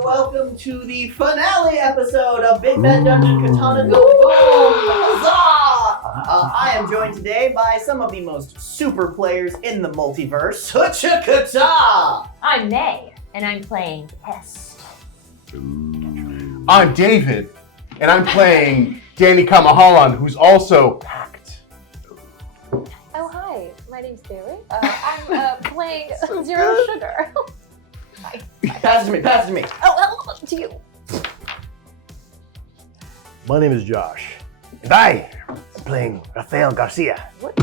welcome to the finale episode of Big Bad Dungeon Katana Go Boom! Huzzah! I am joined today by some of the most super players in the multiverse, Kata! I'm May, and I'm playing Pest. I'm David, and I'm playing Danny Kamahalan, who's also packed. Oh, hi. My name's Bailey. I'm playing Zero Sugar. Bye. Pass it to me. Oh, to you. My name is Josh, and I am playing Rafael Garcia. What?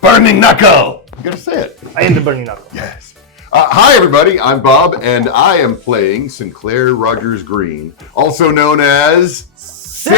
Burning Knuckle! You gotta say it. I am the Burning Knuckle. Yes. Hi, everybody. I'm Bob, and I am playing Sinclair Rogers Green, also known as Synergy!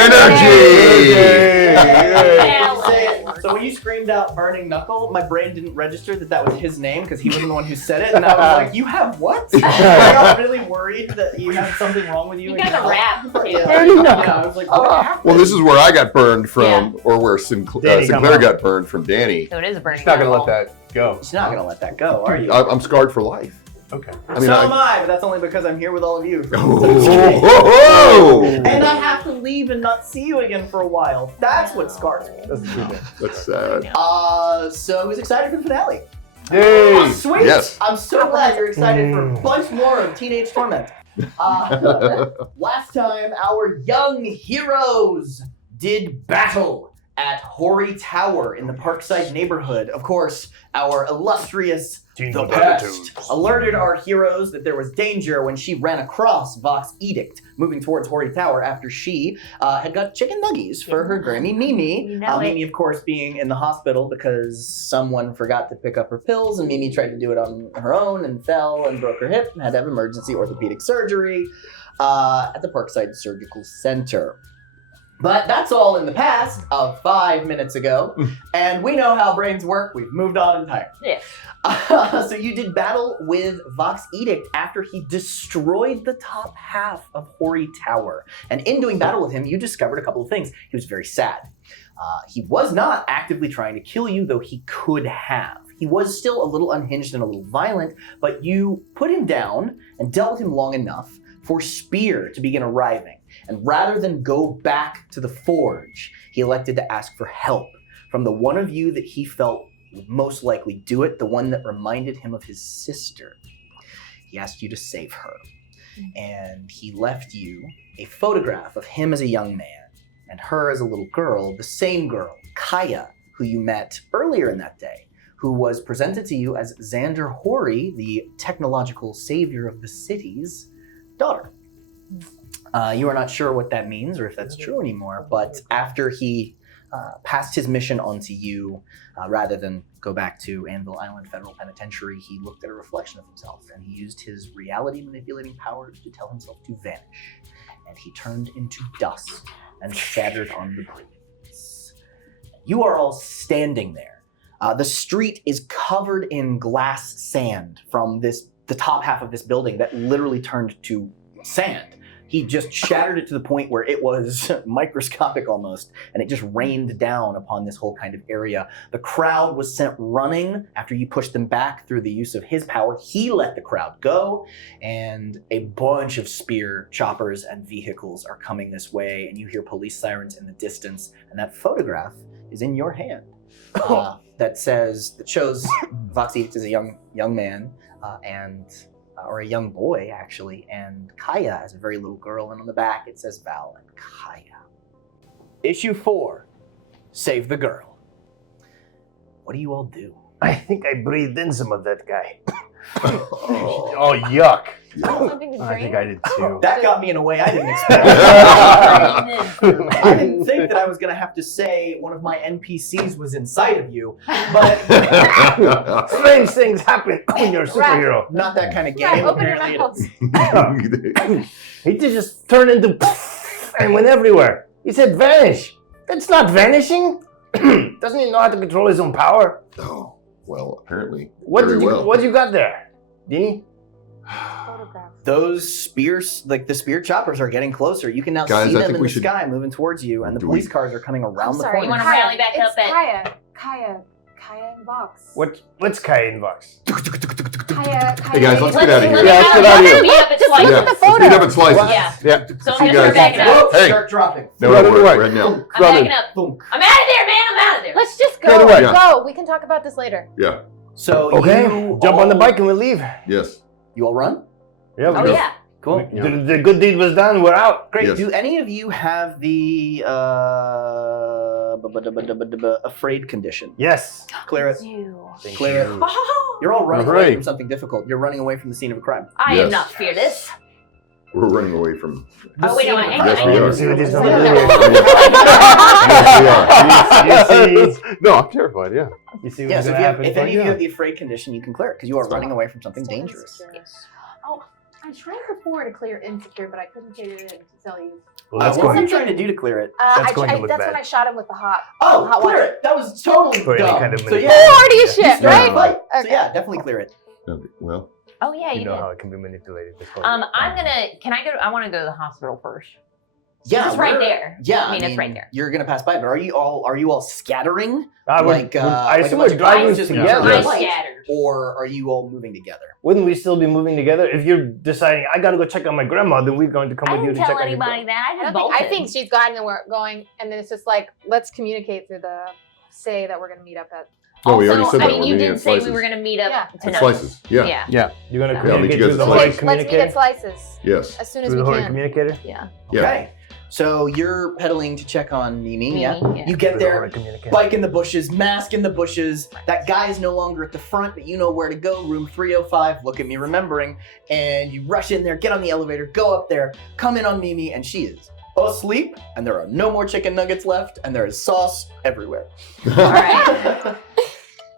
So when you screamed out Burning Knuckle, my brain didn't register that was his name because he wasn't the one who said it, and I was like, you have what? I got really worried that you had something wrong with you. You got a rap too. Yeah, I was like, what happened? Well, this is where I got burned from, or where Sinclair got burned from Danny. So it is a burning. She's not gonna let that go. She's not going to let that go, are you? I'm scarred for life. Okay. I mean, so am I, but that's only because I'm here with all of you. Oh. And I have to leave and not see you again for a while. That's what scars me. That's the truth. That's sad. So who's excited for the finale? Yay! Oh, sweet! Yes. I'm so glad you're excited for a bunch more of Teenage Torment. Last time, our young heroes did battle at Hoary Tower in the Parkside neighborhood. Of course, our illustrious The Pest alerted our heroes that there was danger when she ran across Vox Edict, moving towards Hoary Tower after she had got chicken nuggies for her Grammy Mimi. Mimi, of course, being in the hospital because someone forgot to pick up her pills, and Mimi tried to do it on her own and fell and broke her hip and had to have emergency orthopedic surgery at the Parkside Surgical Center. But that's all in the past of 5 minutes ago, and we know how brains work. We've moved on in time. Yeah. So you did battle with Vox Edict after he destroyed the top half of Hoary Tower. And in doing battle with him, you discovered a couple of things. He was very sad. He was not actively trying to kill you, though he could have. He was still a little unhinged and a little violent, but you put him down and dealt with him long enough for Spear to begin arriving. And rather than go back to the forge, he elected to ask for help from the one of you that he felt would most likely do it, the one that reminded him of his sister. He asked you to save her. And he left you a photograph of him as a young man and her as a little girl, the same girl, Kaya, who you met earlier in that day, who was presented to you as Xander Hoary, the technological savior of the city's daughter. You are not sure what that means or if that's true anymore, but after he passed his mission onto you, rather than go back to Anvil Island Federal Penitentiary, he looked at a reflection of himself and he used his reality manipulating powers to tell himself to vanish. And he turned into dust and scattered on the breeze. You are all standing there. The street is covered in glass sand from the top half of this building that literally turned to sand. He just shattered it to the point where it was microscopic almost, and it just rained down upon this whole kind of area. The crowd was sent running after you pushed them back through the use of his power. He let the crowd go, and a bunch of spear choppers and vehicles are coming this way, and you hear police sirens in the distance, and that photograph is in your hand. That shows Vox Edict as a young man, or a young boy, actually, and Kaya as a very little girl, and on the back it says Val and Kaya. Issue 4, Save the Girl. What do you all do? I think I breathed in some of that guy. Oh, yuck. Something to I drink? think I did too. That got me in a way I didn't expect. I didn't think that I was going to have to say one of my NPCs was inside of you, but Strange things happen when you're a superhero. not that kind of game. Right, open your Apparently it mouth. is. He just turned into and went everywhere. He said vanish. That's not vanishing. Doesn't he know how to control his own power? Oh, well, apparently. What very well. What you got there, Dini? Photograph. Those spears, like the spear choppers, are getting closer. You can now Guys, see I them think in we the should- sky moving towards you, and the Do police we- cars are coming around the Sorry, corner. You wanna rally back it's up it? Kaya and Vox. What's Kai in Vox? Kaya. Hey guys, let's get out of here. Let's be up at slices. look at the photo. Speed up and slices. Yeah. Yeah. So See I'm you gonna start guys. backing up. Hey. Start dropping. No, Run we're away. right now. I'm backing up. Boom. I'm out of there, man. I'm out of there. Let's just Get go. away. Yeah. Go. We can talk about this later. Yeah. So Okay. you Jump on the all- bike and we leave. Yes. You all run? Yeah. Oh we- yeah. Cool. The good deed was done. We're out. Great. Yes. Do any of you have the afraid condition? Yes. Clear it. Thank Clear you. it. You're all running away Alright. from something difficult.'re running away from the scene of a crime. I Yes. am not fearless. We're running away from. Oh wait, no, scene of a I crime. Yes, I we need are. to See what he's Say gonna that. do. You see, No, I'm terrified. Yeah. you see Yeah, what's so gonna happen. if any of you Yeah. have the afraid condition, you can clear it because you are running away from something dangerous. Oh, I tried before to clear insecure, but I couldn't get it in to tell you. Well, that's what were going. you trying to do to clear it? That's going to look that's bad. when I shot him with the hot. Oh, hot clear water. it. That was totally For any dumb. kind of So manipulation. yeah, Already a shit, you started right? a fight. So Okay. yeah, definitely clear it. Okay, well, Oh yeah, You you know did. how it can be manipulated. I'm gonna. Can I go? I want to go to the hospital first. Yeah, It's right we're- there. Yeah, I mean, it's right there. You're gonna pass by, but are you all scattering? I like a assume bunch we're of driving guys just together. Yes. I scattered. Or are you all moving together? Wouldn't we still be moving together? If you're deciding I gotta go check on my grandma, then we're going to come I with you didn't to check tell on your anybody grandma. that. I I, just don't think, I bolted. think she's gotten and we're going, and then it's just like, let's communicate through the say that we're going to meet up at. no, we already Also, said that. I mean, We're you meeting did at say we Slices. were gonna meet up Yeah. tonight. At Slices. Yeah. Yeah. Yeah, you're gonna Yeah. communicate Yeah, through the but you Holy guys Let's meet at communicator. Slices Yes. as soon as Through we the Holy can. communicator. Yeah. Yeah. Okay. So you're pedaling to check on Mimi, yeah? Mimi, yeah. You get Through the there, Holy communicator. bike in the bushes, mask in the bushes. That guy is no longer at the front, but you know where to go. Room 305. Look at me remembering. And you rush in there, get on the elevator, go up there, come in on Mimi, and she is asleep. And there are no more chicken nuggets left, and there is sauce everywhere. All right.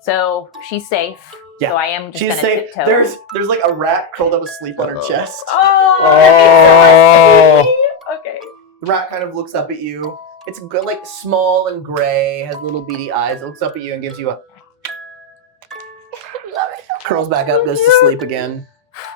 So she's safe. Yeah. So I am just She's gonna safe. tiptoe. There's like a rat curled up asleep on her chest. Oh. Okay. The rat kind of looks up at you. It's good, like small and gray, has little beady eyes. It looks up at you and gives you a curls back up, goes to sleep again.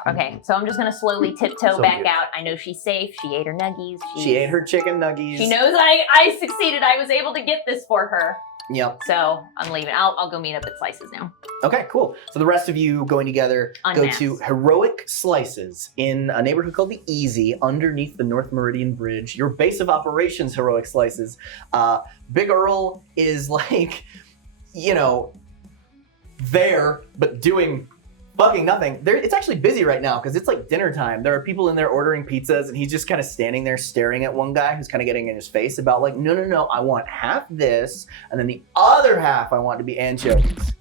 Okay. So I'm just gonna slowly tiptoe So back weird. out. I know she's safe. She ate her nuggies. She ate her chicken nuggies. She knows I succeeded. I was able to get this for her. Yep. So I'm leaving. I'll go meet up at Slices now. Okay, cool. So the rest of you going together go to Unmasked. Heroic Slices in a neighborhood called the Easy underneath the North Meridian Bridge. Your base of operations, Heroic Slices. Big Earl is like, you know, there, but doing fucking nothing. It's actually busy right now because it's like dinner time. There are people in there ordering pizzas, and he's just kind of standing there staring at one guy who's kind of getting in his face about like, no, I want half this, and then the other half I want to be anchovies.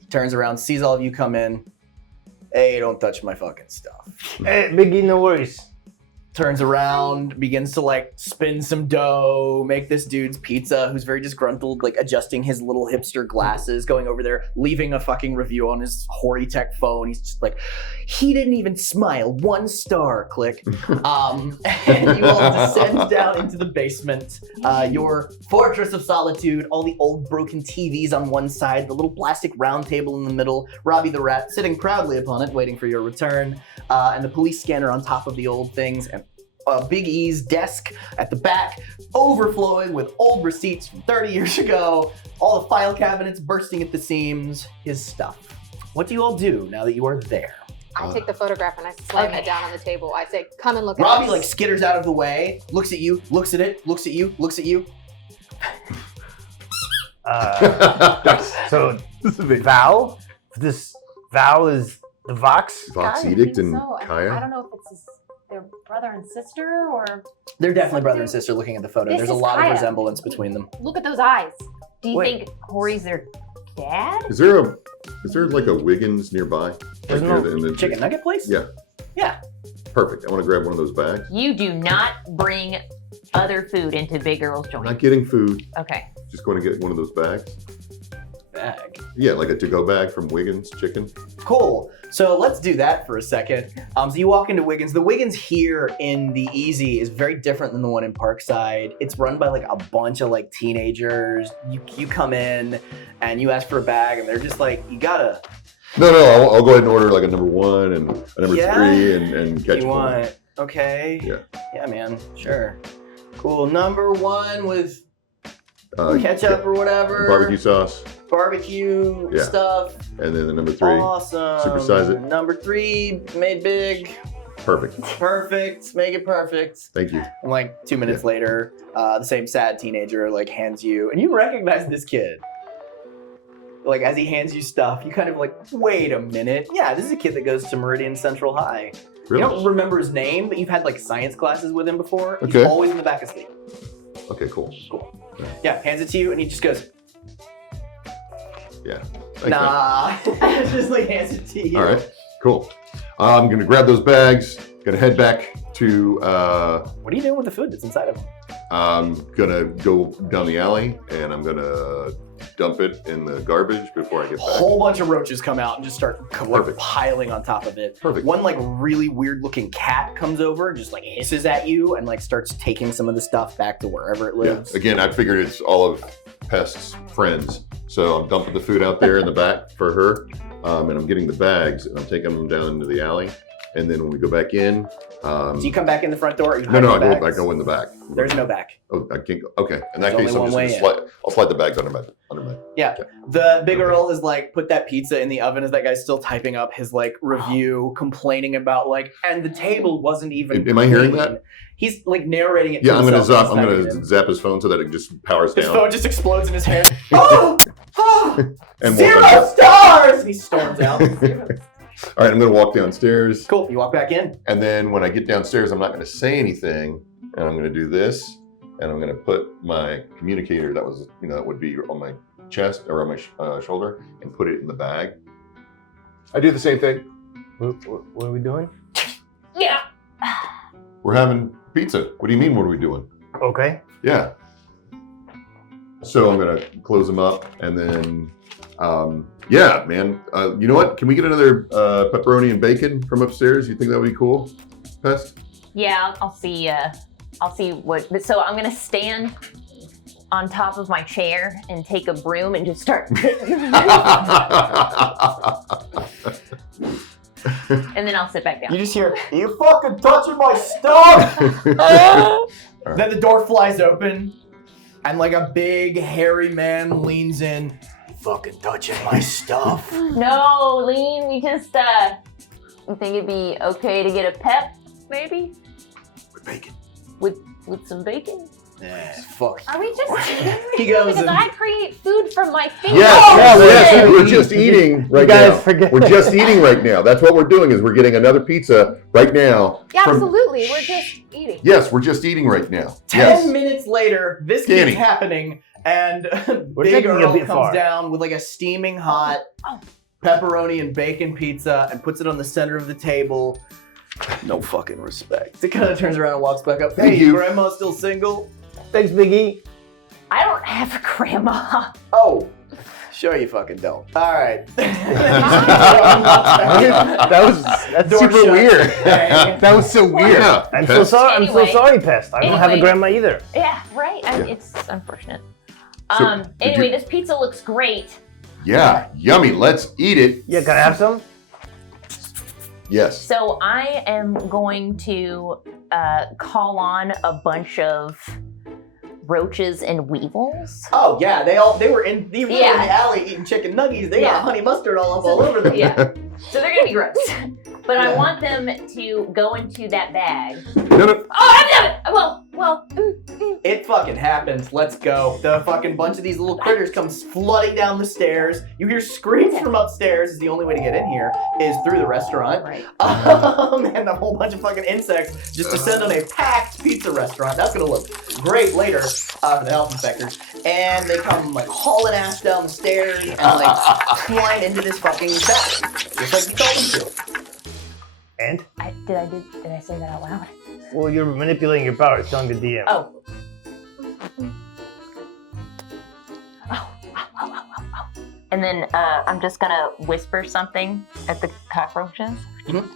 He turns around, sees all of you come in. Hey, don't touch my fucking stuff. Hey, Biggie, no worries. Turns around, begins to like spin some dough, make this dude's pizza, who's very disgruntled, like adjusting his little hipster glasses, going over there, leaving a fucking review on his hoary tech phone. He's just like, he didn't even smile. 1 star, click. And you all descend down into the basement. Your fortress of solitude, all the old broken TVs on one side, the little plastic round table in the middle, Robbie the rat sitting proudly upon it, waiting for your return, and the police scanner on top of the old things, and Big E's desk at the back, overflowing with old receipts from 30 years ago, all the file cabinets bursting at the seams, his stuff. What do you all do now that you are there? I take the photograph and I slam Okay. it down on the table. I say, come and look at Robbie this. like skitters out of the way, looks at you, looks at it, looks at you, looks at you. So Val, Val is the Vox. Vox I Edict think and so. I Kaya. don't know if it's their brother and sister or They're definitely brother and sister looking at the photo. This There's a is lot of Kaya. resemblance between them. look at those eyes. Do you Wait. think Hori's their dad? Is there like a Wiggins nearby? There's Like no in the Chicken nugget place? Yeah. Yeah. Perfect. I want to grab one of those bags. You do not bring other food into Big Earl's I'm joint. not getting food. Okay. Just going to get one of those bags. Bag. Yeah, like a to-go bag from Wiggins Chicken. Cool. So let's do that for a second. So you walk into Wiggins. The Wiggins here in the Easy is very different than the one in Parkside. It's run by like a bunch of like teenagers. You come in and you ask for a bag, and they're just like, you gotta. No, I'll go ahead and order like a number 1 and a number Yeah? 3 and catch You one. want? Okay. Yeah. Yeah, man. Sure. Cool. Number 1 with ketchup or whatever. barbecue sauce, Barbecue Yeah. stuff. and then the number 3. Awesome. Supersize it. Number 3, made big. Perfect. Perfect. Make it perfect. Thank you. And like 2 minutes later, the same sad teenager like hands you, and you recognize this kid. Like as he hands you stuff, you kind of like, wait a minute. Yeah, this is a kid that goes to Meridian Central High. Really? You don't remember his name, but you've had like science classes with him before. He's Okay. always in the back asleep. Okay, cool. Yeah, hands it to you, and he just goes, Yeah. Thanks, man. nah. Just like hands it to you. All right, cool. I'm gonna grab those bags. Gonna head back to. What are you doing with the food that's inside of him? I'm gonna go down the alley and I'm gonna dump it in the garbage before I get A back. whole bunch of roaches come out and just start like, Perfect. piling on top of it. Perfect. One like really weird looking cat comes over, just like hisses at you and like starts taking some of the stuff back to wherever it Yeah. lives. Again, I figured it's all of Pest's friends, so I'm dumping the food out there in the back for her, and I'm getting the bags and I'm taking them down into the alley. And then when we go back in, So you come back in the front door. Or you no, hide no, the I bags? go in the back. There's no back. Oh, I can't go. Okay, in that There's case, only I'm one just way gonna I'll slide the bags under my. The big Earl is like put that pizza in the oven as that guy's still typing up his like review, complaining about like, and the table wasn't even. Am I hearing clean. that? He's like narrating it. Yeah, to I'm gonna himself zap. I'm as he's gonna typing it in. zap his phone so that it just powers His down. phone just explodes in his hand. Oh, And 0 walk down. stars! And he storms out. All right, I'm gonna walk downstairs, Cool. You walk back in. and then when I get downstairs, I'm not gonna say anything, and I'm gonna do this, and I'm gonna put my communicator that was, that would be on my chest or on my shoulder, and put it in the bag. I do the same thing. What are we doing? Yeah. We're having pizza. What do you mean? What are we doing? Okay. Yeah. So I'm gonna close them up, and then, yeah, man. You know what? Can we get another pepperoni and bacon from upstairs? You think that would be cool, Pest? Yeah, I'll see. I'll see what. So I'm gonna stand on top of my chair and take a broom and just start, and then I'll sit back down. You just hear, "You fucking touching my stuff!" Then the door flies open, and like a big hairy man leans in. "You fucking touching my stuff?" No, Lean. We just. You think it'd be okay to get a pep, maybe, With bacon. with some bacon? Yeah, fuck. Are we just eating? He goes because and- I create food from my fingers. Yes, we're just eating right You guys now. forget. We're just eating right now. That's what we're doing. Is we're getting another pizza right now. Yeah, from- absolutely. We're just eating. Yes, we're just eating right now. 10 Yes. minutes later, this Danny. keeps happening, and We're Big taking a Earl bit comes far. down with like a steaming hot Oh. pepperoni and bacon pizza and puts it on the center of the table. No fucking respect. It kind of turns around and walks back up. Thank Hey, you. grandma still single? Thanks, Biggie. I don't have a grandma. Oh, sure you fucking don't. All right. That's Door super shut. weird. Bang. That was so weird. Yeah, I'm so Pest. sorry. I'm Anyway. so sorry, Pest. I don't have a Anyway. grandma either. Yeah, right. Yeah. It's unfortunate. So, did Anyway, you- this pizza looks great. Yeah, yummy. Let's eat it. Yeah, can I have some? Yes. So I am going to call on a bunch of roaches and weevils. Oh yeah, they were in the alley eating chicken nuggies. They Yeah. got honey mustard all over them. Yeah. So they're gonna be gross. But I Yeah. want them to go into that bag. No. Oh, I'm done it! Well. It fucking happens. Let's go. The fucking bunch of these little critters comes flooding down the stairs. You hear screams from upstairs. Is the only way to get in here is through the restaurant. Right. And a whole bunch of fucking insects just descend on a packed pizza restaurant. That's gonna look great later for the health inspectors. And they come like hauling ass down the stairs and like climb into this fucking bag, just like you told them to. And? Did I say that out loud? Well, you're manipulating your powers. Telling the DM. Oh. And then I'm just gonna whisper something at the cockroaches. Mhm.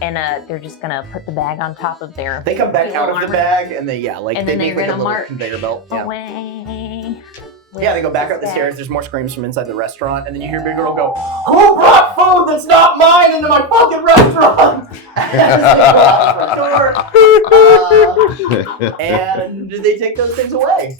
And they're just gonna put the bag on top of their They come back little out of the armor. bag and they And they then make they're like a gonna little march conveyor belt. Yeah. away. Yeah, they go back up the Bag. stairs. There's more screams from inside the restaurant, and then you hear Big Girl go, "Who brought food that's not mine into my fucking restaurant?" As they go out the front door, and they take those things away.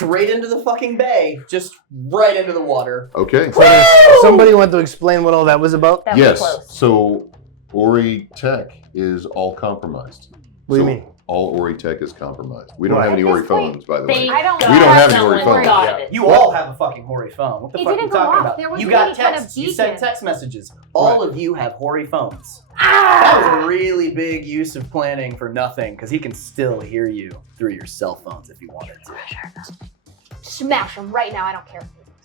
straight into the fucking bay, just right into the water. Okay. So does somebody want to explain what all that was about? That was Yes. close. So Ori Tech is all compromised. What do you So mean? All Ori Tech is compromised. We don't Why? have any At Ori this point, phones, by the way. Thank I don't. God We don't have any someone Ori phones. thought Yeah. of it. You all have a fucking Hori phone. What the It fuck are you didn't go talking off. about? There You wasn't got any kind of texts. You sent beacon. text messages. All of you have Hori phones. That was a really big use of planning for nothing, because he can still hear you through your cell phones if you wanted to. Smash them right now. I don't care.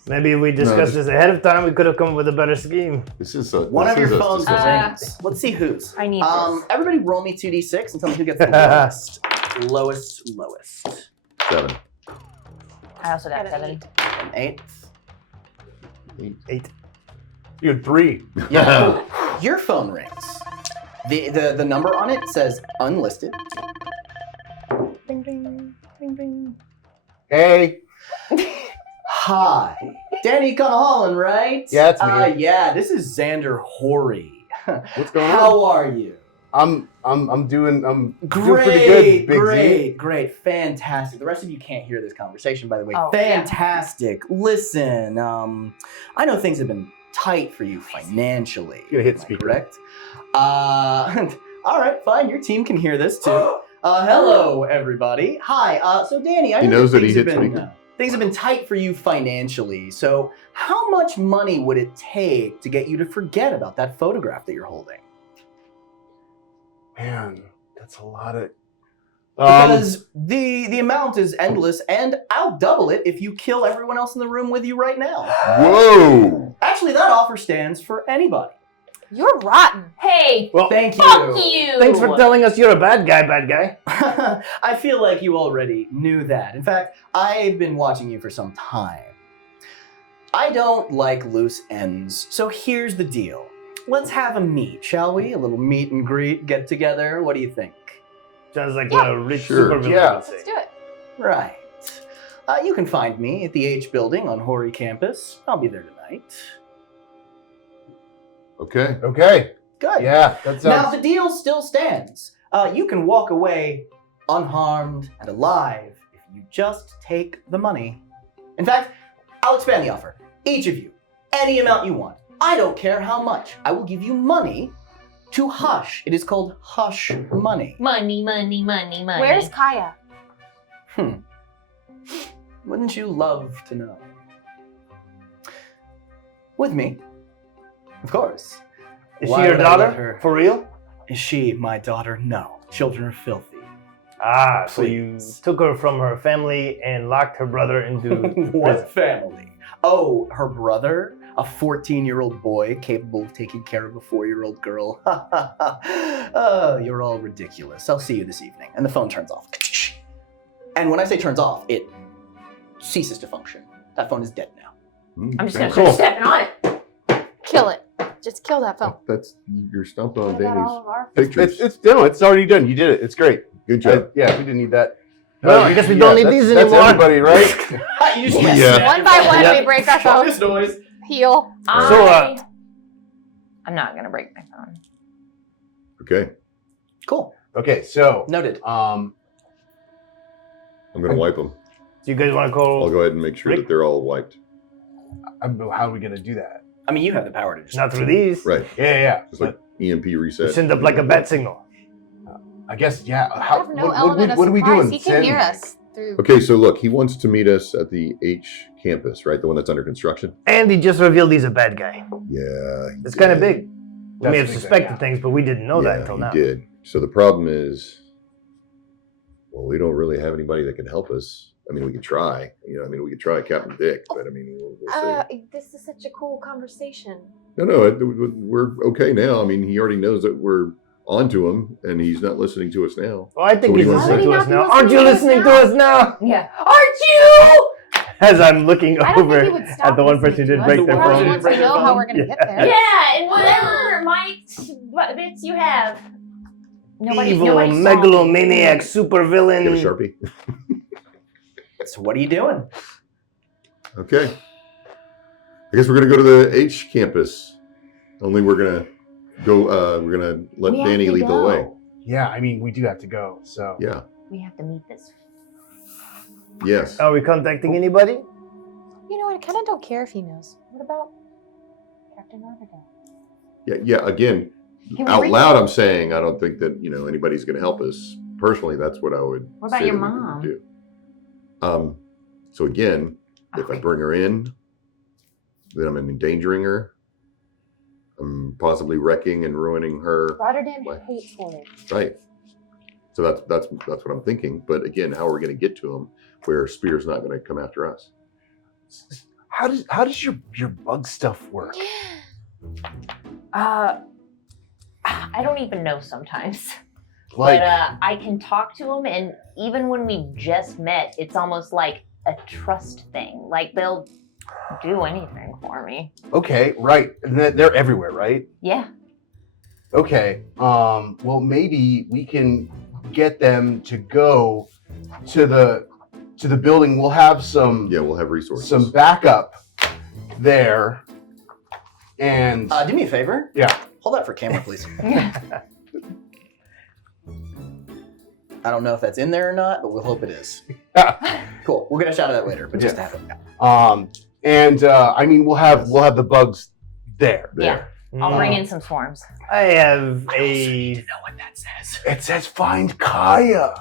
Maybe if we discussed this ahead of time, we could have come up with a better scheme. This is a, One this of your is a phones discussion. rings. Let's see whose. I need this. Everybody roll me 2d6 and tell me who gets the lowest. Lowest. 7. I also got Got 7. an An 8. 8. You had 3. Yeah. Your phone rings. The number on it says unlisted. Ding ding ding ding. Hey. Hi. Danny Connollan, right? Yeah, it's me. Yeah, this is Xander Hori. What's going How are you? I'm doing Great, pretty good, Big Z. great, fantastic. The rest of you can't hear this conversation, by the way. Oh, Fantastic. Listen, I know things have been tight for you financially. You gotta hit Am I speaker. correct? All right, fine. Your team can hear this too. Hello, everybody. Hi. So, Danny, I He know knows that he things have hit been, speaker. things have been tight for you financially. So, how much money would it take to get you to forget about that photograph that you're holding? Man, that's a lot of. Because the amount is endless, and I'll double it if you kill everyone else in the room with you right now. Whoa! Actually, that offer stands for anybody. You're rotten. Hey, Well, Thank you. fuck you. thanks for telling us you're a bad guy. I feel like you already knew that. In fact, I've been watching you for some time. I don't like loose ends, so here's the deal. Let's have a meet, shall we? A little meet and greet, get together. What do you think? Sounds like Yeah. a rich Sure. supervillain Yeah. would say. Let's do it. Right. You can find me at the H building on Hori campus. I'll be there tonight. Okay. Okay. Good. Yeah, that Now, sounds. the deal still stands. You can walk away unharmed and alive if you just take the money. In fact, I'll expand the offer. Each of you, any amount you want. I don't care how much. I will give you money to hush. It is called hush money. Money, money, money, money. Where's Kaya? Wouldn't you love to know? With me, of course. Is Why she your would I let daughter? her- For real? Is she my daughter? No. Children are filthy. Ah, so you Please. took her from her family and locked her brother into What prison. family? Oh, her brother? A 14-year-old boy capable of taking care of a 4-year-old girl? Oh, you're all ridiculous. I'll see you this evening. And the phone turns off. And when I say turns off, it ceases to function. That phone is dead now. I'm just gonna Cool. start stepping on it. Kill it. Just kill that phone. That's you're stumped on What about all Danny's of our pictures. It's done. It's already done. You did it. It's great. Good job. Yeah, we didn't need that. Well, I guess we don't need these That's anymore. everybody, right? You just Yeah. One by one, Yeah. we break our Fuck phone. this noise. Heal. So, I'm not gonna break my phone. Okay. Cool. Okay, so Noted. I'm gonna wipe them. Do you guys want to I'll call? go ahead and make sure Rick? that they're all wiped. how are we gonna do that? I mean, you have the power to just... Not through these. Right. Yeah. Just like EMP reset. Send up like a bat signal. I guess. Yeah. I How, have no what, element of what are we surprise. doing? He can Send- hear us through. Okay, so look, he wants to meet us at the H campus, right? The one that's under construction. And he just revealed he's a bad guy. Yeah. he It's kind of did. big. We That's may have big, suspected yeah. things, but we didn't know that until he now. did. So the problem is, well, we don't really have anybody that can help us. I mean, we could try. We could try Captain Dick, but I mean, we'll see. This is such a cool conversation. No, we're okay now. I mean, he already knows that we're onto him, and he's not listening to us now. Well, I think What do he's you want listening to to say? us now. Why would he Aren't you not be listening to listening us now? Yeah. Aren't you? As I'm looking I don't think he over would stop at the one person who listening did to break us. their He probably phone. wants to know how we're going to get there. Yeah, and whatever bits you have. Evil, nobody saw me. megalomaniac, Get a supervillain. Sharpie. So what are you doing? Okay. I guess we're gonna go to the H campus. Only we're gonna go. We're gonna let We have Danny to lead the go. way. Yeah. I mean, we do have to go. So. Yeah. We have to meet this Yes. Are we contacting anybody? You know, I kind of don't care if he knows. What about Captain Rotterdam? Yeah. Again, Can we out reach- loud, I'm saying I don't think that anybody's going to help us. Personally, that's what I would. What about say your that we would mom? do. So again, if I bring her in, then I'm endangering her. I'm possibly wrecking and ruining her. Rotterdam What? hates horrors. Right. So that's what I'm thinking. But again, how are we going to get to him where Spear's not going to come after us? How does your bug stuff work? I don't even know sometimes. Like, But I can talk to them, and even when we just met, it's almost like a trust thing. Like they'll do anything for me. okay, right. And they're everywhere, right? Yeah. Okay. Well, maybe we can get them to go to the building. We'll have some Yeah, we'll have resources. some backup there. And Do me a favor. Yeah. Hold that for camera, please. I don't know if that's in there or not, but we'll hope it is. Cool. We're gonna shout it out later, but just to have it. I mean, we'll have the bugs there. Yeah. I'll bring in some swarms. I have a. know what that says. It says find Kaya.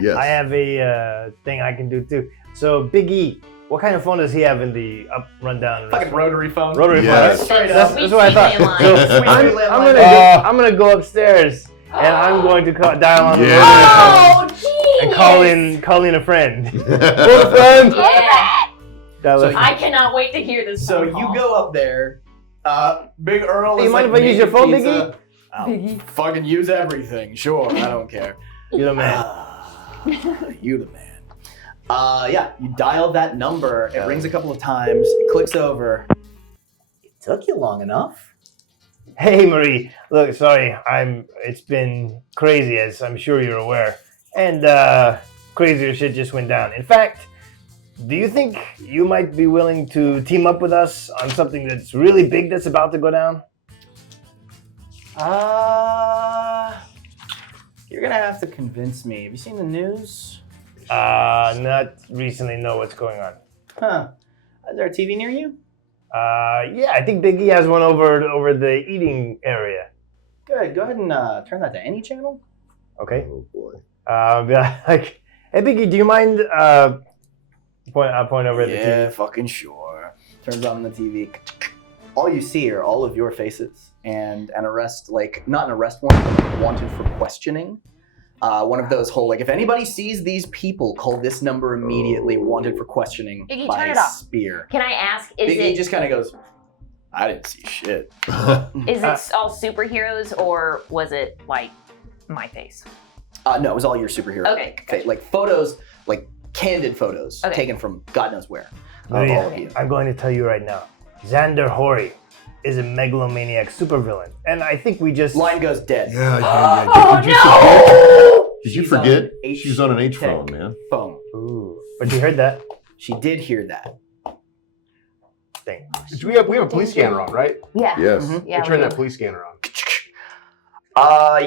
Yes. I have a thing I can do too. So Big E, what kind of phone does he have in the up rundown? Fucking rotary phone. Rotary Yes. phone. Straight That's, up. that's what I thought. Sweet So landline. I'm gonna go upstairs and I'm going to dial on the Yeah. rotary phone Oh, and call in a friend. Well, friend. Yeah. Dial So a- I cannot wait to hear this. So phone you call. go up there. Big Earl Hey, is you mind like if I use your making phone, pizza. Biggie? I'll fucking use everything. Sure, I don't care. You're the man. You the man. Yeah, you dial that number. It rings a couple of times. It clicks over. It took you long enough. Hey Marie, look, sorry, it's been crazy, as I'm sure you're aware, and crazier shit just went down. In fact, do you think you might be willing to team up with us on something that's really big that's about to go down? You're gonna have to convince me. Have you seen the news? Not recently know what's going on. Huh? Is there a TV near you? Yeah, I think Big E has one over the eating area. Good. Go ahead and turn that to any channel. Okay. Oh boy. Be like, hey Big E, do you mind point over at the Yeah, TV? fucking sure. Turns on the TV. All you see are all of your faces and an arrest, like not an arrest warrant, but wanted for questioning. One of those whole, like, if anybody sees these people, call this number immediately, wanted for questioning Iggy, by turn it off. Spear. Can I ask? Is Biggie it just kind of goes, I didn't see shit. is it all superheroes or was it like my face? No, it was all your superhero. Okay, Like photos, like candid photos Okay. taken from God knows where. Maria, all of you. I'm going to tell you right now, Xander Hori is a megalomaniac supervillain, and I think we just Line goes dead. Yeah. Oh Did you no! Did you She's on forget? H She's on an H tech phone, man. Phone. Ooh, but you heard that She did hear that. thing. We have a police scanner on, right? Yeah. Yes. Mhm. Yeah. Turn we that do. police scanner on.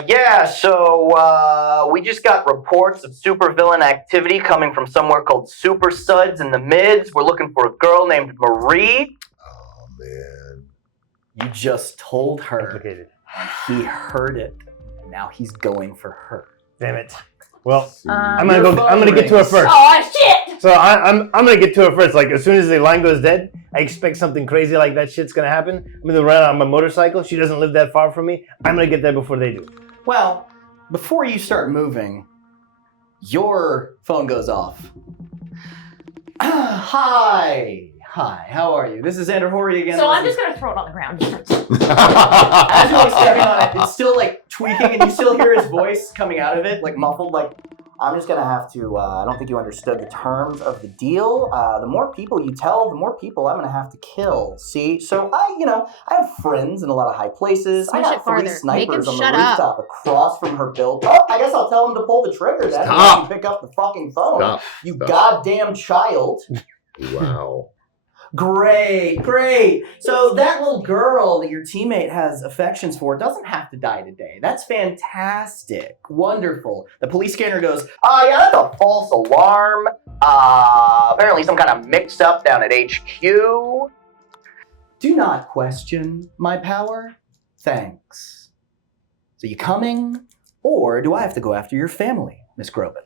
Yeah, so we just got reports of supervillain activity coming from somewhere called Super Suds in the Mids. We're looking for a girl named Marie. Oh man. You just told her. Complicated. He heard it. And now he's going for her. Damn it. Well, I'm Your gonna get to her first. Oh shit! So I'm gonna get to her first. Like as soon as the line goes dead, I expect something crazy like that shit's gonna happen. I'm gonna run on my motorcycle. She doesn't live that far from me. I'm gonna get there before they do. Well, before you start moving, your phone goes off. Hi. Hi, how are you? This is Xander Hori again. So I'm just gonna throw it on the ground. As you're stepping on it, it's still like tweaking, and you still hear his voice coming out of it, like muffled. Like, I'm just gonna have to. I don't think you understood the terms of the deal. The more people you tell, the more people I'm gonna have to kill. See, so I have friends in a lot of high places. I Smush got it farther. 3 snipers Make him on the shut up. rooftop across from her build. Oh, I guess I'll tell him to pull the trigger then. Stop. You pick up the fucking phone. Stop. You Stop. goddamn child. Wow. Great, great. So that little girl that your teammate has affections for doesn't have to die today. That's fantastic. Wonderful. The police scanner goes, yeah, that's a false alarm. Apparently some kind of mix-up down at HQ. Do not question my power. Thanks. So you coming, or do I have to go after your family, Miss Groban?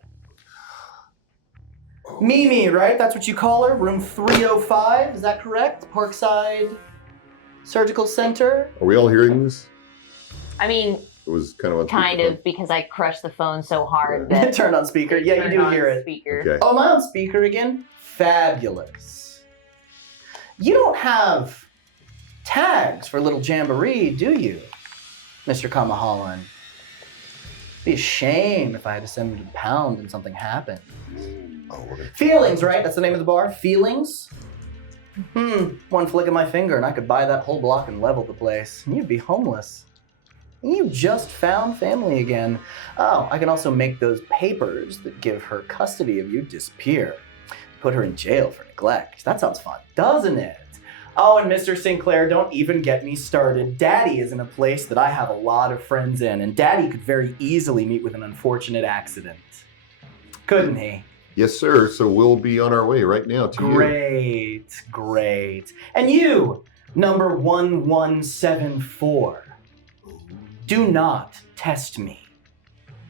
Mimi, right? That's what you call her? Room 305, is that correct? Parkside Surgical Center? Are we all hearing this? I mean, It was kind of on kind speakerphone. of, because I crushed the phone so hard Yeah. that Turned on speaker. Yeah, you turned do on hear it. Speaker. Okay. Oh, am I on speaker again? Fabulous. You don't have tags for Little Jamboree, do you, Mr. Kamahalan? It'd be a shame if I had to send him to the pound and something happened. Oh, we're gonna- Feelings, right? That's the name of the bar? Feelings? One flick of my finger and I could buy that whole block and level the place. And you'd be homeless. You just found family again. Oh, I can also make those papers that give her custody of you disappear. Put her in jail for neglect. That sounds fun, doesn't it? Oh, and Mr. Sinclair, don't even get me started. Daddy is in a place that I have a lot of friends in, and Daddy could very easily meet with an unfortunate accident. Couldn't he? Yes, sir. So we'll be on our way right now to you. Great, great. And you, number 1174. Do not test me.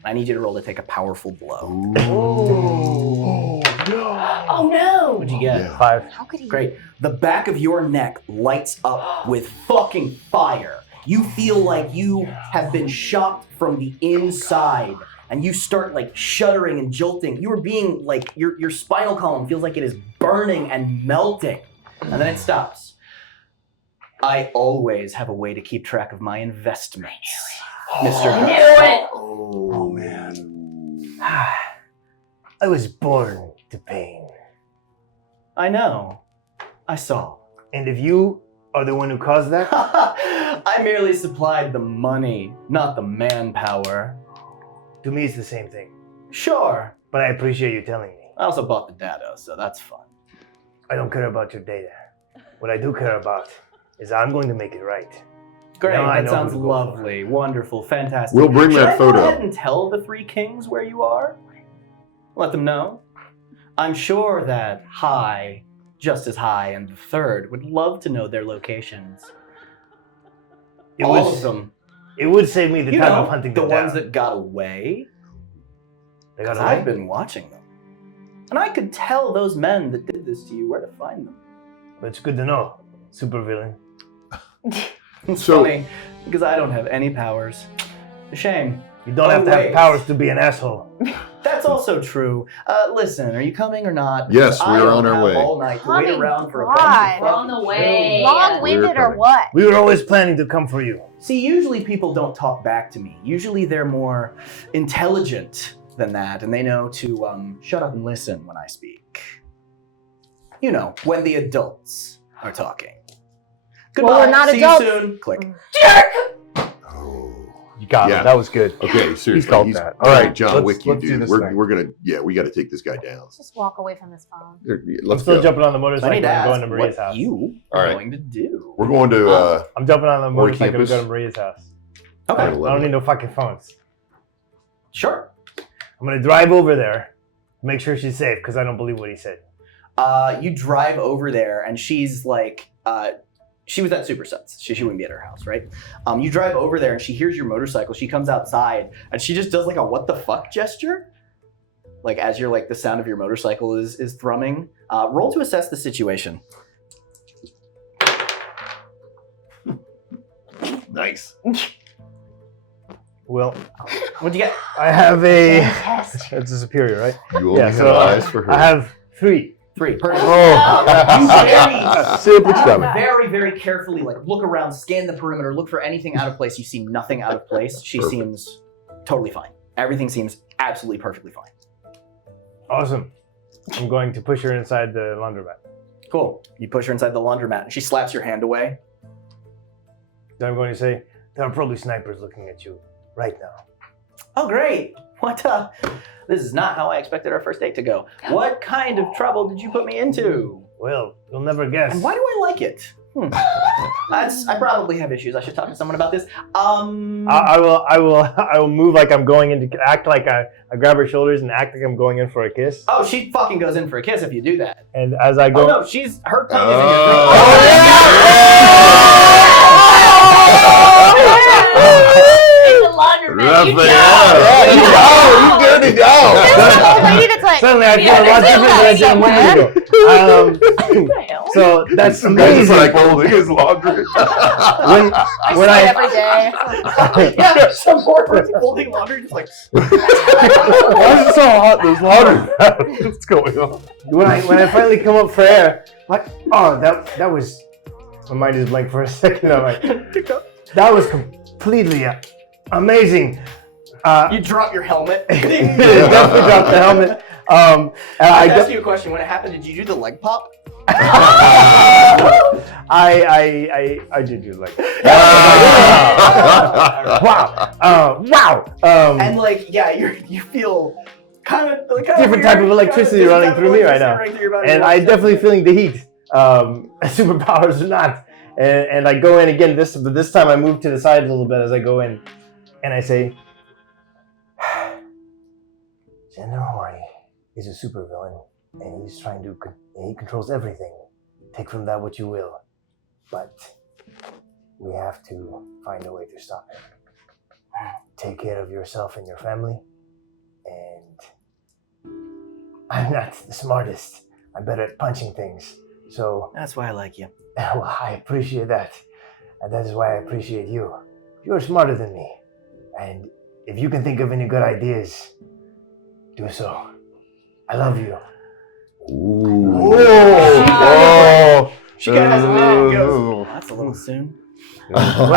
I need you to roll to take a powerful blow. Ooh. Oh no! What'd you get? Yeah. 5. How could he? Great. The back of your neck lights up with fucking fire. You feel like you have been shocked from the inside. And you start like shuddering and jolting. You are being like, your spinal column feels like it is burning and melting. And then it stops. I always have a way to keep track of my investments, Mr. I knew it! Oh, man. I was born to pain. I know. I saw. And if you are the one who caused that, I merely supplied the money, not the manpower. to me it's the same thing. Sure. But I appreciate you telling me. I also bought the data, so that's fun. I don't care about your data. What I do care about is I'm going to make it right. Great, Now I that know sounds who to go lovely, wonderful, fantastic. We'll bring Should that I go photo. ahead and tell the three kings where you are? Let them know. I'm sure that High, Justice High, and the Third would love to know their locations. All of them. It would save me the You time know, of hunting the them ones down. that got away. They got 'Cause away? I've been watching them. And I could tell those men that did this to you where to find them. But it's good to know, supervillain. It's So- funny, because I don't have any powers. A shame. You don't Oh, have to wait. have powers to be an asshole. That's also true. Listen, are you coming or not? Yes, I we are don't on our have way. all night to wait Honey, around for a God. bunch of We're on the fucking way. children. Long-winded or coming. what? We were always planning to come for you. See, usually people don't talk back to me. Usually they're more intelligent than that, and they know to shut up and listen when I speak. You know, when the adults are talking. Goodbye. Well, we're not See adults. you soon. Click. Oh. You got Yeah. him. That was good. Okay, seriously. called he's- that. All right, John let's- Wick, you let's do dude. this We're, thing. we're gonna, yeah, we got to take this guy down. Let's just walk away from his phone. I'm Let's still go. jumping on the I motorcycle need and to ask going to Maria's what house. you All are right. going to do. We're going to. I'm jumping on the Or motorcycle to campus. go to Maria's house. Okay, I I don't need no fucking phones. sure. I'm gonna drive over there, make sure she's safe, because I don't believe what he said. You drive over there, and she's like, she was at Super Sets. She wouldn't be at her house, right? You drive over there, and she hears your motorcycle. She comes outside, and she just does like a what the fuck gesture, like as you're like the sound of your motorcycle is thrumming. Roll to assess the situation. Nice. Well, What'd you get? I have a. Fantastic. It's a superior, right? You only Yeah, have so, eyes for her. I have 3. 3. Perfect. Oh, simply stomach. Very, very carefully, like look around, scan the perimeter, look for anything out of place. You see nothing out of place. She Perfect. seems totally fine. Everything seems absolutely perfectly fine. Awesome. I'm going to push her inside the laundromat. Cool. You push her inside the laundromat, and she slaps your hand away. Then I'm going to say, there are probably snipers looking at you right now. Oh, great. What, this is not how I expected our first date to go. What kind of trouble did you put me into? Well, you'll never guess. And why do I like it? I probably have issues. I should talk to someone about this. I will move like I'm going in to act like I grab her shoulders and act like I'm going in for a kiss. Oh, she fucking goes in for a kiss if you do that. And as I go, Oh no, her tongue is in your throat. It's a laundromat. You You dirty dog. There's an old lady that's like, suddenly I feel a lot different than I did a moment ago. So that's Some guys amazing. like folding his laundry. when I every day. Yeah, some poor person folding laundry just like. Why is it so hot? There's laundry. What's going on? when I finally come up for air, like, oh, that was, my mind is blank for a second. I'm like, that was completely amazing. You drop your helmet. Definitely dropped the helmet. And I asked you a question. When it happened, did you do the leg pop? I did do like wow. And like, yeah, you feel kind of different type of electricity running through me right now, and I'm definitely feeling the heat. Superpowers or not, and I go in again. This time I move to the side a little bit as I go in, and I say, General Hori is a supervillain, and he's trying to. He controls everything. Take from that what you will, but we have to find a way to stop him. Take care of yourself and your family, and I'm not the smartest. I'm better at punching things, so that's why I like you. well, I appreciate that, and that is why I appreciate you. You're smarter than me, and if you can think of any good ideas, do so. I love you. Ooh. Oh. She kind of has a minute and goes, that's a little soon. Well,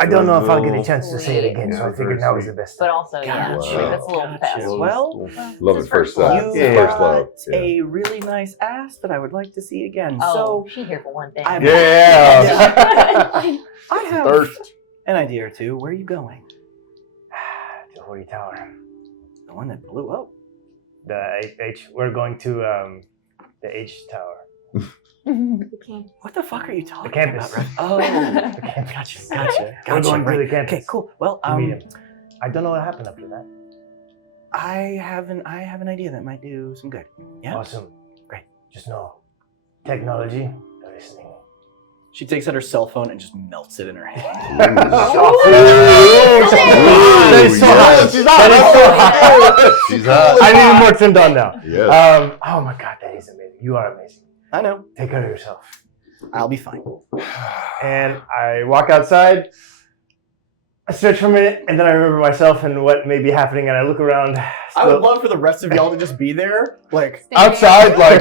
I don't know if I'll get a chance to say it again, so I figured now is the best But time. also, yeah, Gotcha. sure, that's a little Gotcha. fast. Well, love at first sight. You Yeah. First got love. Yeah. a really nice ass that I would like to see again. Oh, So she's here for one thing. I'm- Yeah. I have Thirst. an idea or two. Where are you going? The Hori Tower. The one that blew up. The H. We're going to the H Tower. What the fuck are you talking campus. about? Right? Oh, The campus. gotcha. We're going to Right. the campus. Okay, cool. Well, to meet him. I don't know what happened after that. I have an idea that might do some good. Yeah. Awesome. Great. Just know, technology, they're listening. She takes out her cell phone and just melts it in her hand. That is so hot. She's hot. I need more trimmed on now. Yes. Oh my God, that is amazing. You are amazing. I know. Take care of yourself. I'll be fine. And I walk outside. I stretch for a minute, and then I remember myself and what may be happening, and I look around. I would love for the rest of y'all to just be there, like Outside, like.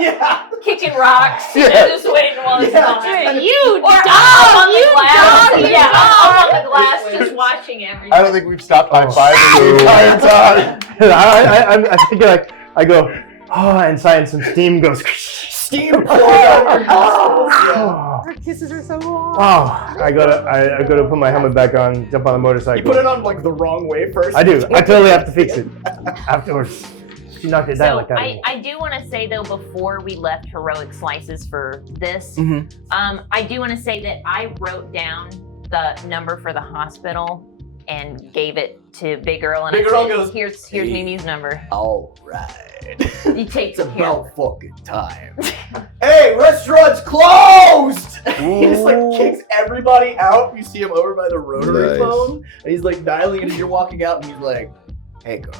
yeah. Kicking rocks. Yeah. Just waiting while it's Yeah. on. You Or dog, up on the you glass. dog, you Yeah, dog. up on the glass, just watching everything. I don't think we've stopped high-fiving the entire time. I think I go, oh, and some steam goes. Steam pouring out of your nostrils. Yeah. Her kisses are so long. Oh, I gotta put my helmet back on, jump on the motorcycle. You put it on like the wrong way first. I do. I totally have to fix it afterwards. She knocked it down So like that. I do want to say though, before we left Heroic Slices for this, Mhm. I do want to say that I wrote down the number for the hospital and gave it to Big Earl, and Big I Earl said, goes, "Here's "Hey." Mimi's number." All right. You take It's care of about fucking time. Hey, restaurant's closed! He just like kicks everybody out. You see him over by the rotary Nice. phone, and he's like dialing it as you're walking out, and he's like, "Hey, girl."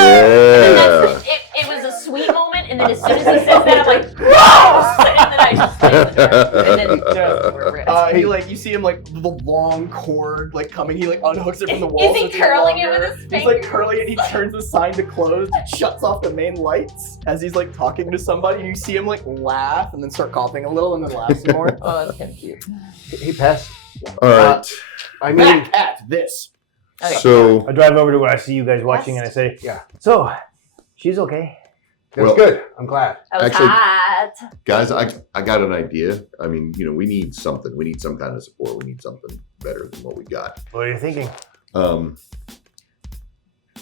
Yeah. It was a sweet moment, and then as soon as he says that, I'm like, gross! And then I just stay with her. And then He like you see him like the long cord like coming. He like unhooks it from the wall. Is he so it's curling it longer. with his He's fingers? like curling it. He turns the sign to closed. Shuts off the main lights as he's like talking to somebody. You see him like laugh and then start coughing a little and then laugh some more. Oh, that's kind of cute. He passed. All right. I mean, Back at this. Okay. So I drive over to where I see you guys watching, and I say, Yeah. So, she's okay. that's Well- good. I'm glad. That was Actually- hot. guys, I got an idea. I mean, we need something. We need some kind of support. We need something better than what we got. What are you thinking?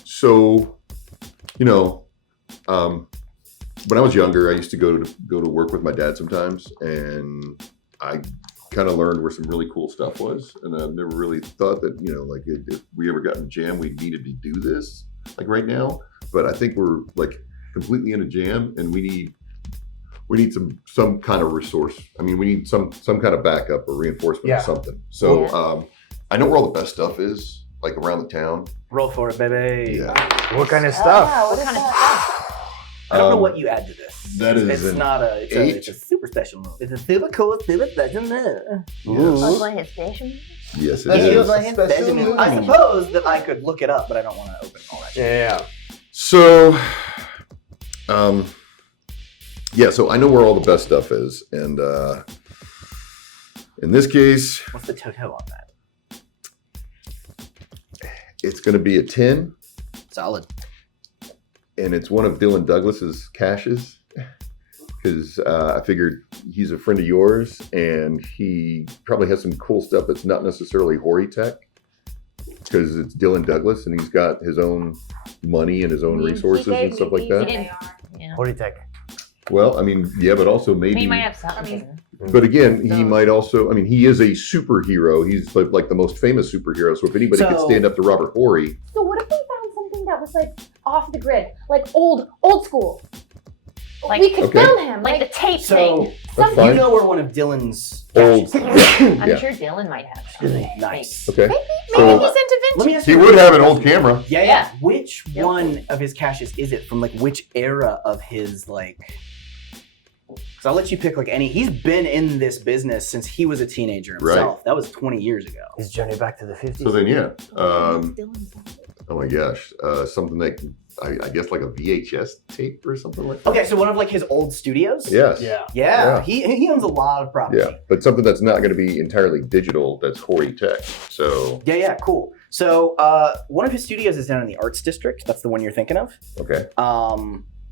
So, when I was younger, I used to go to work with my dad sometimes, and I kind of learned where some really cool stuff was. And I've never really thought that, like if we ever got in a jam, we needed to do this like right now. But I think we're like completely in a jam, and we need some kind of resource. I mean, we need some kind of backup or reinforcement or something. So I know where all the best stuff is, like around the town. Roll for it, baby. Yeah. What kind of stuff? What kind of stuff? I don't know what you add to this. That is It's not a. It's a super special move. It's a super cool, super special move. Oh, it's one of his special moves? Yes, it That's is. just- Like his special special move. move. I suppose that I could look it up, but I don't want to open all that shit. Yeah. So, so I know where all the best stuff is, and in this case, What's the toto on that? it's going to be a 10, Solid. and it's one of Dylan Douglas's caches, because I figured he's a friend of yours, and he probably has some cool stuff that's not necessarily Hori tech, because it's Dylan Douglas, and he's got his own money and his own resources and stuff like that. Yeah. Hortec. Well, I mean, yeah, but also maybe. He might have something. But again, he So- might also. I mean, he is a superhero. He's like the most famous superhero. So if anybody could So- stand up to Robert Horry, So what if we found something that was like off the grid, like old school? Like- we could Okay. film him, Like the tape So thing. that's you fine. know where one of Dylan's Old. caches is. I'm Yeah. sure Dylan might have. Excuse me. Nice. Okay. maybe So- he's into Let me vintage. ask He you. would have an old camera. Yeah. Yeah. Which one of his caches is it from? Like which era of his like? Because I'll let you pick like any. He's been in this business since he was a teenager himself. That was 20 years ago. His journey back to the 50s. So then, yeah. Oh my gosh, something like I guess like a VHS tape or something like that. Okay, so one of like his old studios. Yes. yeah. Yeah. Yeah. He owns a lot of property. Yeah, but something that's not going to be entirely digital. That's Hori tech. So Yeah, cool. So one of his studios is down in the Arts District. That's the one you're thinking of. okay.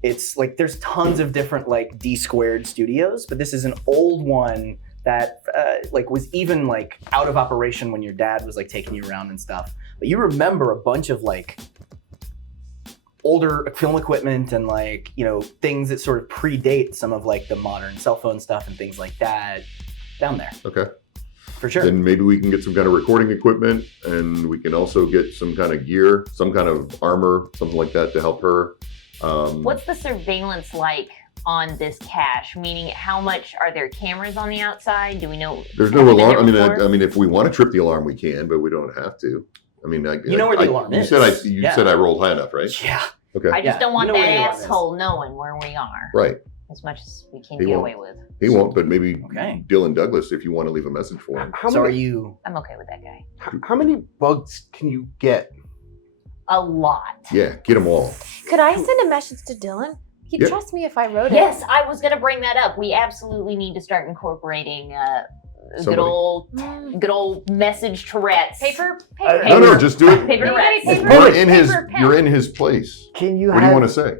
It's like there's tons of different like D squared studios, but this is an old one that like was even like out of operation when your dad was like taking you around and stuff. But you remember a bunch of like older film equipment and like things that sort of predate some of like the modern cell phone stuff and things like that down there Okay. for sure. Then maybe we can get some kind of recording equipment, and we can also get some kind of gear, some kind of armor, something like that to help her. What's the surveillance like on this cache? Meaning, how much are there cameras on the outside? Do we know? There's have no we been alarm. there I before? mean, if we want to trip the alarm, we can, but we don't have to. I mean, You know where the alarm you is. Said you Yeah. said I rolled high enough, right? Yeah. Okay. I just Yeah, don't want you know that where the alarm is. asshole knowing where we are Right. as much as we can He get won't. away with. He won't, but maybe Okay. Dylan Douglas, if you want to leave a message for him. How So are many, you? I'm okay with that guy. how many bugs can you get? A lot. Yeah, get them all. Could I send a message to Dylan? He'd Yeah. trust me if I wrote it. Yes, I was gonna bring that up. We absolutely need to start incorporating good Somebody. old message Tourette's. Paper. No, just do it. Paper Anybody Tourette's. paper? You're in his. Paper, pen. You're in his place. Can you What do have... you want to say?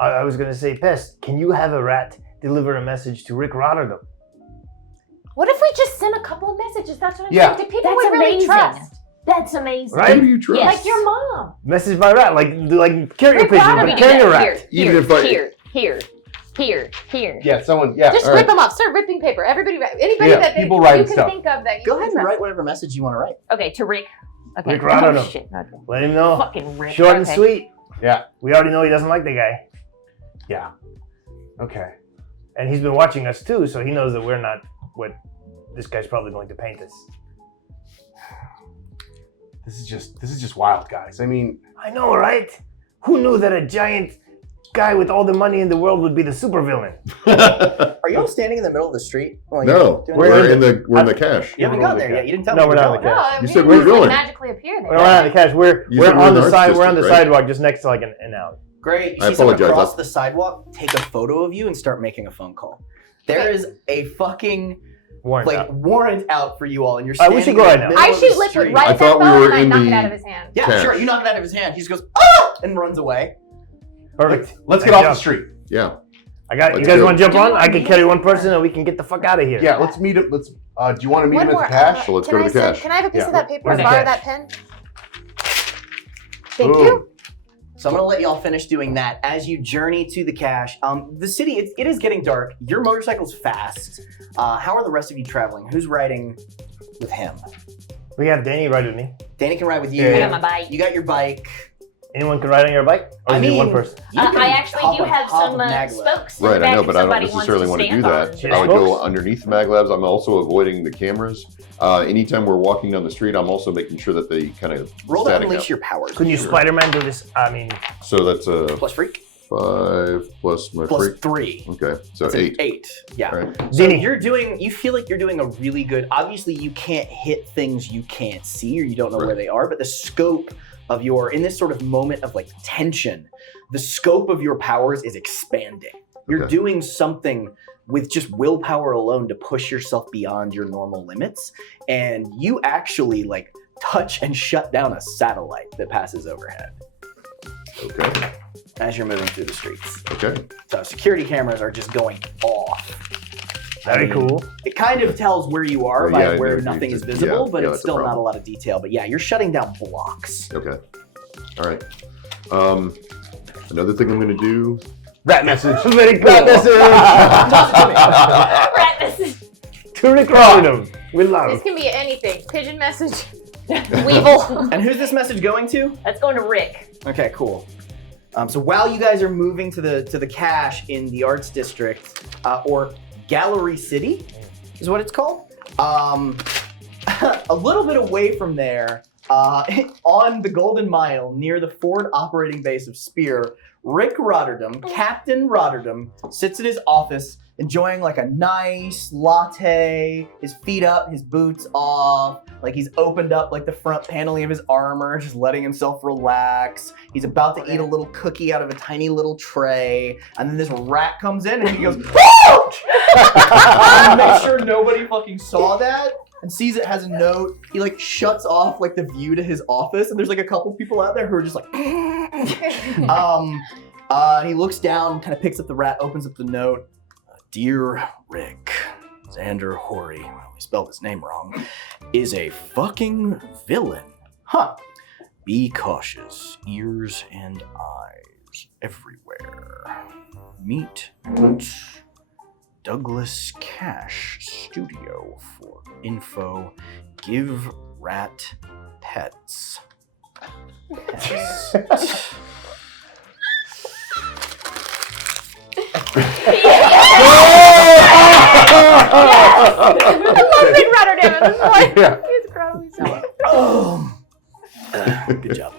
I was going to say, Pest, can you have a rat deliver a message to Rick Rotterdam? What if we just send a couple of messages? That's what I'm Yeah. saying. To people That's we really amazing. trust. That's amazing. Right? Who do you trust? Yes. Like your mom. Message by rat, like carrier Rick pigeon, Rotterdam. but We do carrier that. rat. Even Here, if I- here. Yeah, someone. Yeah. Just all rip right. them off. Start ripping paper. Anybody Yeah, that people you writing can stuff. think of that you Go can ahead and trust. write whatever message you want to write. Okay, to Rick. Okay. Rick Rotterdam. Oh, shit. Okay. Let him know. Fucking Rick. Short and Okay. sweet. Yeah. We already know he doesn't like the guy. Yeah. Okay. And he's been watching us too, so he knows that we're not what this guy's probably going to paint us. This is just wild, guys. I mean, I know, right? Who knew that a giant guy with all the money in the world would be the supervillain? Are you all standing in the middle of the street? While you're No, doing we're this? in the cache. You haven't gotten there yet. You didn't tell No, me. we're you not were in the going. cache. No, You said we were just, like, going. magically appear there. We're not on the cache. We're You said on we're in the the side. Arts We're on the District, right? sidewalk, just next to like an alley. Great. You I see someone apologize. across the sidewalk, take a photo of you and start making a phone call. There is a fucking Warrant like out. warrant out for you all, and you're All right, we standing should go in right the now. middle I of the shoot liquid street. right I at that thought we phone were and I knock in it the- out of his hand. Yeah, Cash. sure. You knock it out of his hand. He just goes ah and runs away. Perfect. let's get Nice off job. the street. Yeah. I got. You Let's guys go. want to jump Do you on? I want can me carry to- one person, and we can get the fuck out of here. Yeah, let's meet up. Let's. Do you want to meet One him at more. the cache? So let's can go to I the send- cache. Can I have a piece Yeah. of that paper Where's and the borrow cache? that pen? Thank Boom. you. So I'm gonna let y'all finish doing that as you journey to the cache. The city, it is getting dark. Your motorcycle's fast. How are the rest of you traveling? Who's riding with him? We have Danny ride with me. Danny can ride with you. Yeah. I got my bike. You got your bike. Anyone can ride on your bike? Or I is it mean, one person? You can I actually hop do on have top some of Maglev. spokes. in Right, the I back know, if but I don't somebody wants necessarily to want to do stand that. on. Should I would Spokes? go underneath the maglabs. I'm also avoiding the cameras. Anytime we're walking down the street, I'm also making sure that they kind of Roll to static unleash up. your powers. Couldn't you Sure. Spider-Man do this? I mean, So that's a Plus freak? 5 plus my Plus freak. 3. Okay, so That's an 8. 8. Yeah. All right. So Danny. you feel like you're doing a really good, obviously you can't hit things you can't see or you don't know where Right. they are, but the scope of in this sort of moment of like tension, the scope of your powers is expanding. You're Okay. doing something with just willpower alone to push yourself beyond your normal limits. And you actually like touch and shut down a satellite that passes overhead Okay. as you're moving through the streets. Okay. So security cameras are just going off. very cool. It kind of tells where you are Yeah, by where yeah, nothing is yeah, visible, but yeah, it's that's a still not problem. a lot of detail. But yeah, you're shutting down blocks. Okay. All right. Another thing I'm going to do. Rat message. Very cool. Rat message. Rat message. To record them. We love This them. can be anything. Pigeon message. Weevil. And who's this message going to? That's going to Rick. Okay, cool. So while you guys are moving to the cache in the Arts District, or Gallery City, is what it's called. A little bit away from there, on the Golden Mile, near the forward operating base of Spear, Rick Rotterdam, Captain Rotterdam, sits in his office enjoying like a nice latte, his feet up, his boots off, like he's opened up like the front paneling of his armor, just letting himself relax. He's about to eat a little cookie out of a tiny little tray, and then this rat comes in and he goes, "Ouch!" And make sure nobody fucking saw that. And sees it has a note. He like shuts off like the view to his office, and there's like a couple people out there who are just like, he looks down, kind of picks up the rat, opens up the note. Dear Rick, Xander Horry, well, we spelled his name wrong, is a fucking villain. Huh. Be cautious, ears and eyes everywhere. Meet at Douglas Cash Studio for info. Give rat pets. Pets. I love Big Rotterdam at this point. Yeah. He's proud of himself. Good job.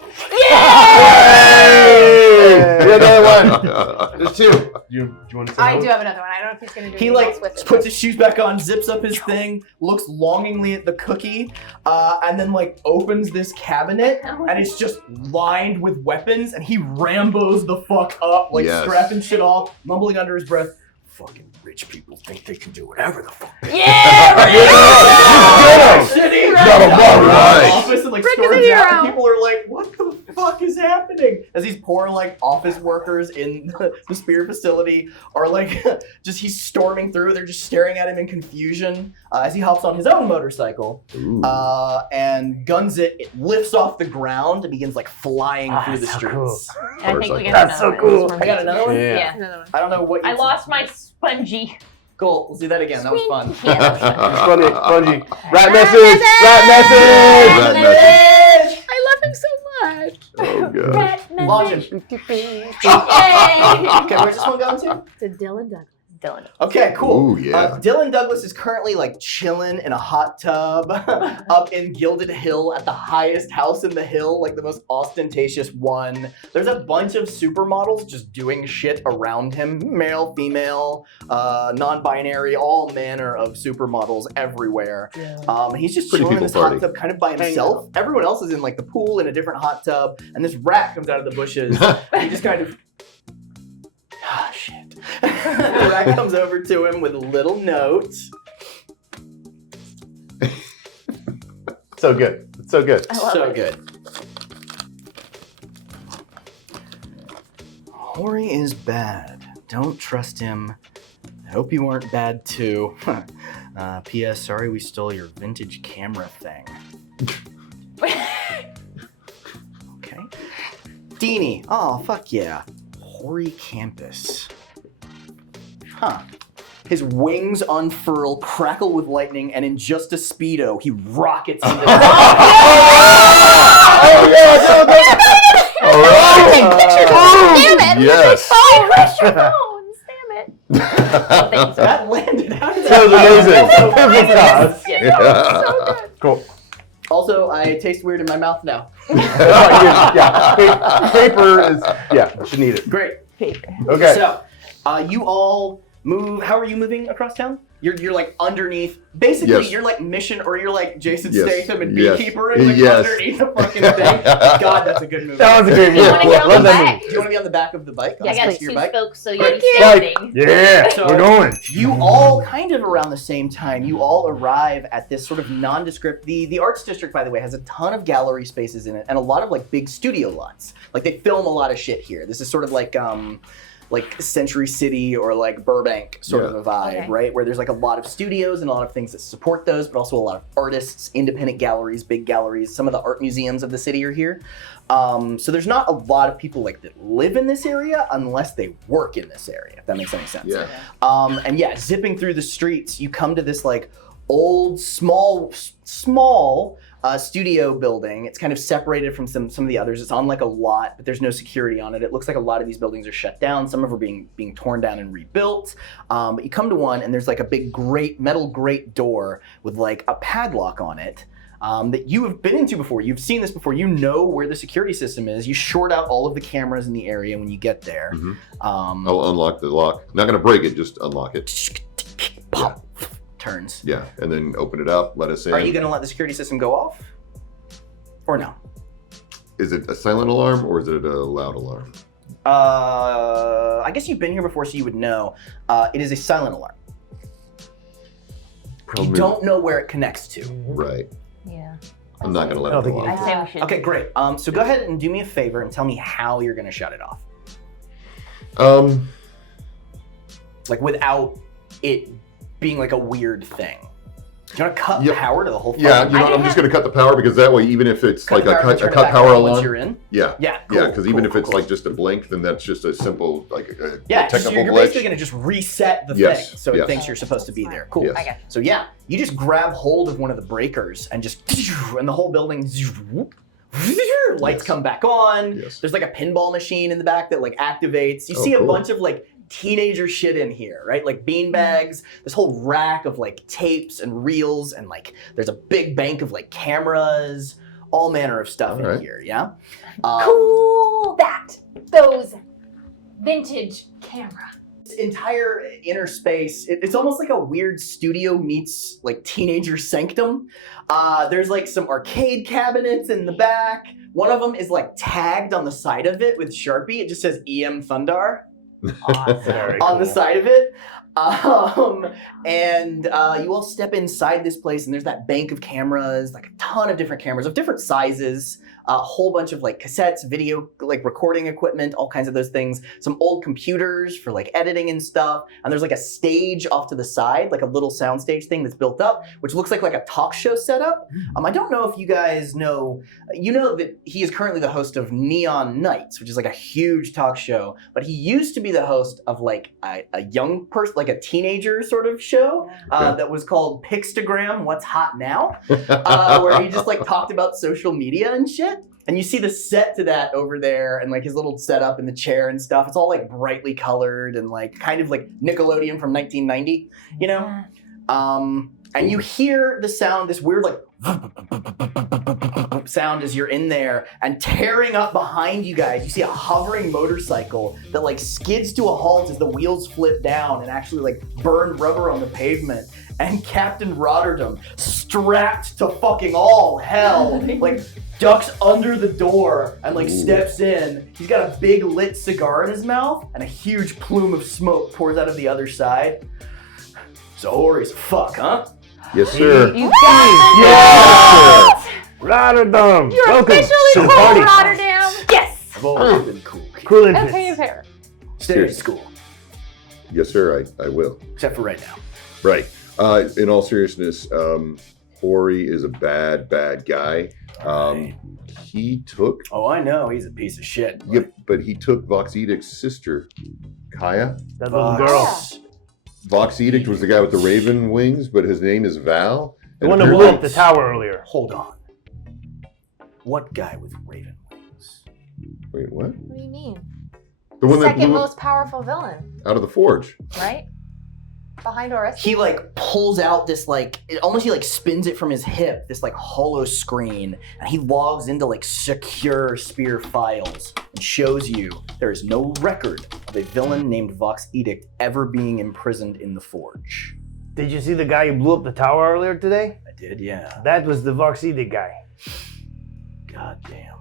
Hey! Another one. There's 2. Do you want to say I that do one? have another one. I don't know if he's gonna do He anything like else with it. puts his shoes back on, zips up his thing, looks longingly at the cookie, and then like opens this cabinet, and it's just lined with weapons, and he Rambos the fuck up, like Yes. strapping shit off, mumbling under his breath. Fucking rich people think they can do whatever the fuck. Yeah, Rick! City, Got him all right. office and like Rick is a storms out, and hero. people are like, "What the fuck is happening?" As these poor like office workers in the Spear facility are like, he's storming through. They're just staring at him in confusion as he hops on his own motorcycle Ooh. and guns it. It lifts off the ground and begins like flying through the so streets. cool. I think we got That's another so one. cool. This one I got too. another one. Yeah. Yeah. Another one. I don't know what you I lost my spongy. Cool. Let's do that again. That was fun. Yeah, that was fun. Funny. Rat message. Rat message. Rat message. I love him so much. Oh, God. Rat Launch message. him. Yay! Okay, where's this one going to? To Dylan Douglas. Dylan. Okay, cool. Ooh, yeah. Dylan Douglas is currently like chilling in a hot tub up in Gilded Hill at the highest house in the hill, like the most ostentatious one. There's a bunch of supermodels just doing shit around him, male, female, non-binary, all manner of supermodels everywhere. He's just Pretty chilling in people this party. hot tub kind of by himself. Everyone else is in like the pool in a different hot tub, and this rat comes out of the bushes. And he just kind of shit. The rat comes over to him with a little note. So good. It's so good. I love So it. good. Hori is bad. Don't trust him. I hope you aren't bad too. P.S. Sorry we stole your vintage camera thing. Okay. Deanie. Oh, fuck yeah. Hori Campus. Huh. His wings unfurl, crackle with lightning, and in just a speedo, he rockets into the Oh yeah, go. All right. Damn it! Yes. Oh, crush your bones! Damn it! Oh, thank you so much. That landed. How did That was amazing. So Perfect toss. Yeah. Cool. Also, I taste weird in my mouth now. Yeah, paper is, yeah, you should need it. Great. Okay. So, you all move. How are you moving across town? You're like underneath. Basically, Yes. you're like Mission, or you're like Jason Yes. Statham and Yes. Beekeeper, and like Yes. underneath the fucking thing. God, that's a good movie. That was a great You movie. want to get on the Love that back? movie. Do you want to be on the back of the bike? Yeah, I got Next to your two bike? spokes, so you're Like, standing. yeah, So- we're going. You all kind of around the same time, you all arrive at this sort of nondescript, the arts district, by the way, has a ton of gallery spaces in it and a lot of like big studio lots. Like they film a lot of shit here. This is sort of like Century City or like Burbank sort of a vibe, Okay. right? Where there's like a lot of studios and a lot of things that support those, but also a lot of artists, independent galleries, big galleries. Some of the art museums of the city are here. So there's not a lot of people like that live in this area unless they work in this area, if that makes any sense. Yeah. And yeah, zipping through the streets, you come to this like old, small studio building. It's kind of separated from some of the others. It's on like a lot, but there's no security on it. It looks like a lot of these buildings are shut down. Some of them are being torn down and rebuilt. But you come to one, and there's like a big metal grate door with like a padlock on it. That you have been into before. You've seen this before. You know where the security system is. You short out all of the cameras in the area when you get there. Mhm. I'll unlock the lock. Not gonna break it, just unlock it. Pop. Turns. Yeah, and then open it up. Let us in. Are you going to let the security system go off? Or no? Is it a silent alarm or is it a loud alarm? I guess you've been here before, so you would know. It is a silent alarm. You don't know where it connects to. Right. Yeah. I'm not gonna let I it don't go think off. I say we should. Okay, great. So go ahead and do me a favor and tell me how you're going to shut it off. Like without it being like a weird thing. Do you want to cut Yeah. power to the whole thing? Yeah, you know I what? I'm didn't just gonna cut the power because that way, even if it's like the power and a turn it cut back power on once alarm. you're in? Yeah. Yeah, Yeah, cool, because even cool, if it's cool. like just a blink, then that's just a simple like a Yeah, just, technical you're glitch. basically going to just reset the Yes, thing so yes. it thinks you're supposed to be there. Cool. Yes. I got So yeah, you just grab hold of one of the breakers and just, and the whole building, lights Yes. come back on. Yes. There's like a pinball machine in the back that like activates. You Oh, see a cool. bunch of like teenager shit in here, right? Like bean bags, this whole rack of like tapes and reels, and like there's a big bank of like cameras, all manner of stuff All in right. here, yeah? Cool. Those vintage camera. This entire inner space, it's almost like a weird studio meets like teenager sanctum. There's like some arcade cabinets in the back. One of them is like tagged on the side of it with Sharpie. It just says EM Thundar Very on the cool. side of it. And you all step inside this place, and there's that bank of cameras, like a ton of different cameras of different sizes, a whole bunch of like cassettes, video, like recording equipment, all kinds of those things, some old computers for like editing and stuff. And there's like a stage off to the side, like a little soundstage thing that's built up, which looks like a talk show setup. I don't know if you guys know, you know that he is currently the host of Neon Nights, which is like a huge talk show, but he used to be the host of like a young person, like a teenager sort of show that was called Pixtagram What's Hot Now, where he just like talked about social media and shit. And you see the set to that over there, and like his little setup in the chair and stuff. It's all like brightly colored and like kind of like Nickelodeon from 1990, you know? And you hear the sound, this weird like sound as you're in there, and tearing up behind you guys, you see a hovering motorcycle that like skids to a halt as the wheels flip down and actually like burn rubber on the pavement. And Captain Rotterdam, strapped to fucking all hell, like ducks under the door and like steps in. He's got a big lit cigar in his mouth, and a huge plume of smoke pours out of the other side. So Hori's fuck, huh? Yes, sir. You got Yes, Rotterdam. You're Welcome officially to the cool, party. Rotterdam. Yes. I've always been cool kid. Cool Okay, infants. fair. Stay in school, Yes, sir. I will. except for right now. Right. In all seriousness, Hori is a bad guy. He took. Oh, I know. He's a piece of shit. Yep, but he took Vox Edict's sister, Kaya. That little Vox. girl. Vox Edict was the guy with the raven wings, but his name is Val. The And one that blew apparently- up the tower earlier. Hold on. What guy with raven wings? Wait, what? What do you mean? The one that Second blew most powerful villain, out of the forge. right? Behind Orestes? He like pulls out this like he like spins it from his hip, this like hollow screen, and he logs into like secure spear files and shows you there is no record of a villain named Vox Edict ever being imprisoned in the forge. Did you see the guy who blew up the tower earlier today? I did, yeah. That was the Vox Edict guy. God damn.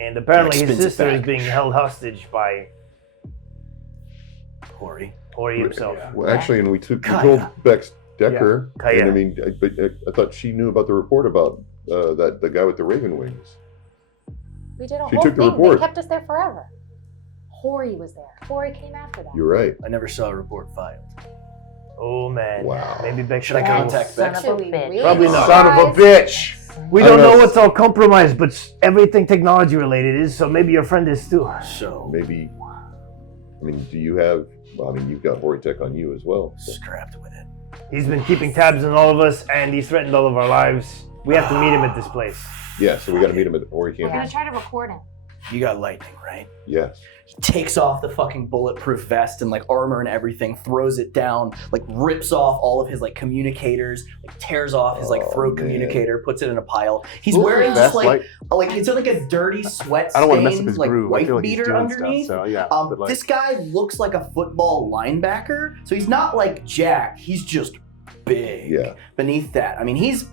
And apparently Like, his spins it sister is back. being held hostage by Hori. Hori himself. Well, actually, and we told Kaya. Bex Decker. Yeah, Kaya. And I mean, I thought she knew about the report about that the guy with the raven wings. We did a She whole took the thing. report. They kept us there forever. Hori was there. Hori came after that. You're right. I never saw a report filed. Oh man. Wow. Maybe Beck Should I know. contact Son Bex? of a Should we bitch. really? Probably not. Son of a bitch. We I don't don't know know. what's all compromised, but everything technology-related is, so maybe your friend is too. So Maybe. I mean, do you have? Well, I mean, you've got Horitech on you as well. so- strapped with it. He's been keeping tabs on all of us, and he's threatened all of our lives. We have to meet him at this place. Yeah, so we got to meet him at Ori We're Camp. gonna try to record him. You got lightning, right? Yes. He takes off the fucking bulletproof vest and like armor and everything, throws it down, like rips off all of his like communicators, like tears off his like Oh, throat man. communicator, puts it in a pile. He's Ooh, wearing that's just like it's like a dirty sweat I don't want to mess up stained his like groove. I white feel like he's beater doing underneath. stuff. So yeah. but like, This guy looks like a football linebacker, so he's not like jacked. He's just big. Yeah. Beneath that, I mean, he's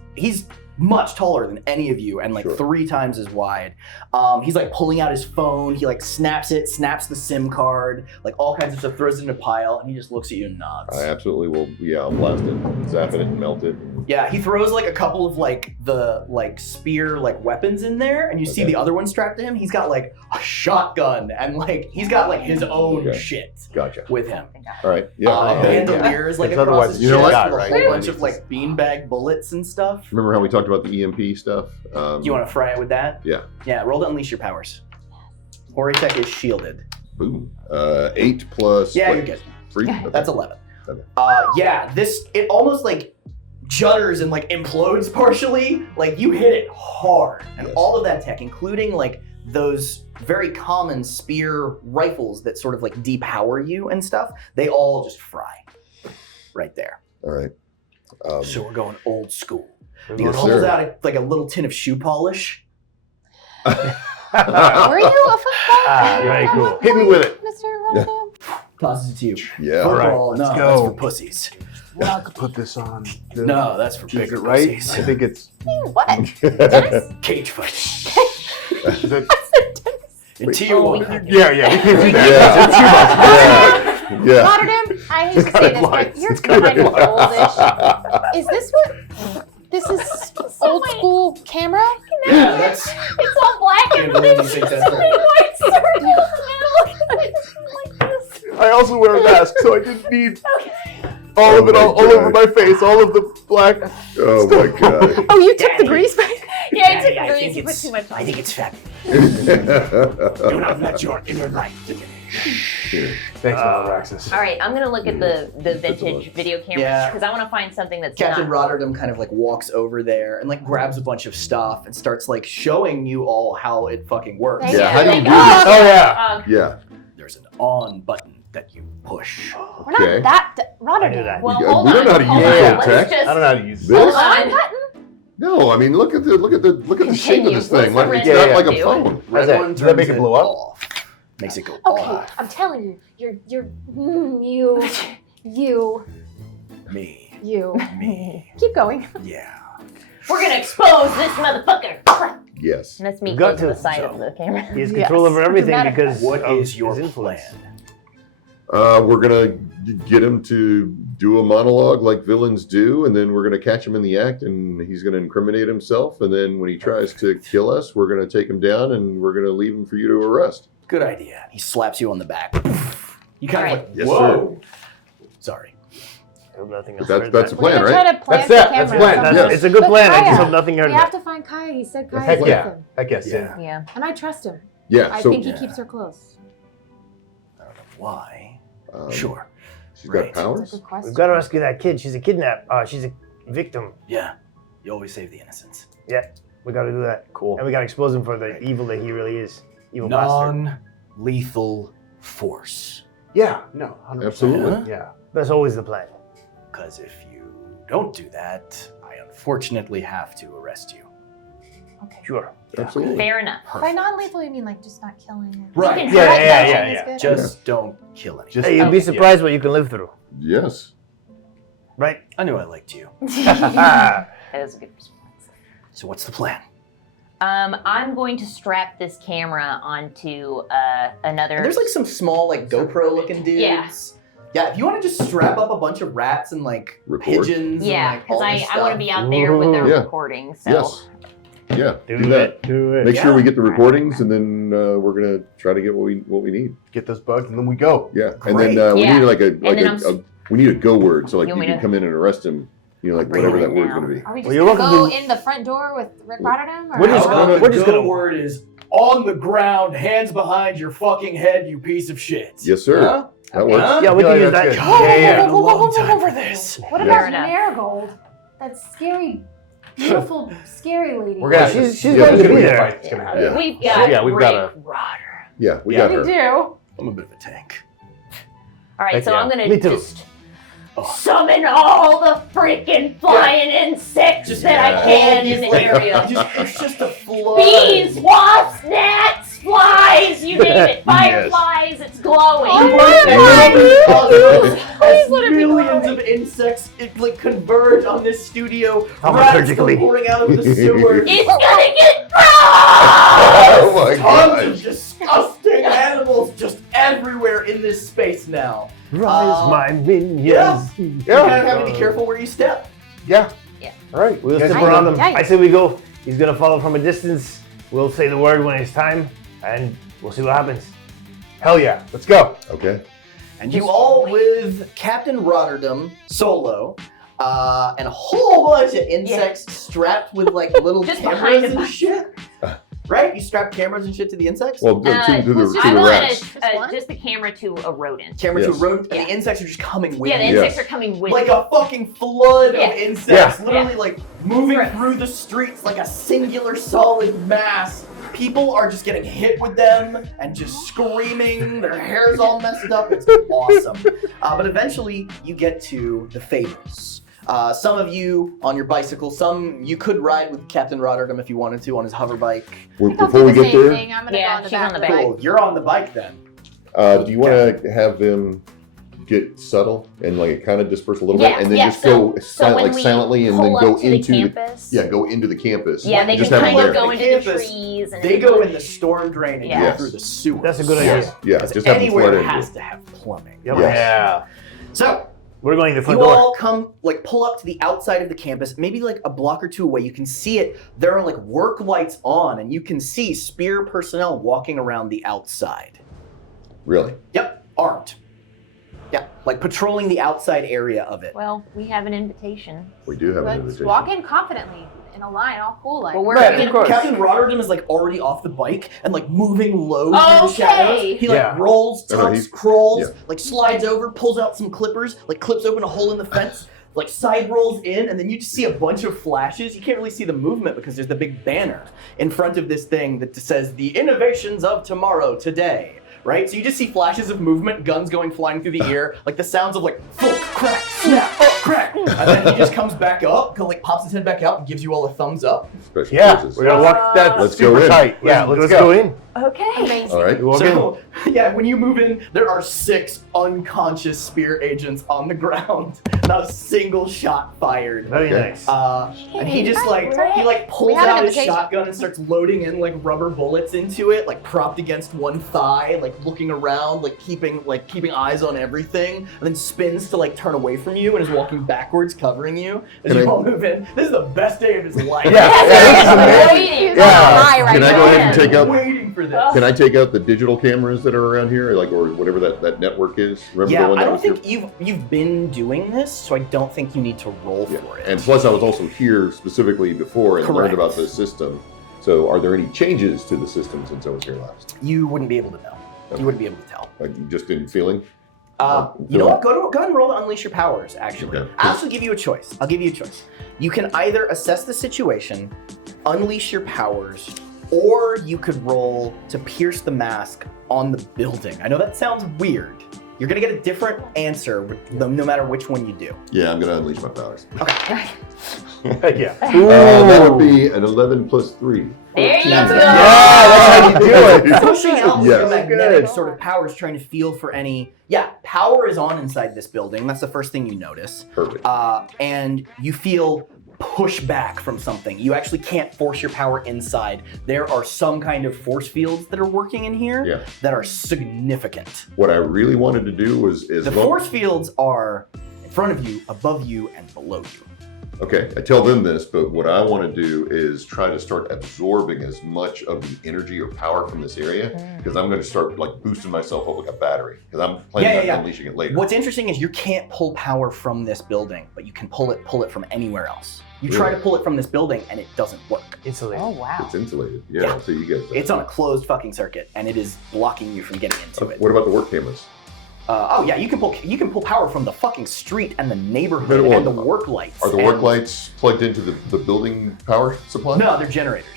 much taller than any of you and like Sure. 3 times as wide. He's like pulling out his phone. He like snaps the SIM card, like all kinds of stuff, throws it in a pile, and he just looks at you and nods. I absolutely will. Yeah, I'll blast it, zap it, and melt it. Yeah, he throws like a couple of like the like spear like weapons in there, and you see Okay. the other one strapped to him. He's got like a shotgun and like he's got like his own Okay. shit Gotcha. with him. All right. Yeah. Bandoliers like It's across otherwise- his you know chest what? with a Right. whole Right. bunch of like beanbag bullets and stuff. Remember how we talked about the EMP stuff? Do you want to fry it with that? Yeah. Yeah, roll to unleash your powers. Horitech is shielded. Boom. 8 plus. Yeah, what, you're good. 3? Okay. That's 11. Okay. Yeah, it almost like judders and like implodes partially. Like you hit it hard, and Yes. all of that tech, including like those very common spear rifles that sort of like depower you and stuff, they all just fry right there. All right. So we're going old school. He Yes, pulls sir. out like a little tin of shoe polish. Were you a football? Very cool. hit me with it. Mr. Rondo? Tosses it to you. Yeah. All right, Football, let's no, go. that's for pussies. Well, I could put this on. The, No, that's for is bigger it right? pussies. I think it's. What? Cage fight. Is it, In Oh, Tijuana. yeah. We can do Yeah. that. yeah. Yeah. Rotterdam, I hate to It's say kinda this, blind. but you're It's kinda kind of blind. oldish. Is this what? This is old school camera? Yeah, that's. It's all black Can't and believe blue. you think that's So many right. white circles. And look at it like this. I also wear a mask, so I didn't need all of it all over my face, all of the black. Oh my god. Oh, you took the grease back? Yeah, I took I the grease. think You put it's- too much. I think it's fat. Do not let your inner light. Thanks, Malabraxis. All right, I'm gonna look at the vintage look. video cameras Yeah. because I want to find something that's Captain not. Rotterdam kind of like walks over there and like grabs a bunch of stuff and starts like showing you all how it fucking works. Thank Yeah, how do you like, do oh, this? Oh, yeah. Yeah. There's an on button that you push. We're not Okay. that. I Rotterdam. knew that. Well, We hold don't on. know how to hold use on. it, Let's Tech. just I don't know how to use This? this. hold On on. button? No, I mean look at the shape of this Continue. thing. What's Like, the it's red not like one a do? phone. How's that? one Does that make turns it blow up? off. Makes it go Okay, off. I'm telling you, you. Me. Keep going. Yeah. We're gonna expose this motherfucker. Yes. And that's me Got close to the to, side so. of the camera. He has Yes. control over everything Dramatic. because What of is your his influence. plan? We're gonna get him to do a monologue like villains do, and then we're gonna catch him in the act, and he's gonna incriminate himself. And then when he tries to kill us, we're gonna take him down, and we're gonna leave him for you to arrest. Good idea. He slaps you on the back. You kind All of right. like, Yes, whoa. Sorry. hope nothing else. That's the We're plan, gonna right? try to plant That's it. the That's camera. the plan. somewhere. Yes. It's a good But plan. I just Kaya, hope nothing heard We of have it. to find Kaya. He said Kaya's Heck with yeah. him. Heck yes. Yeah. Yeah. And I trust him. Yeah. I So think he Yeah. keeps her close. I don't know why. um, Sure. She's got Right. That's a powers. good question. We've got to rescue that kid. She's a kidnap. She's a victim. Yeah. You always save the innocents. We got to do that. Cool. And we got to expose him for the evil that he really is. Evil bastard. Non-lethal force. Yeah. No. 100%. Absolutely. Yeah. That's always the plan. Because if you don't do that, I unfortunately have to arrest you. Okay. Sure. Absolutely. Fair enough. By non-lethal, you mean like just not killing? Right. You can hide that. Yeah. Just don't kill anyone. Just Hey, you'd be surprised what you can live through. Yes. Right? I knew I liked you. That is a good response. So what's the plan? I'm going to strap this camera onto another. And there's like some small like GoPro looking dudes. Yeah. Yeah, if you want to just strap up a bunch of rats and like Record. pigeons. Yeah, and, like, because all this I want to stuff. be out there with the Yeah. recording. So. Yes. Yeah. Do that. it. Do it. Make sure Yeah. we get the recordings, and then we're gonna try to get what we need. Get those bugs, and then we go. Yeah. And then we Yeah. need like then we need a go word, so like You you want me can to- come in and arrest him. You know, like Bring whatever it that word's now. gonna be. Are we just Well, you're gonna welcome go to- in the front door with Rick Rotterdam? Or We're just How gonna- about we're the just go gonna- word is on the ground, hands behind your fucking head, you piece of shit. Yes, sir. Huh? That works. Huh? Yeah, we can Yeah, use that's that. good. God, Yeah, I've yeah. waited a long time for this. What Fair about enough. Marigold? That scary, beautiful, scary lady. We're gonna. She's Yeah, going it's to gonna be be a there. Fight. It's gonna happen. Yeah. We've got Yeah, we've Rick got Rotter. Yeah, we Yeah, got We her. do. I'm a bit of a tank. All right, Heck so yeah. I'm gonna Me too. just Oh. summon all the freaking flying insects Just that I can in the area. It's just a flood. Bees, wasps, gnats, flies, you name it. Fireflies, it's glowing. Please let it be Millions glowing. of insects like converge on this studio. Thaumaturgically. Rats go pouring out of the sewer. It's gonna get Oh my Tons of gosh. disgusting animals just everywhere in this space now. Rise, my minions. yeah. You kind of have to be Yeah. careful where you step. Yeah. Yeah. All right. We'll You guys step go. around him. Yikes. I say we go. He's gonna follow from a distance. We'll say the word when it's time, and we'll see what happens. Hell yeah. Let's go. Okay. And you all with Captain Rotterdam solo, and a whole bunch of insects strapped with like little Just cameras behind and him. shit. Right? You strap cameras and shit to the insects? Well, to the I want rats. just the camera to a rodent. Camera to Yes. rodent, and Yeah. the insects are just coming with Yeah, the you. insects are coming with Like you. a fucking flood Yeah. of insects, Yeah. literally like moving Right. through the streets like a singular solid mass. People are just getting hit with them and just screaming. Their hair's all messed up. It's awesome. But eventually, you get to the Fables. Some of you on your bicycle. Some you could ride with Captain Rotterdam if you wanted to on his hover bike. I think I'll Before do we the get same there, thing. I'm gonna Yeah, go on the she's back. on the of back. Cool. You're on the bike then. do you want to have them get subtle and like kind of disperse a little bit, and then just so, go so when we silently, and then pull go up to into the campus. go into the campus. Yeah, they just can have kind them of there. go into Campus, the trees. And They go in the storm drain and Yeah. go through the sewer. That's a good Yeah, idea. yeah, Because just have them anywhere flood into has it. to have plumbing. Yep. Yes. Yeah. So We're going to the front you door. all come, like, pull up to the outside of the campus, maybe like a block or two away. You can see it. There are like work lights on, and you can see Spear personnel walking around the outside. Really? Yep, armed. Yeah, like patrolling the outside area of it. Well, we have an invitation. We do have an Let's invitation. walk in confidently in a line, all cool like. Well, we're Right, gonna of course. Captain Rotterdam is like already off the bike and like moving low through the Okay. shadows. He like Yeah. rolls, Oh, no, tucks, he's- crawls, yeah. like slides over, pulls out some clippers, like clips open a hole in the fence, like side rolls in, and then you just see a bunch of flashes. You can't really see the movement because there's the big banner in front of this thing that says the innovations of tomorrow today. Right? So you just see flashes of movement, guns going flying through the air, like the sounds of like thunk, crack, snap, crack. And then he just comes back up, like pops his head back out and gives you all a thumbs up. Special Yeah. forces. We're gonna walk that Let's super go in. tight. Yeah. Let's Let's go. go in. Okay. Amazing. All right. We walk in. So, yeah, when you move in, there are 6 unconscious Spear agents on the ground. Not a single shot fired. Very Okay. nice. And he just like pulls We have an out his invitation. shotgun and starts loading in like rubber bullets into it, like propped against one thigh, like looking around, like keeping eyes on everything, and then spins to like turn away from you and is walking backwards, covering you as Can you I- all move in. This is the best day of his life. Yeah. Yeah. This is amazing. Waiting. is Yeah. on a high right Can I now. go ahead and take out? Waiting for this. Can I take out the digital cameras that are around here, like or whatever that network is? Remember Yeah, the one I that don't was think here? you've been doing this, so I don't think you need to roll Yeah. for it. And plus, I was also here specifically before and learned Correct. about the system. So, are there any changes to the system since I was here last? You wouldn't be able to know. Okay. You wouldn't be able to tell. Like just in feeling? You know what? Go ahead and roll to unleash your powers, actually. Okay. I'll also give you a choice. I'll give you a choice. You can either assess the situation, unleash your powers, or you could roll to pierce the mask on the building. I know that sounds weird. You're gonna get a different answer no matter which one you do. Yeah, I'm gonna unleash my powers. Okay. Yeah. That would be an 11 plus 3. There you go. That's Yeah, that's how you do it. Pushing out with Yes. your magnetic Good. sort of powers, trying to feel for any. Yeah, power is on inside this building. That's the first thing you notice. Perfect. And you feel pushback from something. You actually can't force your power inside. There are some kind of force fields that are working in here Yeah. that are significant. What I really wanted to do was The force fields are in front of you, above you, and below you. Okay, I tell them this, but what I want to do is try to start absorbing as much of the energy or power from this area, because I'm going to start like boosting myself up like a battery, because I'm planning on unleashing it later. What's interesting is you can't pull power from this building, but you can pull it from anywhere else. You try to pull it from this building and it doesn't work. Insulated. Oh, wow. It's insulated. Yeah, Yeah. so you get that. It's on a closed fucking circuit and it is blocking you from getting into it. What about the work cameras? Oh yeah, you can pull power from the fucking street and the neighborhood No, no, and the work lights. Are the work and- lights plugged into the building power supply? No, they're generators.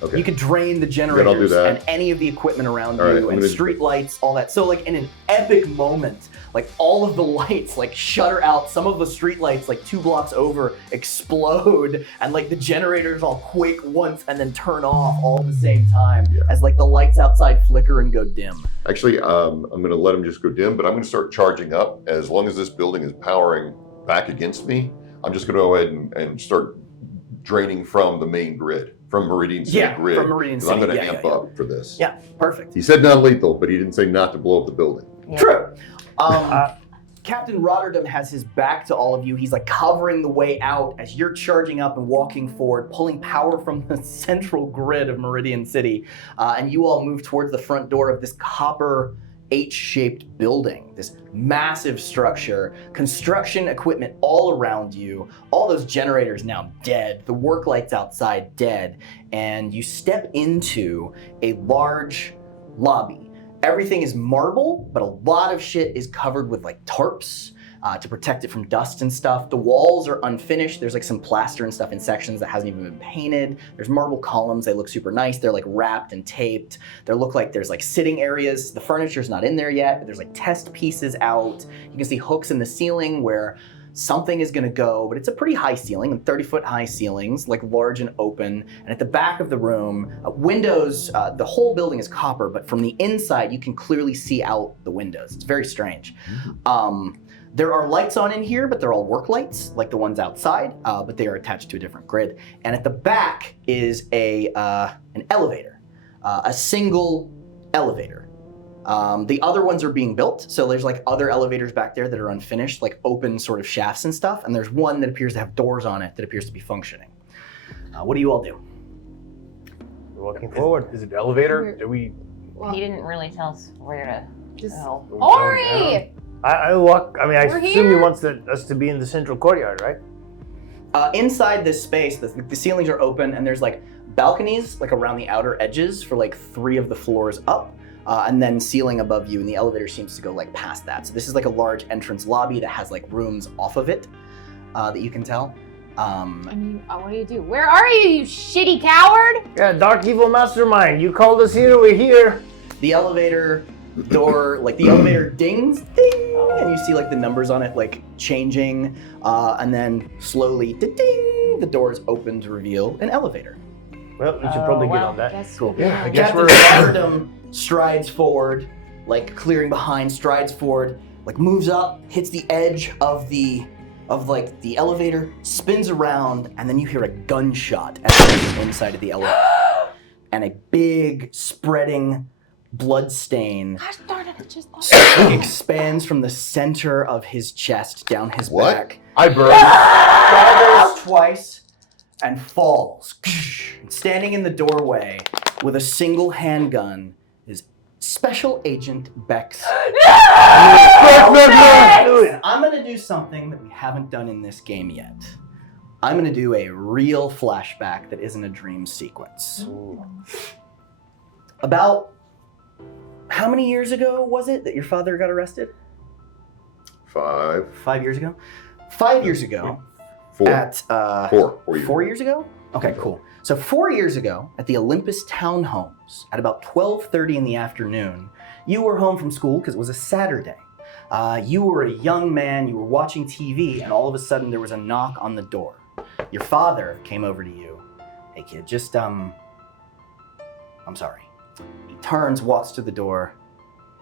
Okay. You could drain the I'll do generators that. and any of the equipment around All right, you I'm and gonna- street lights, all that. So like in an epic moment, like all of the lights like shutter out. Some of the street lights like 2 blocks over explode and like the generators all quake once and then turn off all at the same time Yeah. as like the lights outside flicker and go dim. Actually, I'm going to let them just go dim, but I'm going to start charging up. As long as this building is powering back against me, I'm just going to go ahead and start draining from the main grid, from Meridian City grid. from Meridian 'cause City. I'm going to yeah, amp yeah, up for this. Yeah, perfect. He said non-lethal, but he didn't say not to blow up the building. Yeah. True. Captain Rotterdam has his back to all of you. He's like covering the way out as you're charging up and walking forward, pulling power from the central grid of Meridian City. And you all move towards the front door of this copper H-shaped building, this massive structure, construction equipment all around you, all those generators now dead, the work lights outside dead, and you step into a large lobby. Everything is marble, but a lot of shit is covered with like tarps to protect it from dust and stuff. The walls are unfinished. There's like some plaster and stuff in sections that hasn't even been painted. There's marble columns. They look super nice. They're like wrapped and taped. They look like there's like sitting areas. The furniture's not in there yet, but there's like test pieces out. You can see hooks in the ceiling where something is gonna go, but it's a pretty high ceiling, 30-foot high ceilings, like large and open. And at the back of the room, windows, the whole building is copper, but from the inside, you can clearly see out the windows. It's very strange. There are lights on in here, but they're all work lights, like the ones outside, but they are attached to a different grid. And at the back is an elevator, a single elevator. The other ones are being built, so there's like other elevators back there that are unfinished, like open sort of shafts and stuff, and there's one that appears to have doors on it that appears to be functioning. What do you all do? We're walking forward. Is it elevator? Do we? He didn't really tell us where to Just go. Ori! I walk. I mean, I We're assume he here. wants us to be in the central courtyard, right? Inside this space, the ceilings are open, and there's like balconies like around the outer edges for like 3 of the floors up. And then ceiling above you, and the elevator seems to go like past that. So this is like a large entrance lobby that has like rooms off of it that you can tell. I mean, what do? Where are you shitty coward? Yeah, dark evil mastermind. You called us here. We're here. The elevator door, like the elevator dings, ding, and you see like the numbers on it like changing, and then slowly, ding, the doors open to reveal an elevator. Well, we should probably get on that. Guess Cool. Yeah, I guess Captain we're. Rotterdam strides forward, like clearing behind, strides forward, like moves up, hits the edge of the elevator, spins around, and then you hear a gunshot at the inside of the elevator. And a big spreading blood stain Gosh darn it! It just. expands from the center of his chest down his What? back. I burned. Staggers twice, and falls. Standing in the doorway with a single handgun is Special Agent Bex. I'm gonna do something that we haven't done in this game yet. I'm gonna do a real flashback that isn't a dream sequence. About how many years ago was it that your father got arrested? 5, 5 years ago? 5 years ago 4, at 4 years ago? Okay, cool. So 4 years ago at the Olympus Townhomes at about 12:30 in the afternoon, you were home from school because it was a Saturday. You were a young man, you were watching TV, and all of a sudden there was a knock on the door. Your father came over to you. Hey kid, just, I'm sorry. He turns, walks to the door,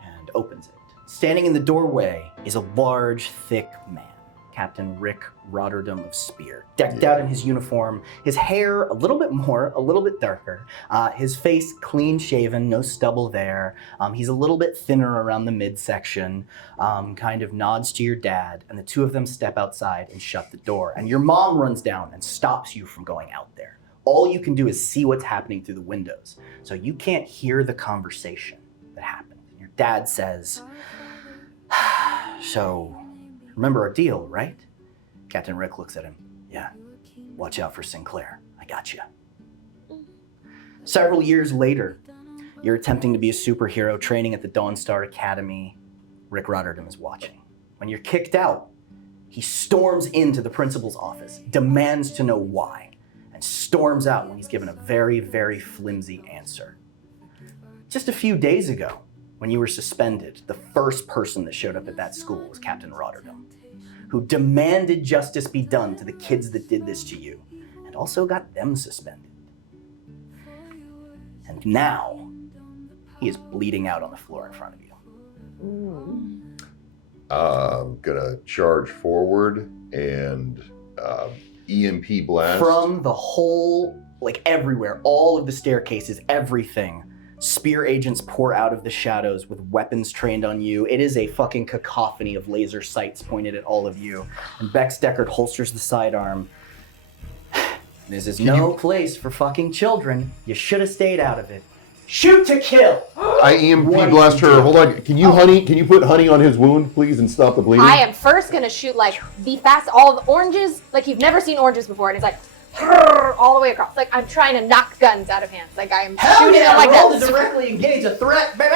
and opens it. Standing in the doorway is a large, thick man, Captain Rick Rotterdam of Spear, decked out in his uniform, his hair a little bit more, a little bit darker, his face clean shaven, no stubble there. He's a little bit thinner around the midsection, kind of nods to your dad, and the two of them step outside and shut the door. And your mom runs down and stops you from going out there. All you can do is see what's happening through the windows, so you can't hear the conversation that happened. Your dad says, so, remember our deal, right? Captain Rick looks at him. Yeah, watch out for Sinclair. I got you. Several years later, you're attempting to be a superhero, training at the Dawnstar Academy. Rick Rotterdam is watching. When you're kicked out, he storms into the principal's office, demands to know why, and storms out when he's given a very, very flimsy answer. Just a few days ago, when you were suspended, the first person that showed up at that school was Captain Rotterdam, who demanded justice be done to the kids that did this to you, and also got them suspended. And now, he is bleeding out on the floor in front of you. I'm gonna charge forward and EMP blast. From the whole, like everywhere, all of the staircases, everything, Spear agents pour out of the shadows with weapons trained on you. It is a fucking cacophony of laser sights pointed at all of you. And Bex Deckard holsters the sidearm. This is no place for fucking children. You should have stayed out of it. Shoot to kill! I EMP What blast do you her. do? Hold on. Can you Can you put honey on his wound, please, and stop the bleeding? I am first gonna shoot like the fast, all the oranges, like you've never seen oranges before, and it's like all the way across. Like I'm trying to knock guns out of hands. Like I'm Hell shooting yeah, them like roll to this. directly engage a threat, baby!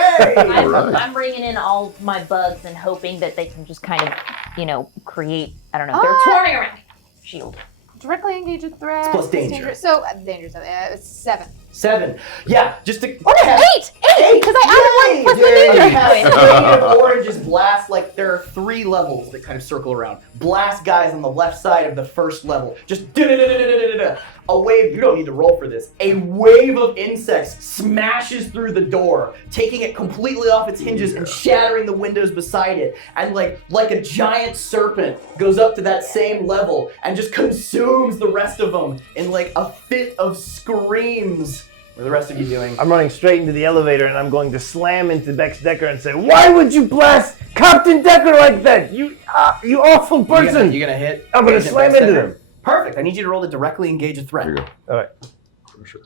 Right. I'm bringing in all my bugs and hoping that they can just kind of, create, I don't know, they're twirling around. Shield. Directly engage a threat. It's plus danger. So danger's 7. 7. Yeah, just to. What is 8? Because I added 1 plus the danger. Has oranges blast, like there are 3 levels that kind of circle around. Blast guys on the left side of the first level. Just da-da-da-da-da-da-da. A wave, you don't need to roll for this. A wave of insects smashes through the door, taking it completely off its hinges and shattering the windows beside it. And like a giant serpent goes up to that same level and just consumes the rest of them in like a fit of screams. What are the rest of you doing? I'm running straight into the elevator and I'm going to slam into Bex Decker and say, "Why would you blast Captain Decker like that? You awful person!" You're gonna hit? I'm gonna Agent slam Bex into Decker? them. Perfect. I need you to roll to directly engage a threat. There you go. All right. For sure.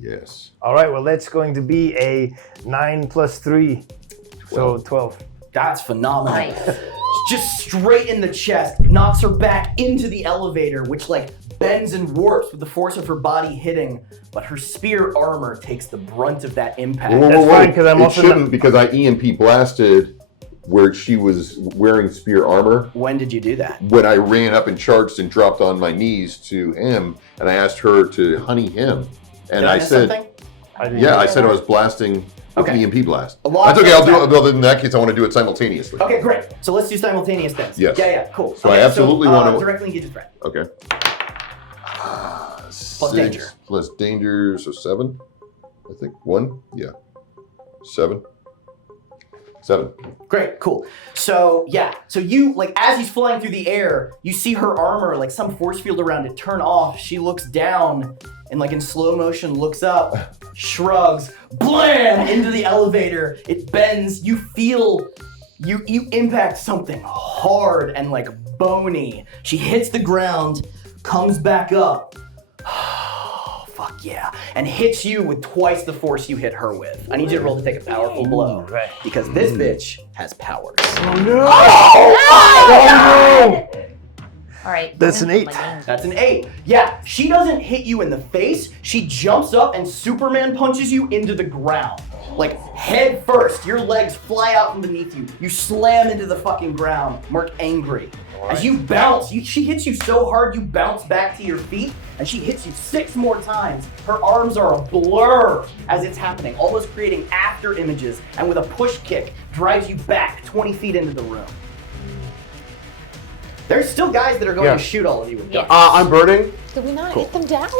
Yes. All right. Well, that's going to be a 9 plus 3, so 12. That's phenomenal. Nice. Just straight in the chest, knocks her back into the elevator, which like bends and warps with the force of her body hitting, but her spear armor takes the brunt of that impact. That's fine, 'cause I'm it also shouldn't not- because I EMP blasted where she was wearing spear armor. When did you do that? When I ran up and charged and dropped on my knees to him, and I asked her to honey him, and Did I miss said, something? "Yeah, I said I was blasting with Okay. EMP blast." A lot That's of okay. I'll things do it. happen. Well, in that case, I want to do it simultaneously. Okay, great. So let's do simultaneous things. Yes. Yeah, cool. So I absolutely wanna- directly engage a threat. Okay. Plus danger. Plus danger, so 7. I think 1. Yeah. 7. 7. Great, cool. So you, like, as he's flying through the air, you see her armor, like some force field around it, turn off. She looks down and, like, in slow motion, looks up, shrugs, blam, into the elevator. It bends. You feel, you impact something hard and, like, bony. She hits the ground, comes back up. Fuck yeah. And hits you with twice the force you hit her with. I need you to roll to take a powerful blow. Right. Because this bitch has powers. All right. That's an 8. That's an 8. Yeah, she doesn't hit you in the face. She jumps up and Superman punches you into the ground. Like head first, your legs fly out from beneath you. You slam into the fucking ground. Mark angry. As you bounce, she hits you so hard you bounce back to your feet, and she hits you 6 more times. Her arms are a blur as it's happening, almost creating after images, and with a push kick, drives you back 20 feet into the room. There's still guys that are going to shoot all of you with guns. I'm birding. Did we not hit them down?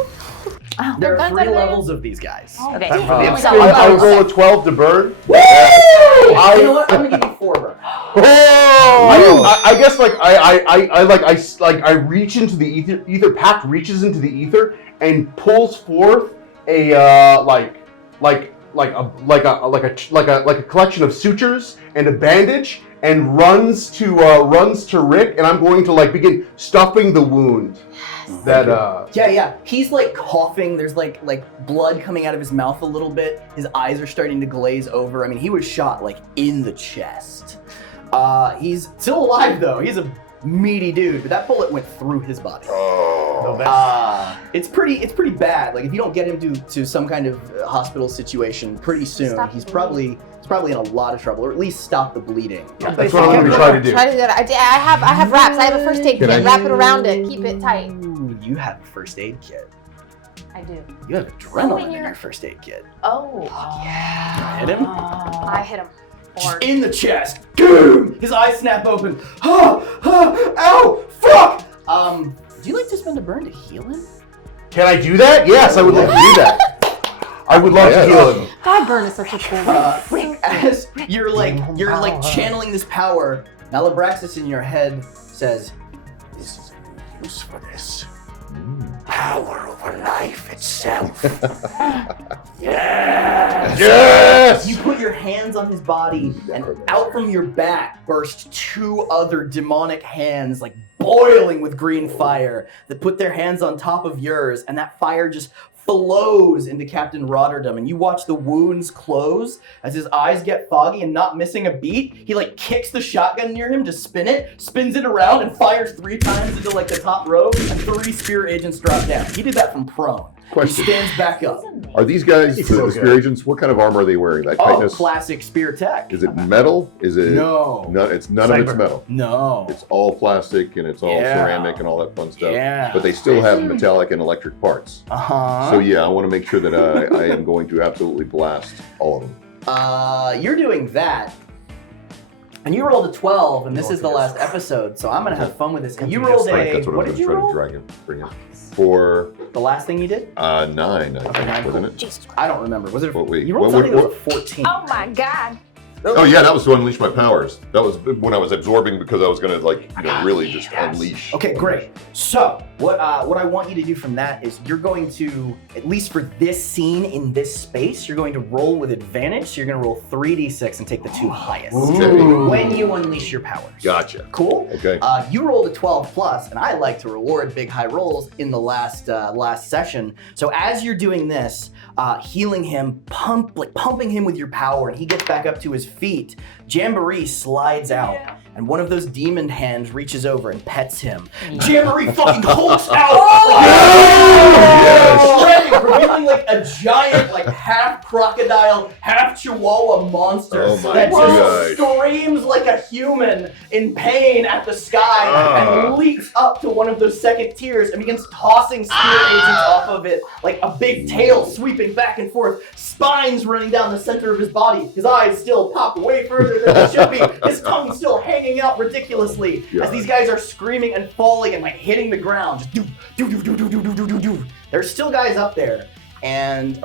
There are guns 3 out there? levels of these guys. Okay. I would roll a 12 to bird. Woo! You know what? I'm gonna give you 4 burn. I guess I reach into the ether. Pact reaches into the ether and pulls forth a like a collection of sutures and a bandage and runs to Rick, and I'm going to like begin stuffing the wound. That Yeah. He's like coughing. There's like blood coming out of his mouth a little bit. His eyes are starting to glaze over. I mean, he was shot like in the chest. He's still alive though. He's a meaty dude, but that bullet went through his body. It's pretty bad. Like if you don't get him to some kind of hospital situation pretty soon, he's probably in a lot of trouble, or at least stop the bleeding. that's what I'm going to try to do. Try to do that. I have wraps. I have a first aid kit. Wrap it around it. Keep it tight. Ooh, you have a first aid kit. I do. You have adrenaline in your first aid kit. Oh. Yeah. Hit him. I hit him. Just in the chest. Boom! His eyes snap open. Ow! Fuck! Would you like to spend a burn to heal him? Can I do that? Yes, I would love to do that. I would love to heal him. God burn is such a cool word. As you're channeling this power, Malabraxis in your head says, "This is a use for this. Power over life itself." Yes! You put your hands on his body, and out from your back burst 2 other demonic hands, like boiling with green fire, that put their hands on top of yours, and that fire just flows into Captain Rotterdam, and you watch the wounds close as his eyes get foggy, and not missing a beat, he like kicks the shotgun near him to spin it, spins it around, and fires 3 times into like the top row, and 3 spear agents drop down. He did that from prone. Question. He stands back up. Are these guys, the spear agents, what kind of armor are they wearing? That tightness? Classic spear tech. Is it metal? Is it? No. It's none of it's Cyber. metal. No. It's all plastic and it's all Yeah. ceramic and all that fun stuff. Yeah. But they still have metallic and electric parts. Uh-huh. So yeah, I want to make sure that I am going to absolutely blast all of them. You're doing that. And you rolled a 12, and this is the last episode, so I'm gonna have fun with this. And you rolled Right, a, that's what what I'm did you going to roll? try to bring in. For The last thing you did? 9, I think, nine, wasn't cool. it? Jesus Christ. I don't remember. Was it? What, wait, You rolled what- something what- that was a 14. Oh my God. Oh yeah, that was to unleash my powers. That was when I was absorbing because I was going to really just unleash. Okay, great. So what I want you to do from that is you're going to, at least for this scene in this space, you're going to roll with advantage. So you're going to roll 3d6 and take the 2 highest Ooh. when you unleash your powers. Gotcha. Cool. Okay. You rolled a 12 plus, and I like to reward big high rolls in the last session. So as you're doing this, healing him, pumping him with your power, and he gets back up to his feet, Jamboree slides out, and one of those demon hands reaches over and pets him. Jamboree fucking hulks out, revealing like a giant, like half crocodile, half chihuahua monster Oh my that just gosh. screams like a human in pain at the sky and leaps up to one of those second tiers and begins tossing spear agents off of it, like a big tail sweeping back and forth, spines running down the center of his body, his eyes still popped way further than they should be, his tongue still hanging out ridiculously as these guys are screaming and falling and like hitting the ground. Just do. There's still guys up there. And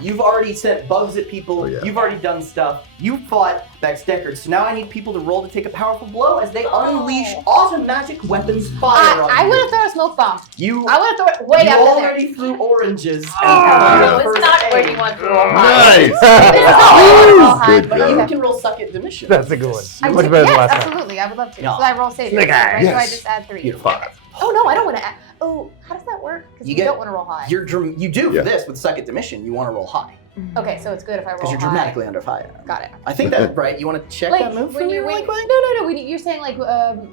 you've already sent bugs at people, you've already done stuff, you fought Bex Deckard, so now I need people to roll to take a powerful blow as they unleash automatic weapons fire on I you. would have thrown a smoke bomb. You I would have thrown it way you up in there. already threw oranges. Oh, and it's not where you want to roll. Nice. Good But job. you can roll suck at Demission. That's a good one. I Much would better yes, than last time. absolutely. I would love to. Yeah. So I roll save. Snake eye. Right? So I Yes. just add 3. Beautiful. Oh no, I don't want to add. Oh, how does that work? Because You you get- don't want to roll high. You do Yeah. for this with second dimension. You want to roll high Okay, so it's good if I roll because you're high. dramatically under fire. Got it. I think that's right. You want to check Like that move for when me you really when, quick? no. You're saying like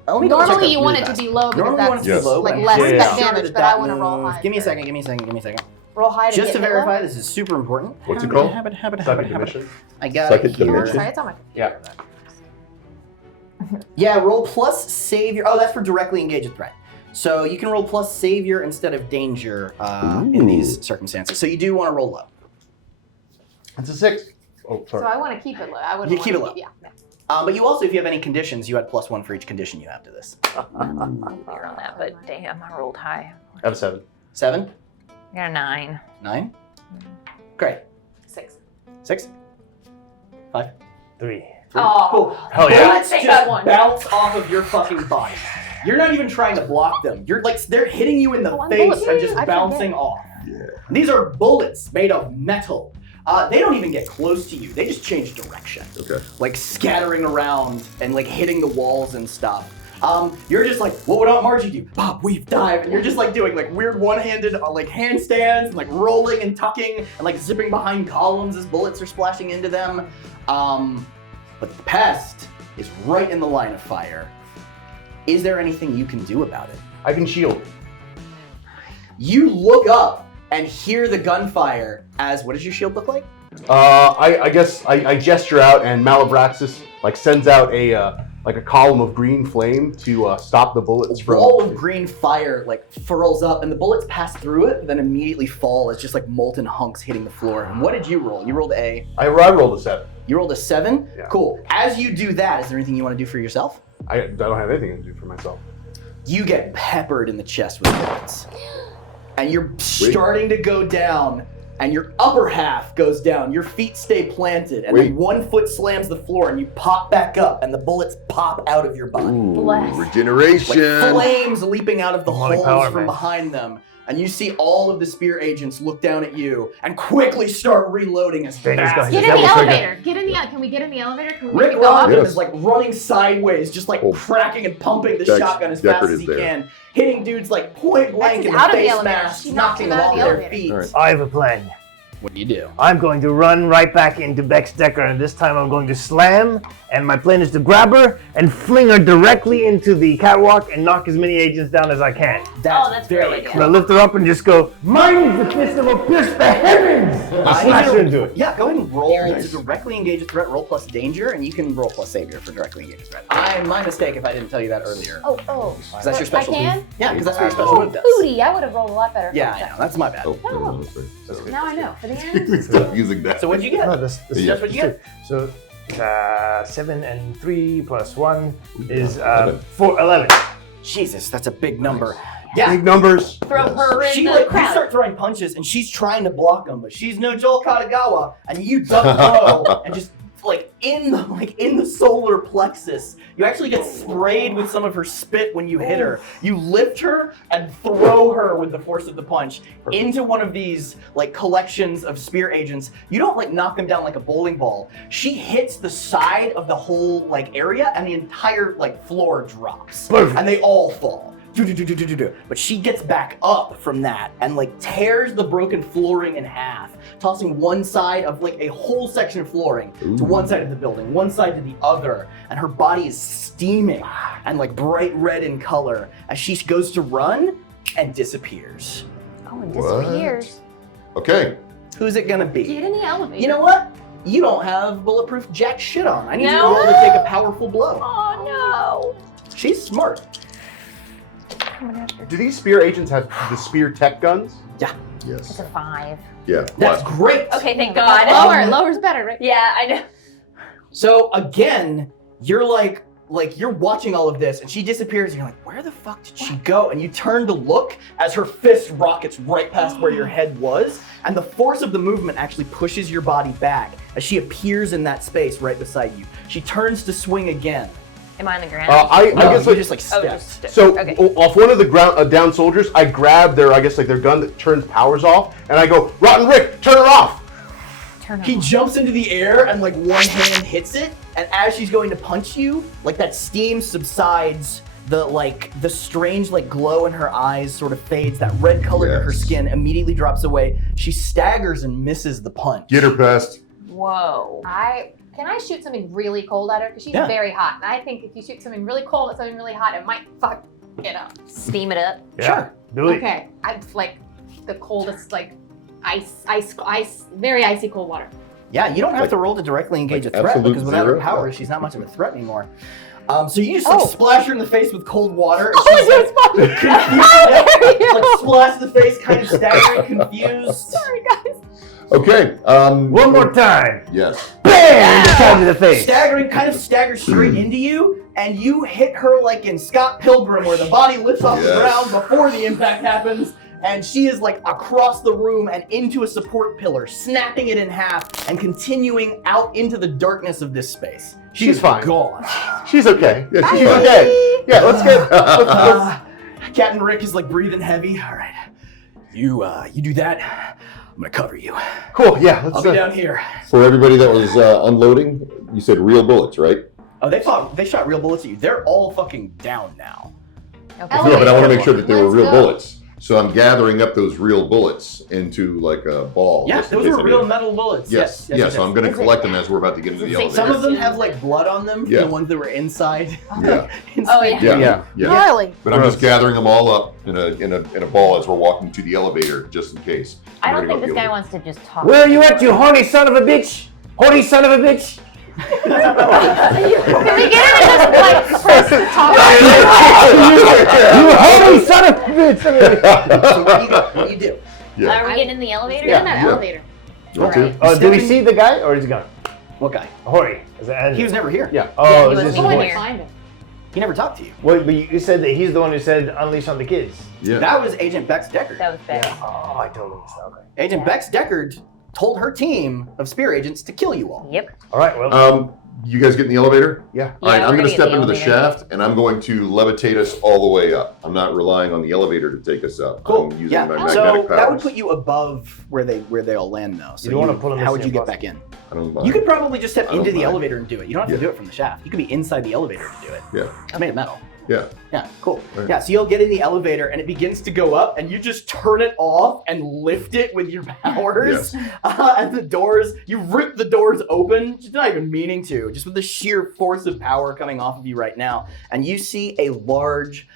Only double check normally that you want really it to fast. be low because Normally you want it that's to be Yes. low. like but less I'm pretty spec sure damage, that but I that wanna roll move- high Give me a first. second. Give me a second. roll high to Just get to hit verify, low. this is super important. What's it called? Second dimension. I got Second it here. dimension. Sorry, it's on my computer. Yeah, roll plus savior. Oh, that's for directly engage a threat. So you can roll plus savior instead of danger in Ooh. these circumstances. So you do want to roll low. It's a 6. Oh, So sorry. I want to keep it low. I would. You keep it low. Yeah. But you also, if you have any conditions, you add +1 for each condition you have to this. Clear on that, but damn, I rolled high. I have a 7. 7, I got a 9. 9. Great. 6. 6, 5. 3. Oh. Cool. Hell yeah. Bullets Take just that one. bounce off of your fucking body. You're not even trying to block them. You're like they're hitting you in the Oh, I'm face bullet- and just I bouncing forget. off. Yeah. These are bullets made of metal. They don't even get close to you. They just change direction, Okay. like scattering around and like hitting the walls and stuff. You're just like, what would Aunt Margie do? Pop, weave, dive, and you're just like doing like weird one-handed like handstands and like rolling and tucking and like zipping behind columns as bullets are splashing into them. But the pest is right in the line of fire. Is there anything you can do about it? I can shield. You look up and hear the gunfire as, what does your shield look like? I guess I gesture out and Malabraxis like sends out a like a column of green flame to stop the bullets A from. wall of green fire like furls up and the bullets pass through it, but then immediately fall as just like molten hunks hitting the floor. And what did you roll? You rolled a, I rolled a 7. you rolled a 7? Yeah. Cool. As you do that, is there anything you want to do for yourself? I don't have anything to do for myself. You get peppered in the chest with bullets. And you're starting to go down, and your upper half goes down. Your feet stay planted, and then Wait. one foot slams the floor, and you pop back up, and the bullets pop out of your body. Ooh, Bless. Like regeneration. flames leaping out of the Demonic holes power, from man. behind them. And you see all of the spear agents look down at you and quickly start reloading as Stranger's fast got as his Get in the double trigger. elevator. Get in the. Can we get in the elevator? Can we Rick make it go up? Robin Yes. is like running sideways, just like Oh. cracking and pumping the Dex- shotgun as fast Deckard as is he there. can, hitting dudes like point blank Dex in is the out of the face elevator. masks, She knocked knocking him them out off of the their elevator. feet. All right. I have a plan. What do you do? I'm going to run right back into Bex Decker, and this time I'm going to slam, and my plan is to grab her and fling her directly into the catwalk and knock as many agents down as I can. That's very great. I'm cool. gonna lift her up and just go, mine is the fist that will pierce the heavens! And I smash need her to- into it. Yeah, go ahead and roll Nice. to directly engage a threat. Roll plus danger, and you can roll plus savior for directly engage a threat. My mistake if I didn't tell you that earlier. Oh. Because that's your special I can? move. Yeah, because that's what your special Oh, move does. booty! I would have rolled a lot better. Yeah, I know. That's my bad. Oh, no, that's right. That's good. Now I know. For the end. Stop using that. So what'd you get? No, that's Yeah. That's what you get. So, 7 and 3 plus 1 is 11. 11. Jesus, that's a big number. Yeah. Big numbers. Throw her in She the like you crowd. start throwing punches and she's trying to block them, but she's no Joel Katagawa, and you duck low and just like in the solar plexus, you actually get sprayed with some of her spit when you hit her. You lift her and throw her with the force of the punch into one of these like collections of spear agents. You don't like knock them down like a bowling ball. She hits the side of the whole like area and the entire like floor drops. Perfect. And they all fall. But she gets back up from that and like tears the broken flooring in half, tossing one side of like a whole section of flooring to one side of the building, one side to the other, and her body is steaming and like bright red in color as she goes to run and disappears. Oh, and What? disappears. Okay. Who's it gonna be? Get in the elevator. You know what? You don't have bulletproof jack shit on. I need you to No. roll to take a powerful blow. Oh She's smart. no. Do these spear agents have the spear tech guns? It's Yes. a 5. Yeah. That's What? great. Okay, thank God. Lower's better, right? Yeah, I know. So again, you're like you're watching all of this and she disappears and you're like, where the fuck did she go? And you turn to look as her fist rockets right past where your head was, and the force of the movement actually pushes your body back as she appears in that space right beside you. She turns to swing again. Am I on the ground? I No, guess you like just like Oh, stepped. just so okay. off one of the ground down soldiers, I grab their their gun that turns powers off, and I go, Rotten Rick, turn her off. Turn He on. jumps into the air and like one hand hits it, and as she's going to punch you, like that steam subsides the strange like glow in her eyes sort of fades. That red color to her Yes. skin immediately drops away. She staggers and misses the punch. Get her pest. Whoa. Can I shoot something really cold at her? Because she's Yeah. very hot. And I think if you shoot something really cold at something really hot, it might fuck it up. Steam it up. Sure. Do it. Okay. I'd like the coldest, like ice, very icy cold water. Yeah, you don't have Like- to roll to directly engage like a threat absolute because without her zero? powers, she's not much of a threat anymore. So you just like Oh. splash her in the face with cold water. And Oh, she's, like, it's confused, like splash the face, kind of staggering, confused. Sorry, guys. Okay. One more time. Yes. Bam! The side of the face. Staggering, kind of staggers straight into you, and you hit her like in Scott Pilgrim, where the body lifts off the Yes. ground before the impact happens, and she is like across the room and into a support pillar, snapping it in half and continuing out into the darkness of this space. She's fine. Gone. She's okay. Yeah, She's okay. Yeah, let's get. Captain Rick is like breathing heavy. All right, you do that. I'm gonna cover you. Cool. Yeah, I'll let's. be down here. For everybody that was unloading, you said real bullets, right? Oh, they shot real bullets at you. They're all fucking down now. Okay. Oh, Yeah, but I want to make sure that they were Let's real go. bullets. So I'm gathering up those real bullets into like a ball. Yeah, just in those case were I real need it. metal bullets. Yes. Yes. Yeah, so I'm going to Is it- collect them as we're about to get into the Is it elevator. Some of them have like blood on them. Yeah. The ones that were inside. Yeah. Oh, yeah. Yeah. Yeah. Gnarly. But I'm just gathering them all up in a ball as we're walking to the elevator, just in case. I I'm don't ready think to this go guy up wants to just talk. Where are you at, you horny son of a bitch? Horny son of a bitch? Can we get him to just like press talk? You horny son of a bitch! So what do you do? Yeah. Are we getting in the elevator? Get in that Yeah. elevator. Go to. Alright. Do we see the guy or is he gone? What guy? Horny. Is that He was never here. Yeah. Oh, Yeah, he is was this the his one voice? here. Find him. He never talked to you. Wait, but you said that he's the one who said unleash on the kids. Yeah. That was Agent Bex Deckard. That was bad. Oh, I totally missed that. Okay. Agent Yeah. Bex Deckard told her team of spear agents to kill you all. Yep. All right, well, You guys get in the elevator? Yeah. All right, Yeah, I'm we're going to gonna step get the into the elevator. shaft, and I'm going to levitate us all the way up. I'm not relying on the elevator to take us up. Cool. I'm using Yeah. my So magnetic powers. that would put you above where they all land, though. So You don't wanna put 'em How in would the you get bus. back in? I don't mind. You could probably just step I don't into the mind. elevator and do it. You don't have to Yeah. do it from the shaft. You could be inside the elevator to do it. Yeah. I made it metal. Yeah. Yeah, cool. Right. Yeah, so you'll get in the elevator and it begins to go up, and you just turn it off and lift it with your powers. And the doors, you rip the doors open, just not even meaning to, just with the sheer force of power coming off of you right now. And you see a large,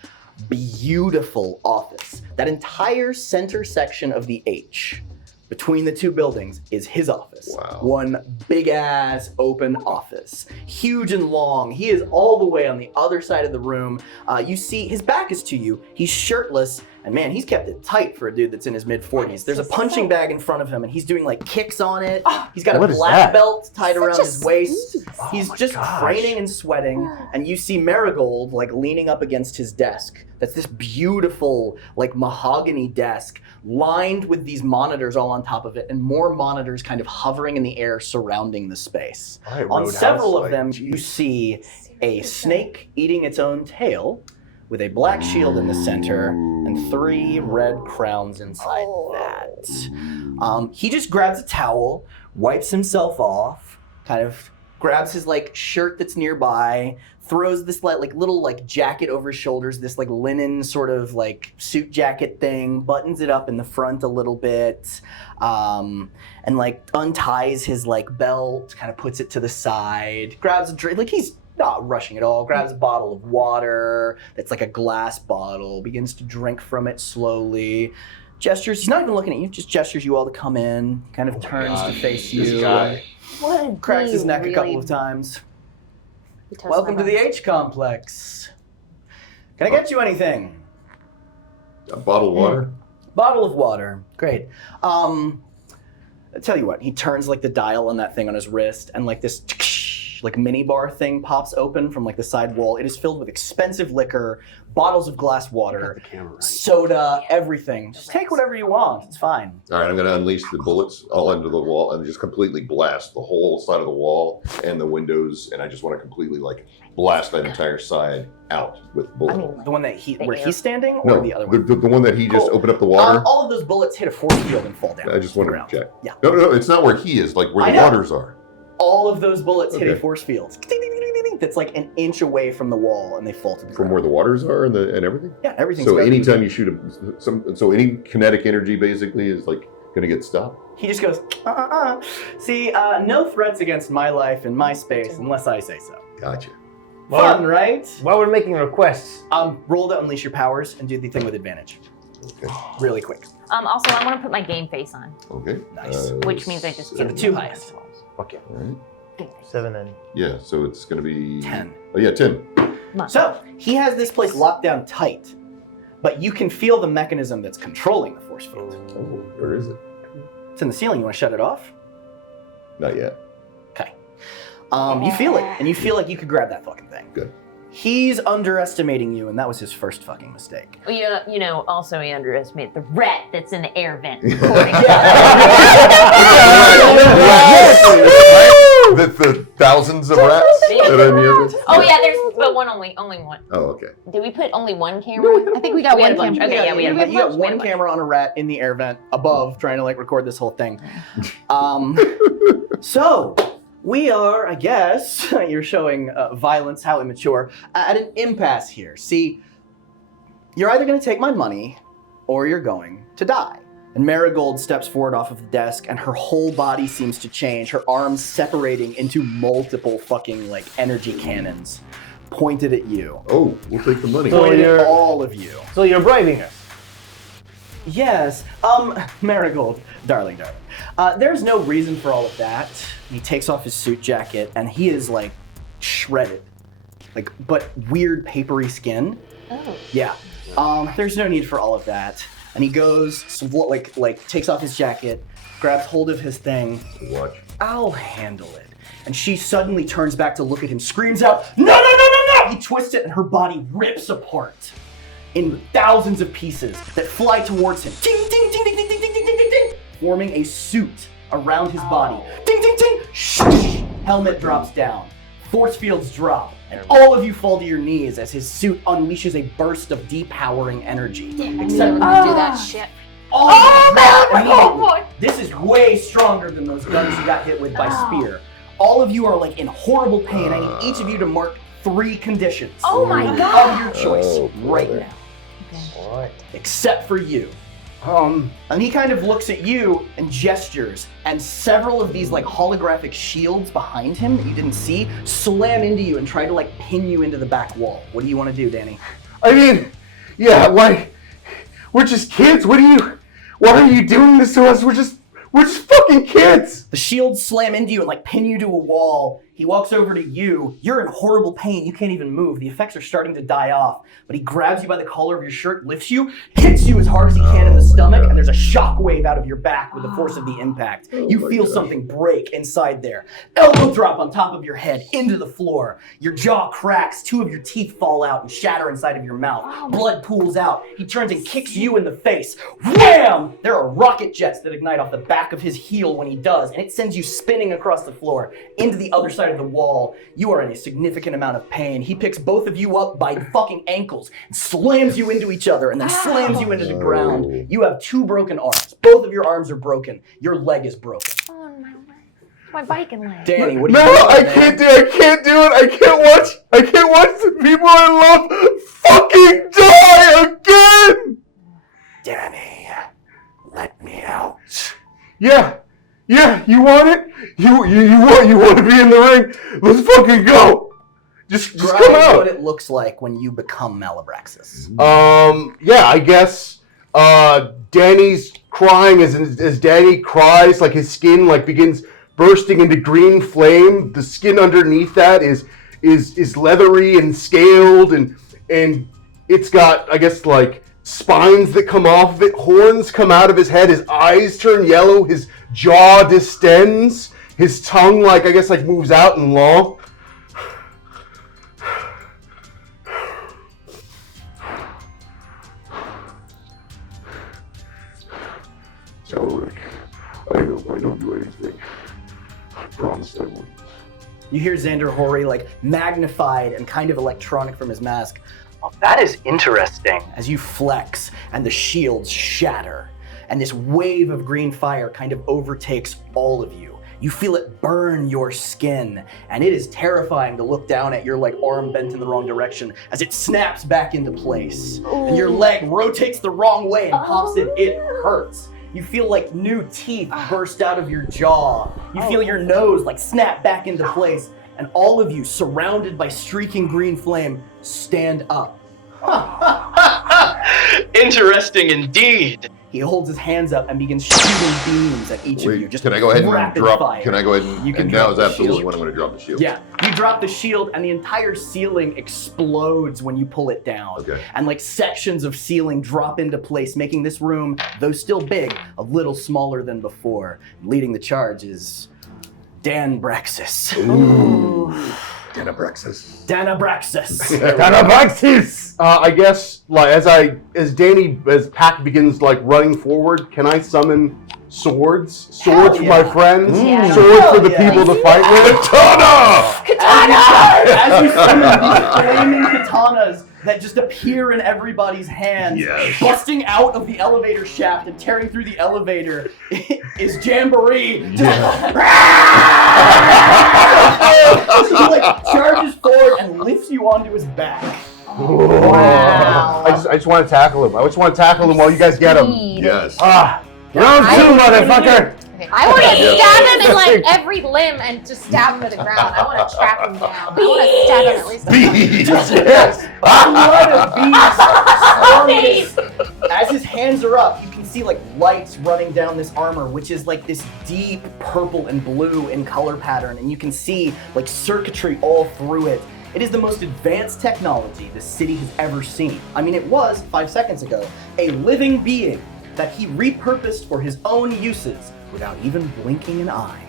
beautiful office. That entire center section of the H between the two buildings is his office. Wow. One big ass open office. Huge and long. He is all the way on the other side of the room. You see his back is to you. He's shirtless. And man, he's kept it tight for a dude that's in his mid-40s. There's a punching bag in front of him and he's doing like kicks on it. He's got a What is black that? belt tied Such around a his waist. Oh He's my just gosh. craning and sweating. And you see Marigold like leaning up against his desk. That's this beautiful like mahogany desk lined with these monitors all on top of it and more monitors kind of hovering in the air surrounding the space. all right, On Roadhouse, several of like, them, you see a snake eating its own tail with a black shield in the center and 3 red crowns inside that. He just grabs a towel, wipes himself off, kind of grabs his like shirt that's nearby, throws this like little like jacket over his shoulders, this like linen sort of like suit jacket thing, buttons it up in the front a little bit, and like unties his like belt, kind of puts it to the side, grabs a drink, like he's not rushing at all, grabs a bottle of water that's like a glass bottle, begins to drink from it slowly. Gestures, he's not even looking at you, just gestures you all to come in, kind of turns to face This you, guy. What a cracks his neck really a couple of times. He toasts Welcome my to the buns. H complex. Can I get you anything? A bottle of water? Bottle of water. Great. I tell you what, he turns like the dial on that thing on his wrist and like this like mini bar thing pops open from like the side wall. It is filled with expensive liquor, bottles of glass water, soda, everything. Just take whatever you want. It's fine. All right, I'm going to unleash the bullets all into the wall and just completely blast the whole side of the wall and the windows. And I just want to completely like blast that entire side out with I bullets. mean, The one that he, The where air. he's standing, or No, the other one? the one that he just Cool. opened up the water. All of those bullets hit a force field and fall down. I just wanted Around. to check. Yeah. No, it's not where he is, like where I the know. waters are. All of those bullets hit a Okay. force field. Ding, ding, ding, ding, ding. that's like an inch away from the wall, and they fall to the From ground. where the waters are and everything? Yeah, everything's So about to be- anytime you shoot so any kinetic energy basically is like going to get stopped? He just goes, See, no threats against my life and my space unless I say so. Gotcha. Fun, right? While we're making requests, Roll to unleash your powers and do the thing with advantage. Okay. Really quick. Also, I want to put my game face on, Okay. Nice. which means I just So the two highest. okay, All right. 7 and Yeah, so it's going to be 10. Oh yeah, 10. So, he has this place locked down tight, but you can feel the mechanism that's controlling the force field. Oh, where is it? It's in the ceiling. You want to shut it off? Not yet. Okay. You feel it, and you feel like you could grab that fucking thing. Good. He's underestimating you, and that was his first fucking mistake. Well, you know, also we underestimate the rat that's in the air vent. The thousands of rats that are in the others? Oh yeah, there's but only one. Oh, okay. Did we put only one camera? I think we got We had one a bunch. camera. Okay, yeah, we had a bunch. You got We had a one bunch. camera on a rat in the air vent above, trying to like record this whole thing. So we are, I guess, you're showing violence, how immature, at an impasse here. See, you're either going to take my money, or you're going to die. And Marigold steps forward off of the desk, and her whole body seems to change. Her arms separating into multiple fucking like energy cannons, pointed at you. Oh, we'll take the money. So Pointed you're- at all of you. so you're bribing us. Yes, Marigold, darling. There's no reason for all of that. He takes off his suit jacket, and he is like shredded, like but weird papery skin. Oh. Yeah. There's no need for all of that. And he goes, like takes off his jacket, grabs hold of his thing. Watch. I'll handle it. And she suddenly turns back to look at him, screams out, "No, no, no, no, no!" He twists it, and her body rips apart in thousands of pieces that fly towards him. Ting, ting, ting, ting, ting, ting, ting, ting, ting, ting, ting, forming a suit around his body. Ting, ting, ting. Shh. Helmet drops down. Force fields drop. And all of you fall to your knees as his suit unleashes a burst of depowering energy. Except do that shit. all of you immediately. This is way stronger than those guns you got hit with by spear. All of you are like in horrible pain. I need each of you to mark 3 conditions Oh my god. of your choice Oh, right brother. now, All right. except for you. And he kind of looks at you and gestures, and several of these like holographic shields behind him that you didn't see slam into you and try to like pin you into the back wall. What do you want to do, Danny? I mean, yeah, like, we're just kids. Why are you doing this to us? We're just fucking kids. The shields slam into you and like pin you to a wall. He walks over to you. You're in horrible pain. You can't even move. The effects are starting to die off. But he grabs you by the collar of your shirt, lifts you, hits you as hard as he can in the stomach, and there's a shockwave out of your back with the force of the impact. You feel something break inside there. Elbow drop on top of your head into the floor. Your jaw cracks. 2 of your teeth fall out and shatter inside of your mouth. Blood pools out. He turns and kicks you in the face. Wham! There are rocket jets that ignite off the back of his heel when he does, and it sends you spinning across the floor into the other side of the wall. You are in a significant amount of pain. He picks both of you up by the fucking ankles and slams you into each other and then slams you into the ground. You have 2 broken arms. Both of your arms are broken. Your leg is broken. Oh, my bike and leg. Danny, what do No, you do? I can't do it. I can't watch the people I love fucking die again. Danny, let me out. Yeah, you want it? You want to be in the ring? Let's fucking go. Just come Describe what out. it looks like when you become Malabraxis. Yeah, I guess Danny's crying as Danny cries, like his skin like begins bursting into green flame. The skin underneath that is leathery and scaled, and it's got, I guess, like spines that come off of it. Horns come out of his head. His eyes turn yellow. His jaw distends. His tongue, like, I guess, like moves out and long. So, Rick, I don't do anything. I promise I won't. You hear Xander Horry like magnified and kind of electronic from his mask. Oh, that is interesting. As you flex and the shields shatter, and this wave of green fire kind of overtakes all of you. You feel it burn your skin, and it is terrifying to look down at your like arm bent in the wrong direction as it snaps back into place. And your leg rotates the wrong way and pops in. It hurts. You feel like new teeth burst out of your jaw. You feel your nose like snap back into place. And all of you, surrounded by streaking green flame, stand up. Interesting indeed. He holds his hands up and begins shooting beams at each of you. Just can I go ahead and rapid drop? fire. Can I go ahead and? You can and drop now is the absolutely shield. when I'm going to drop the shield. Yeah, you drop the shield and the entire ceiling explodes when you pull it down. Okay. And like sections of ceiling drop into place, making this room, though still big, a little smaller than before. Leading the charge is Dan Braxis. Ooh. Danabraxis. Danabraxis. Danabraxis! I guess like as Pac begins like running forward, can I summon swords? Swords for my friends? Yeah. Swords for the Yeah. people to fight with? Katana! As you summon these flaming katanas that just appear in everybody's hands, busting out of the elevator shaft and tearing through the elevator is Jamboree. He like charges forward and lifts you onto his back. Wow. I just want to tackle him. I just want to tackle him while you guys get him. Speed. Yes. Round two, motherfucker! I want to stab him in like every limb and just stab him to the ground. I want to trap him down. I want to stab him at least. Blood of bees. As his hands are up, you can see like lights running down this armor, which is like this deep purple and blue in color pattern, and you can see like circuitry all through it. It is the most advanced technology the city has ever seen. I mean, it was 5 seconds ago, a living being that he repurposed for his own uses without even blinking an eye.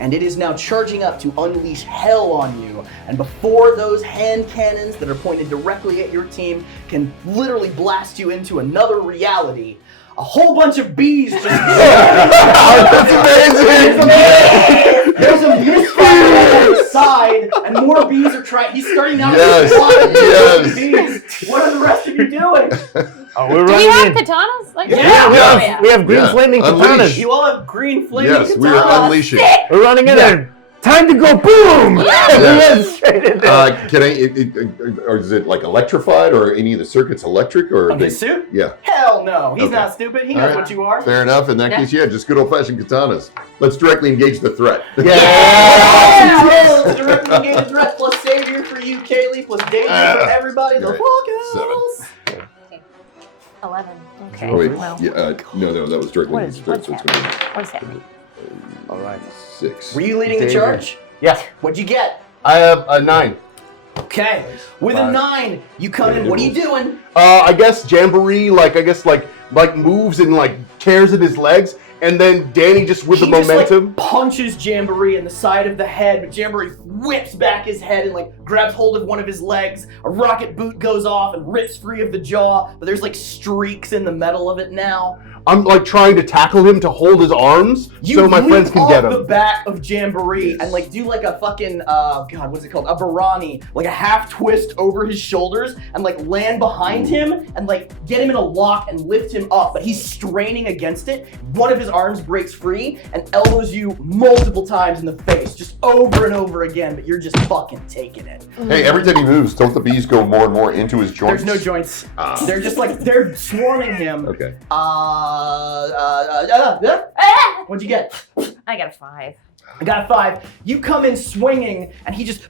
And it is now charging up to unleash hell on you. And before those hand cannons that are pointed directly at your team can literally blast you into another reality, a whole bunch of bees just That's amazing! There's a misfire on the side, and more bees are trying. He's starting out Yes, with a lot of yes. bees. What are the rest of you doing? Oh, we're Do we running have in. katanas? Like, Yeah. We have green Yeah. flaming Unleash. katanas. You all have green flaming Yes, we are katanas. unleashing. We're running in there. Time to go boom! We went straight in there. Can I? Or is it like electrified, or any of the circuits electric, or? On his suit? Yeah. Hell no. He's Okay. not stupid. He knows All right. what you are. Fair enough. In that case, yeah, just good old-fashioned katanas. Let's directly engage the threat. Yeah! Directly engaged threat plus savior for you, Kaylee, plus danger for everybody. The Right. fuck else. 11. Okay. Oh wait, Well, yeah, no, that was directly What engaged is- threat, what's so it's going to what does that mean? All right. be 6. Were you leading the Danger. charge? Yeah. What'd you get? I have a 9. Okay. With a 9, you come in. What are you doing? I guess Jamboree, like moves and like tears at his legs, and then Danny just with the He just, momentum. like, punches Jamboree in the side of the head, but Jamboree whips back his head and like grabs hold of one of his legs. A rocket boot goes off and rips free of the jaw, but there's like streaks in the metal of it now. I'm like trying to tackle him to hold his arms so my leap friends can off get the him. back of Jamboree and like do like a fucking God, what's it called? A Barani, like a half twist over his shoulders and like land behind him and like get him in a lock and lift him up. But he's straining against it. One of his arms breaks free and elbows you multiple times in the face, just over and over again. But you're just fucking taking it. Hey, every time he moves, don't the bees go more and more into his joints? There's no joints. Ah. They're just like they're swarming him. Okay. What'd you get? I got a 5. I got a 5. You come in swinging, and he just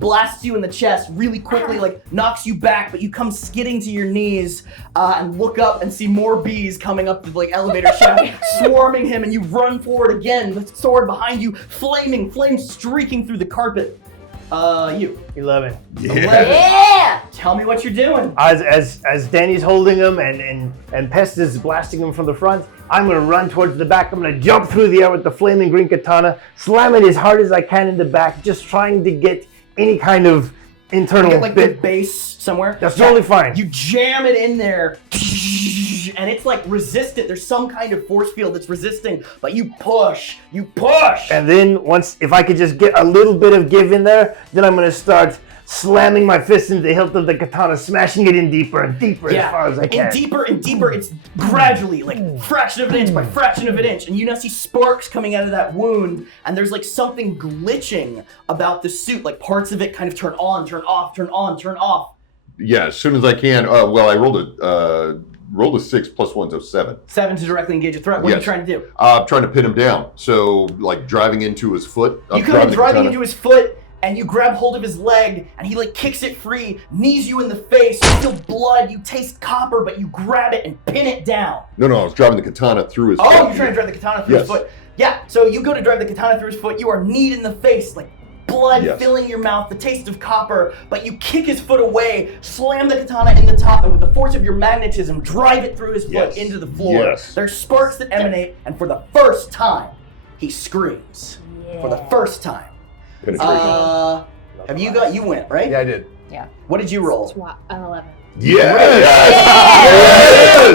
blasts you in the chest really quickly, like knocks you back, but you come skidding to your knees and look up and see more bees coming up the like elevator shaft, swarming him, and you run forward again, the sword behind you, flames streaking through the carpet. You. 11. 11. Yeah! Tell me what you're doing. As Danny's holding him and Pest is blasting him from the front, I'm gonna run towards the back. I'm gonna jump through the air with the flaming green katana, slam it as hard as I can in the back, just trying to get any kind of internal Get like the bit. base somewhere. That's totally fine. You jam it in there, and it's like resistant. There's some kind of force field that's resisting, but you push. And then if I could just get a little bit of give in there, then I'm gonna start slamming my fist into the hilt of the katana, smashing it in deeper and deeper as far as I can. And deeper and deeper, it's gradually, like fraction of an inch by fraction of an inch, and you now see sparks coming out of that wound, and there's like something glitching about the suit, like parts of it kind of turn on, turn off, turn on, turn off. Yeah, as soon as I can. Well, I rolled a 6 plus 1, so 7. 7 to directly engage a threat. What are you trying to do? I'm trying to pin him down. So, like driving into his foot. You come in driving into his foot, and you grab hold of his leg, and he like kicks it free, knees you in the face, you feel blood, you taste copper, but you grab it and pin it down. No, I was driving the katana through his foot. Oh, you're trying to drive the katana through his foot. Yeah, so you go to drive the katana through his foot, you are kneed in the face, like blood filling your mouth, the taste of copper, but you kick his foot away, slam the katana in the top, and with the force of your magnetism, drive it through his foot into the floor. Yes. There's sparks that emanate, and for the first time, he screams. For the first time. Have you got, you went, right? Yeah, I did. Yeah. What did you roll? 11. Yes!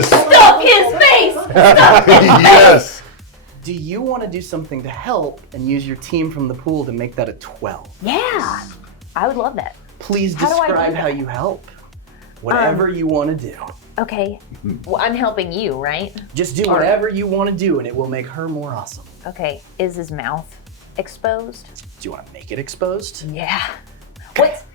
Stuff his face! Yes! Do you want to do something to help and use your team from the pool to make that a 12? Yeah, I would love that. Please How do I do describe that? how you help. Whatever you want to do. Okay, well, I'm helping you, right? Just do whatever you want to do and it will make her more awesome. Okay, is his mouth exposed? Do you want to make it exposed? Yeah.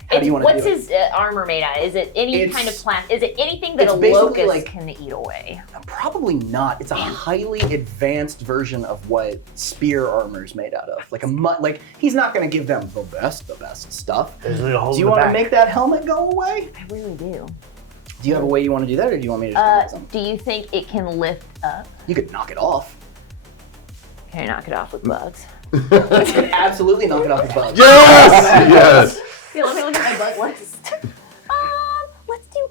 How do you want to What's do it? his armor made out of? Is it any It's- kind of plant? Is it anything that it's a basically locust like- can eat away? Probably not. It's a highly advanced version of what spear armor is made out of. Like like he's not going to give them the best stuff. There's a little hole Do in you the want to back. make that helmet go away? I really do. Do you have a way you want to do that, or do you want me to just do something? Do you think it can lift up? You could knock it off. Can I knock it off with bugs? You could absolutely knock it off with bugs. Yes! Here, let me look at my bug list. Let's do,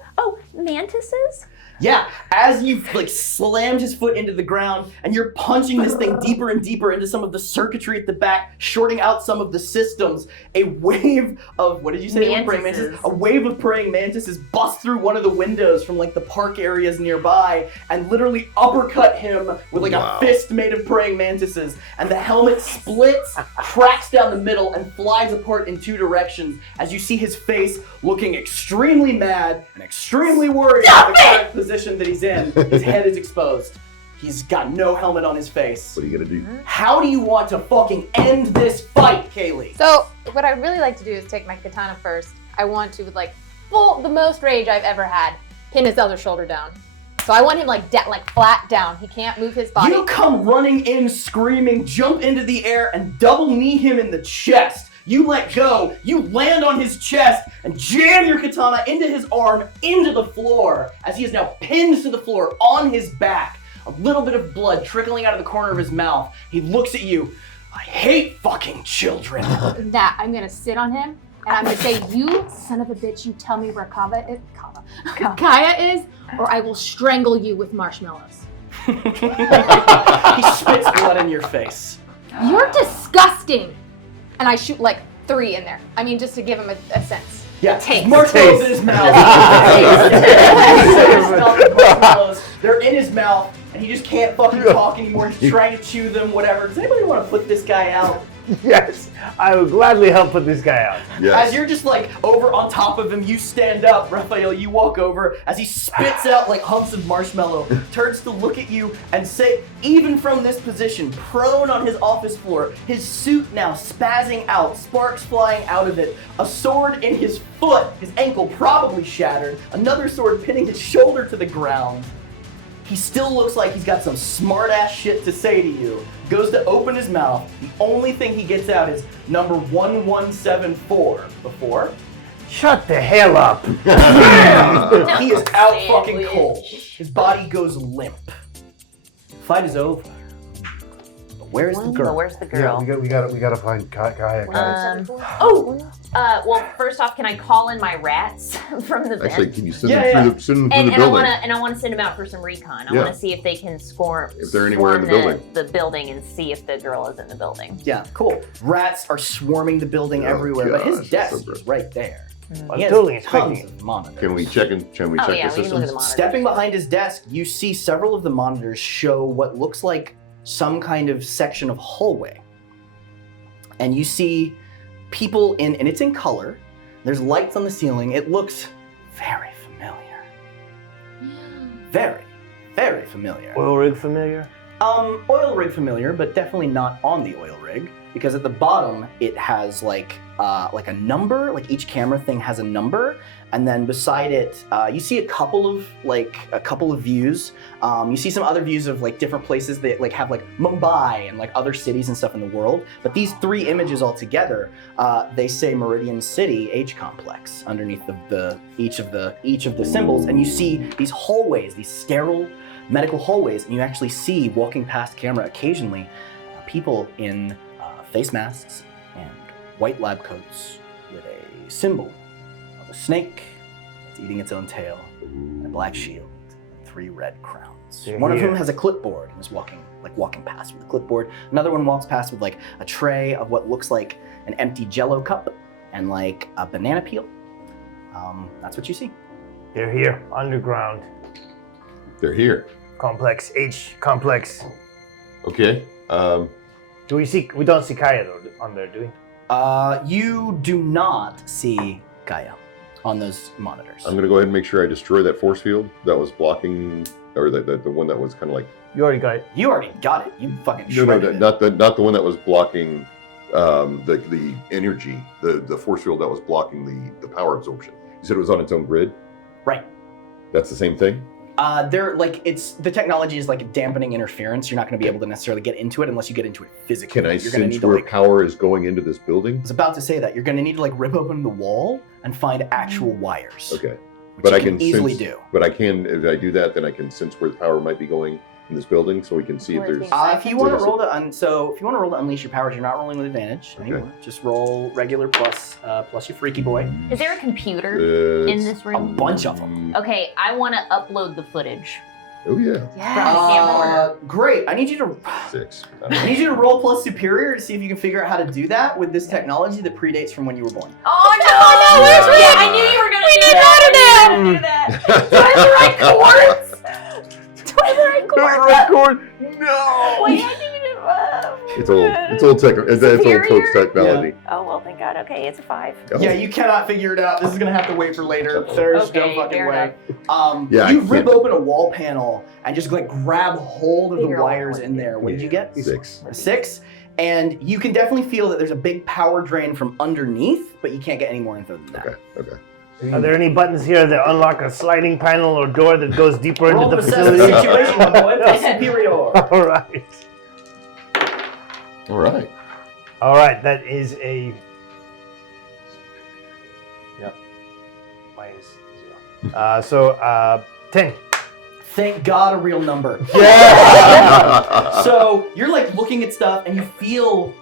mantises? Yeah, as you've like slammed his foot into the ground and you're punching this thing deeper and deeper into some of the circuitry at the back, shorting out some of the systems, a wave of, what did you say? they were praying mantises? A wave of praying mantises bust through one of the windows from like the park areas nearby and literally uppercut him with like a fist made of praying mantises. And the helmet splits, cracks down the middle, and flies apart in 2 directions as you see his face looking extremely mad and extremely worried about the current position that he's in. His head is exposed. He's got no helmet on his face. What are you gonna do? How do you want to fucking end this fight, Kaylee? So what I'd really like to do is take my katana first. I want to, with like the most rage I've ever had, pin his other shoulder down. So I want him like flat down. He can't move his body. You come running in screaming, jump into the air, and double knee him in the chest. You let go, you land on his chest, and jam your katana into his arm, into the floor, as he is now pinned to the floor on his back. A little bit of blood trickling out of the corner of his mouth. He looks at you. I hate fucking children. That I'm gonna sit on him and I'm gonna say, "You son of a bitch! You tell me where Kaya is, or I will strangle you with marshmallows." He spits blood in your face. You're disgusting. And I shoot like 3 in there. I mean, just to give him a sense. Yeah, Taste. marshmallows in his mouth. Marshmallows. They're in his mouth, and he just can't fucking talk anymore. He's trying to chew them, whatever. Does anybody want to put this guy out? Yes, I would gladly help put this guy out. Yes. As you're just like over on top of him, you stand up, Raphael, you walk over, as he spits out like humps of marshmallow, turns to look at you and say, even from this position, prone on his office floor, his suit now spazzing out, sparks flying out of it, a sword in his foot, his ankle probably shattered, another sword pinning his shoulder to the ground. He still looks like he's got some smart ass shit to say to you. Goes to open his mouth. The only thing he gets out is number 1174. Before? Shut the hell up. He is out fucking cold. His body goes limp. Fight is over. But where's the girl? Where's the girl? Yeah, we gotta find Kaya. Well, first off, can I call in my rats from the vent? Actually, can you send Yeah, them through the and building? I want to send them out for some recon. I Yeah. want to see if they can swarm. If they're anywhere in the building. The building and see if the girl is in the building. Yeah, cool. Rats are swarming the building Oh, everywhere, but his gosh, desk so gross. is right there. I He was has totally tons expecting of monitors. Can we check the Oh yeah, we can look at the systems? monitor. Stepping behind his desk, you see several of the monitors show what looks like some kind of section of hallway. And you see people and it's in color, There's lights on the ceiling. It looks very familiar. Very, very familiar. Oil rig familiar? Oil rig familiar, but definitely not on the oil rig, because at the bottom it has like a number. Like each camera thing has a number, and then beside it, you see a couple of views. You see some other views of like different places that like have like Mumbai and like other cities and stuff in the world. But these three images all together, they say Meridian City H complex underneath each of the symbols, and you see these hallways, these sterile medical hallways, and you actually see walking past camera occasionally people in face masks and white lab coats with a symbol of a snake that's eating its own tail, and a black shield, and 3 red crowns. They're One of here. them has a clipboard and is walking past with a clipboard. Another one walks past with like a tray of what looks like an empty Jello cup and like a banana peel. That's what you see. They're here, underground. They're here. Complex, H complex. Okay. We don't see Kaya though on there, do we? You do not see Gaia on those monitors. I'm gonna go ahead and make sure I destroy that force field that was blocking, or the one that was kind of like. You already got it. You already got it. You fucking No, shredded it. not the one that was blocking the energy, the force field that was blocking the power absorption. You said it was on its own grid. Right. That's the same thing. The technology is like dampening interference. You're not going to be able to necessarily get into it unless you get into it physically. Can I You're gonna sense need to, where like, power is going into this building? I was about to say that. You're going to need to like rip open the wall and find actual wires. Okay. Which But you I can easily sense, do. But I can, if I do that, then I can sense where the power might be going in this building, so we can see if Where it's there's. being If you want to What is roll if you want to roll to unleash your powers, you're not rolling with advantage anymore. Just roll regular plus your freaky boy. Is there a computer in this A room? bunch of them. Okay, I want to upload the footage. Oh yeah, Yeah. Great. I need you to 6. I need you to roll plus superior to see if you can figure out how to do that with this technology that predates from when you were born. Oh no! where's Yeah, Rick? I knew you were gonna We do did that. not I knew you were gonna do that. Twilight chords. Twilight chords. No. Wait, I think It's old tech. It's old folks technology. Oh well, thank God. Okay, it's a 5. Oh. Yeah, you cannot figure it out. This is gonna have to wait for later. There's no Okay, fucking fair way. Yeah, You I rip can't. open a wall panel and just like grab hold of the Figure out wires what in there. What did you get? 6. A 6. And you can definitely feel that there's a big power drain from underneath, but you can't get any more info than that. Okay. Are there any buttons here that unlock a sliding panel or door that goes deeper Roll into to the assess the facility? situation, my boy. Plus superior. All right. All right. All right, that is a. Yep. -0. 10. Thank God, a real number. Yeah. So you're like looking at stuff and you feel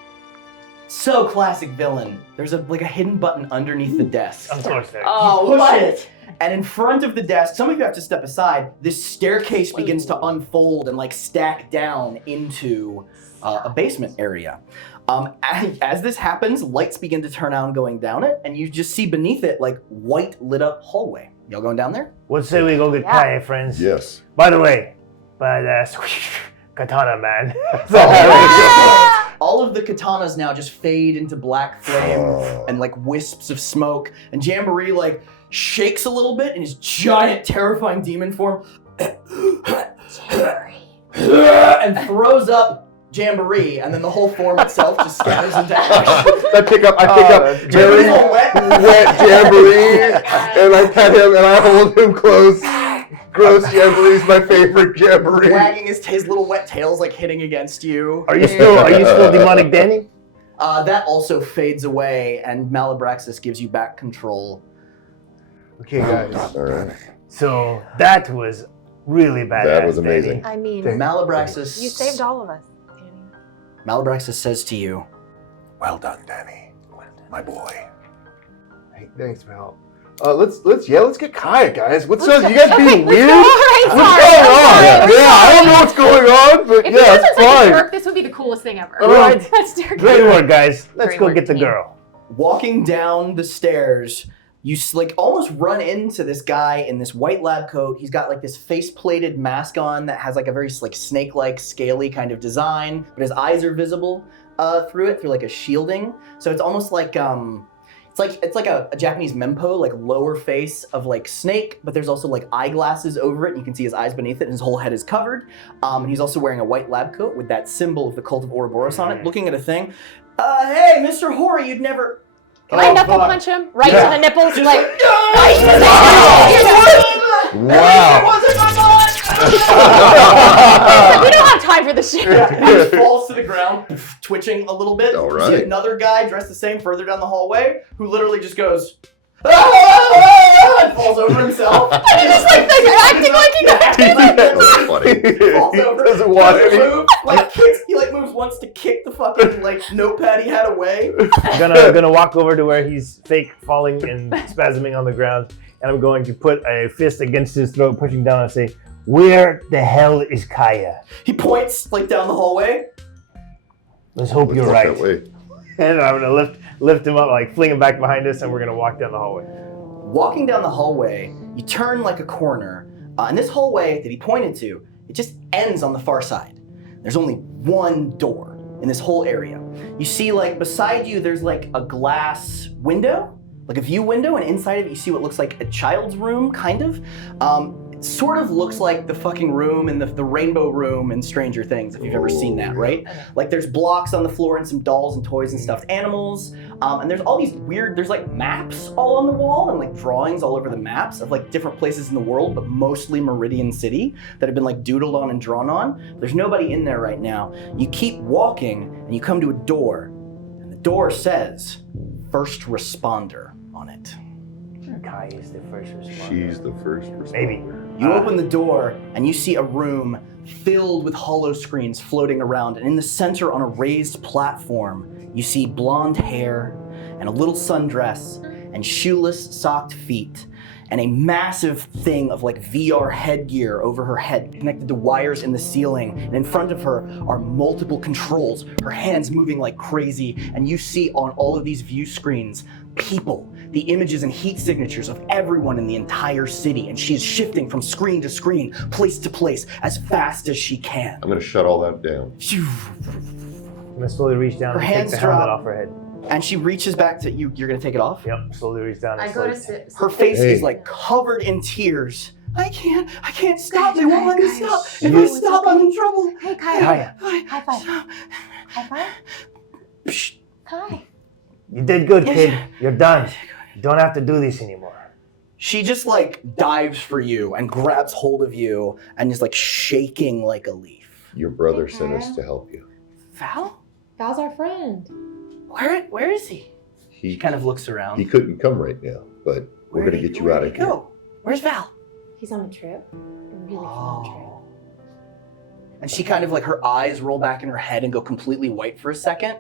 so classic villain. There's a hidden button underneath the desk. Of course, there. You push it, and in front of the desk, some of you have to step aside. This staircase begins to unfold and like stack down into a basement area. And as this happens, lights begin to turn on going down it, and you just see beneath it like white lit up hallway. Y'all going down there? What say we go get Kaya, friends? Yes. By the way, Katana man. All of the katanas now just fade into black flame and like wisps of smoke, and Jamboree like shakes a little bit in his giant terrifying demon form and throws up Jamboree, and then the whole form itself just scatters into ash. I pick up Jamboree's very all wet. wet Jamboree, and I pet him and I hold him close. Gross Jamboree's my favorite Jamboree. Wagging his little wet tail's like hitting against you. Are you still demonic Danny? That also fades away, and Malabraxis gives you back control. Okay, guys. All right. So that was really bad. That was amazing. I mean, Malabraxis. you saved all of us, Danny. Malabraxis says to you, Well done, Danny. My boy. Hey, thanks, Mal. Let's get Kaya, guys. What's up? You guys being weird? What's going on? Yeah, I don't know what's going on, but If yeah, he wasn't it's such a fine. jerk, this would be the coolest thing ever. All right. Let's do it. Great work, guys. Let's Great go work, get the team. girl. walking down the stairs, you like almost run into this guy in this white lab coat. He's got like this face-plated mask on that has like a very like snake-like, scaly kind of design, but his eyes are visible through it, through like a shielding. So it's almost like It's like a Japanese mempo, like lower face of like snake, but there's also like eyeglasses over it, and you can see his eyes beneath it, and his whole head is covered. And he's also wearing a white lab coat with that symbol of the cult of Ouroboros on it, looking at a thing. Hey, Mr. Hori, you'd never. Can I knuckle punch him right to the nipples? Just Like, Wow. we don't have time for this shit. He just falls to the ground, twitching a little bit. All You right. see another guy dressed the same further down the hallway, who literally just goes, and falls over himself. He's just like acting like he That's funny. Falls over, Doesn't want doesn't any. move, like kicks. He like moves once to kick the fucking like notepad he had away. gonna walk over to where he's fake falling and spasming on the ground, and I'm going to put a fist against his throat, pushing down and say, "Where the hell is Kaya? He points like down the hallway. Let's hope you're Walk right." that way. And I'm gonna lift him up, like fling him back behind us, and we're gonna walk down the hallway. Walking down the hallway, you turn like a corner, and this hallway that he pointed to, it just ends on the far side. There's only one door in this whole area. You see, like beside you, there's like a glass window, like a view window, and inside of it, you see what looks like a child's room, kind of. It sort of looks like the fucking room in the rainbow room in Stranger Things, if you've ever seen that, right? Like there's blocks on the floor and some dolls and toys and stuffed animals. And there's all these weird, there's like maps all on the wall and like drawings all over the maps of like different places in the world, but mostly Meridian City that have been like doodled on and drawn on. There's nobody in there right now. You keep walking and you come to a door, and the door says, "First Responder" on it. Kai is the first responder. She's the first responder. Maybe. You open the door and you see a room filled with hollow screens floating around, and in the center on a raised platform, you see blonde hair and a little sundress and shoeless socked feet and a massive thing of like VR headgear over her head connected to wires in the ceiling, and in front of her are multiple controls, her hands moving like crazy, and you see on all of these view screens people, the images and heat signatures of everyone in the entire city, and she's shifting from screen to screen, place to place, as fast as she can. I'm gonna shut all that down. I'm gonna slowly reach down Her and take hands the helmet drop. off her head. And she reaches back to you. You're gonna take it off? Yep, slowly reach down and I go to slowly. sit. Her face Hey. is like covered in tears. I can't stop. They Guys, won't let me guys. stop. If You- I stop, I'm in trouble. Hey, Kai. Kaya, High five. Stop. High five. Psh. Kai. you did good, Yes. kid. You're done. You don't have to do this anymore. She just like dives for you and grabs hold of you and is like shaking like a leaf. Your brother Hey, sent us Kyle. to help you. Val? Val's our friend. Where is he? He He kind of looks around. he couldn't come right now, but we're Where'd gonna he- get you where'd out he of here. go? Where's Val? He's on a trip. A really fun trip. And she kind of like, her eyes roll back in her head and go completely white for a second.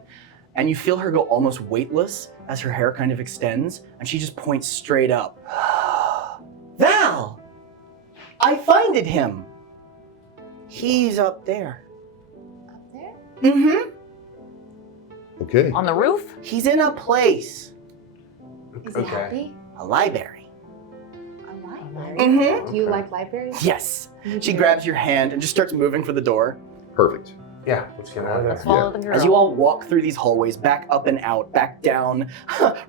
And you feel her go almost weightless as her hair kind of extends. And she just points straight up. Val! I finded him. He's up there. Up there? Mm-hmm. Okay. On the roof? He's in a place. Is he happy? A library. A library. Mm-hmm. Do you like libraries? Yes. Me She too. grabs your hand and just starts moving for the door. Perfect. Yeah, let's get out of Let's there. follow the girl. As you all walk through these hallways, back up and out, back down,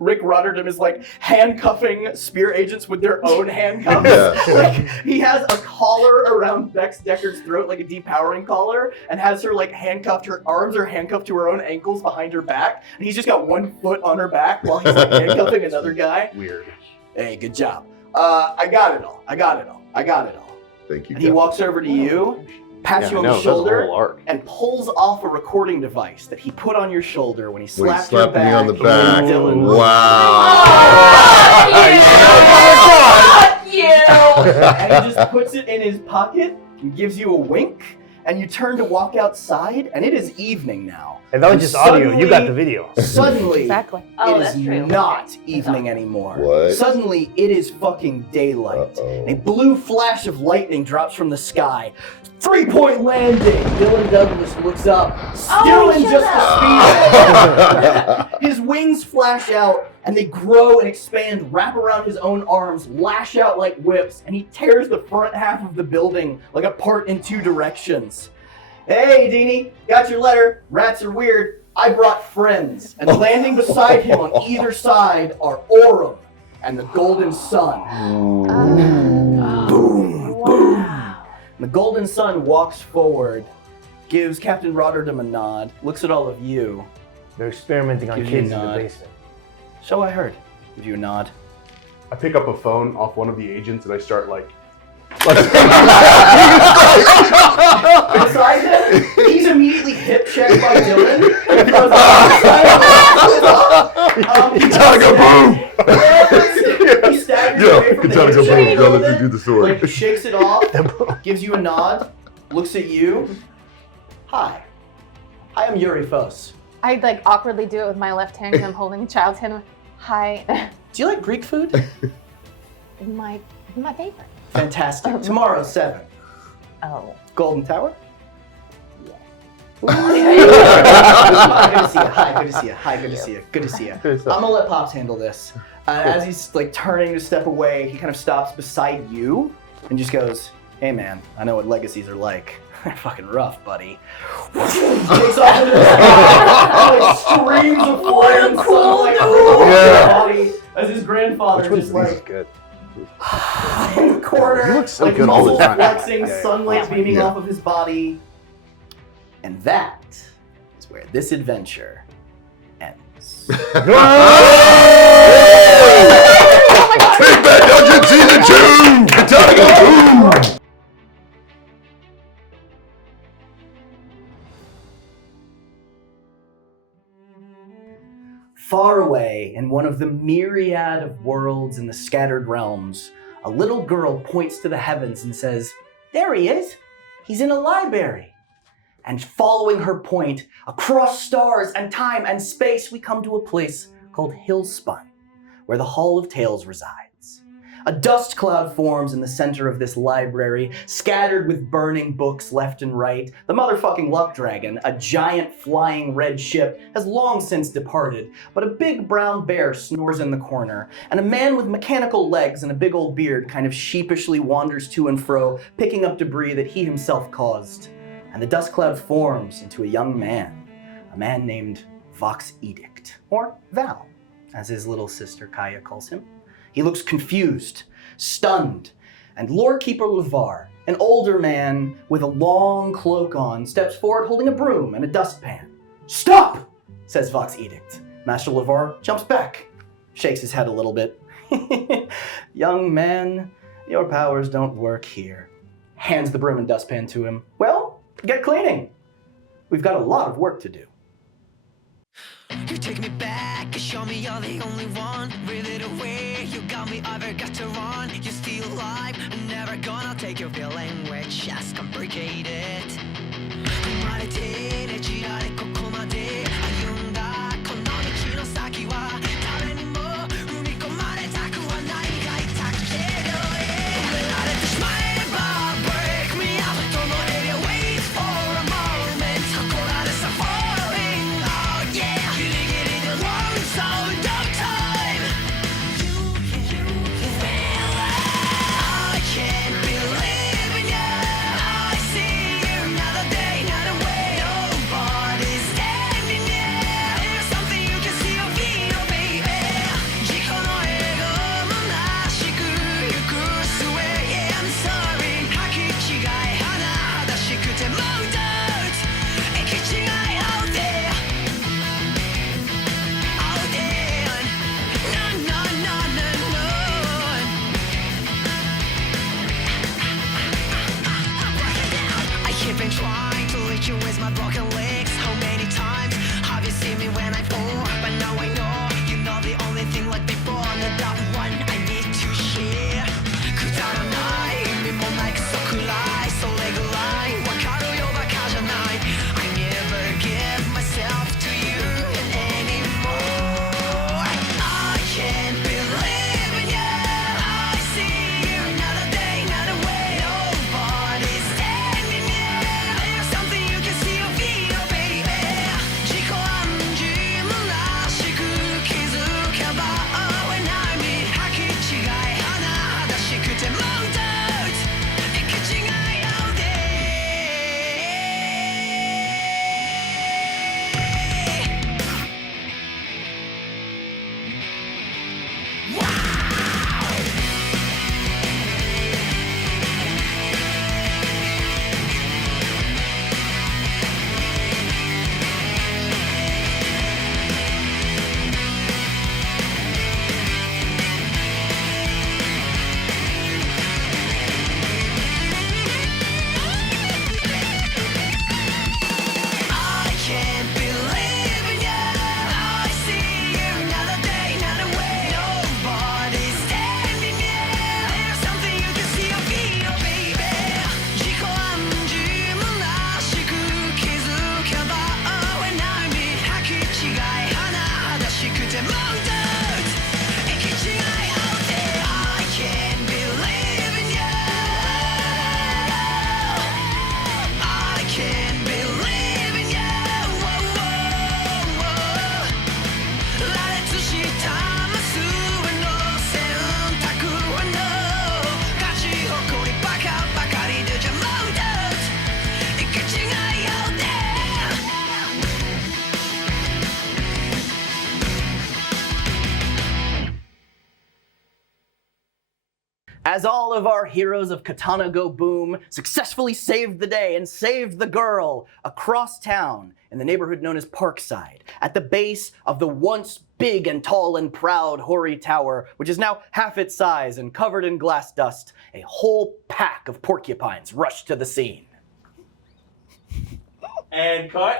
Rick Rotterdam is like handcuffing spear agents with their own handcuffs. Yeah. Like, he has a collar around Bex Decker's throat, like a depowering collar, and has her like handcuffed. Her arms are handcuffed to her own ankles behind her back, and he's just got one foot on her back while he's like handcuffing another guy. Weird. Hey, good job. I got it all. Thank you. And he Captain. walks over to you, pats you on the shoulder, and pulls off a recording device that he put on your shoulder when he When he slapped your slapped back. me on the in back. Dylan. Fuck you! And he just puts it in his pocket and gives you a wink, and you turn to walk outside, and it is evening now. And that was just audio. You got the Suddenly- video. Suddenly, Exactly. Oh, it that's is true. not evening anymore. What? Suddenly, it is fucking daylight. Uh-oh. A blue flash of lightning drops from the sky. 3-point landing! Dylan Douglas looks up, still in just the speed. His wings flash out, and they grow and expand, wrap around his own arms, lash out like whips, and he tears the front half of the building like apart in 2 directions. Hey, Deanie, got your letter. Rats are weird. I brought friends, and landing beside him on either side are Aurum and the Golden Sun. Boom, boom. And the Golden Sun walks forward, gives Captain Rotterdam a nod, looks at all of you. They're experimenting on Give you a kids in the nod. basement. So I heard. Give you a nod. I pick up a phone off one of the agents and I start like Beside him, he's immediately hip checked by Dylan. Katana Go Boom! He staggers Yo, away from the Katana Go hip check Boom! a Yo, little let me bit, do the sword. like shakes it off, gives you a nod, looks at you. Hi. Hi, I'm Yuri Fos. I'd like awkwardly do it with my left hand because I'm holding a child's hand. Hi. Do you like Greek food? my favorite. Fantastic. Tomorrow, 7. Oh. Golden Tower? Yes. Hi, good to see you. Hi, good to see you. Hi, good to see you. Good to see you. I'm gonna let Pops handle this. As he's like turning to step away, he kind of stops beside you and just goes, "Hey man, I know what legacies are like. They're fucking rough, buddy." Takes off into the sky, like streams of flare and sunlight over his body as his grandfather just like good. in the corner, He looks so like good all the muscles time. flexing, Yeah. sunlight beaming Yeah. off of his body. And that is where this adventure ends. Big Bad Dungeon Season 2! Katana Go Boom! Far away in one of the myriad of worlds in the scattered realms, a little girl points to the heavens and says, "There he is! He's in a library!" And following her point, across stars and time and space, we come to a place called Hillspun, where the Hall of Tales resides. A dust cloud forms in the center of this library, scattered with burning books left and right. The motherfucking Luck Dragon, a giant flying red ship, has long since departed, but a big brown bear snores in the corner, and a man with mechanical legs and a big old beard kind of sheepishly wanders to and fro, picking up debris that he himself caused. And the dust cloud forms into a young man, a man named Vox Edict, or Val, as his little sister Kaya calls him. He looks confused, stunned, and Lord Keeper Levar, an older man with a long cloak on, steps forward holding a broom and a dustpan. "Stop!" says Vox Edict. Master Levar jumps back, shakes his head a little bit. "Young man, your powers don't work here." Hands the broom and dustpan to him. "Well, get cleaning. We've got a lot of work to do." You take me back, you show me you're the only one. Reel it away, you got me, I've got to run. You're still alive, I'm never gonna take your feeling, we're just complicated. 生まれてねじられここまで歩んだこの道の先は誰にも踏み込まれたくはないが痛くて止められてしまえば Break me up どのエリア Wait for a moment ここらでさ Falling out yeah ギリギリで One sound of time Feel it I can't believe in you I see you another day another way oh As all of our heroes of Katana Go Boom successfully saved the day and saved the girl across town in the neighborhood known as Parkside, at the base of the once big and tall and proud Hoary Tower, which is now half its size and covered in glass dust, a whole pack of porcupines rushed to the scene. And cut.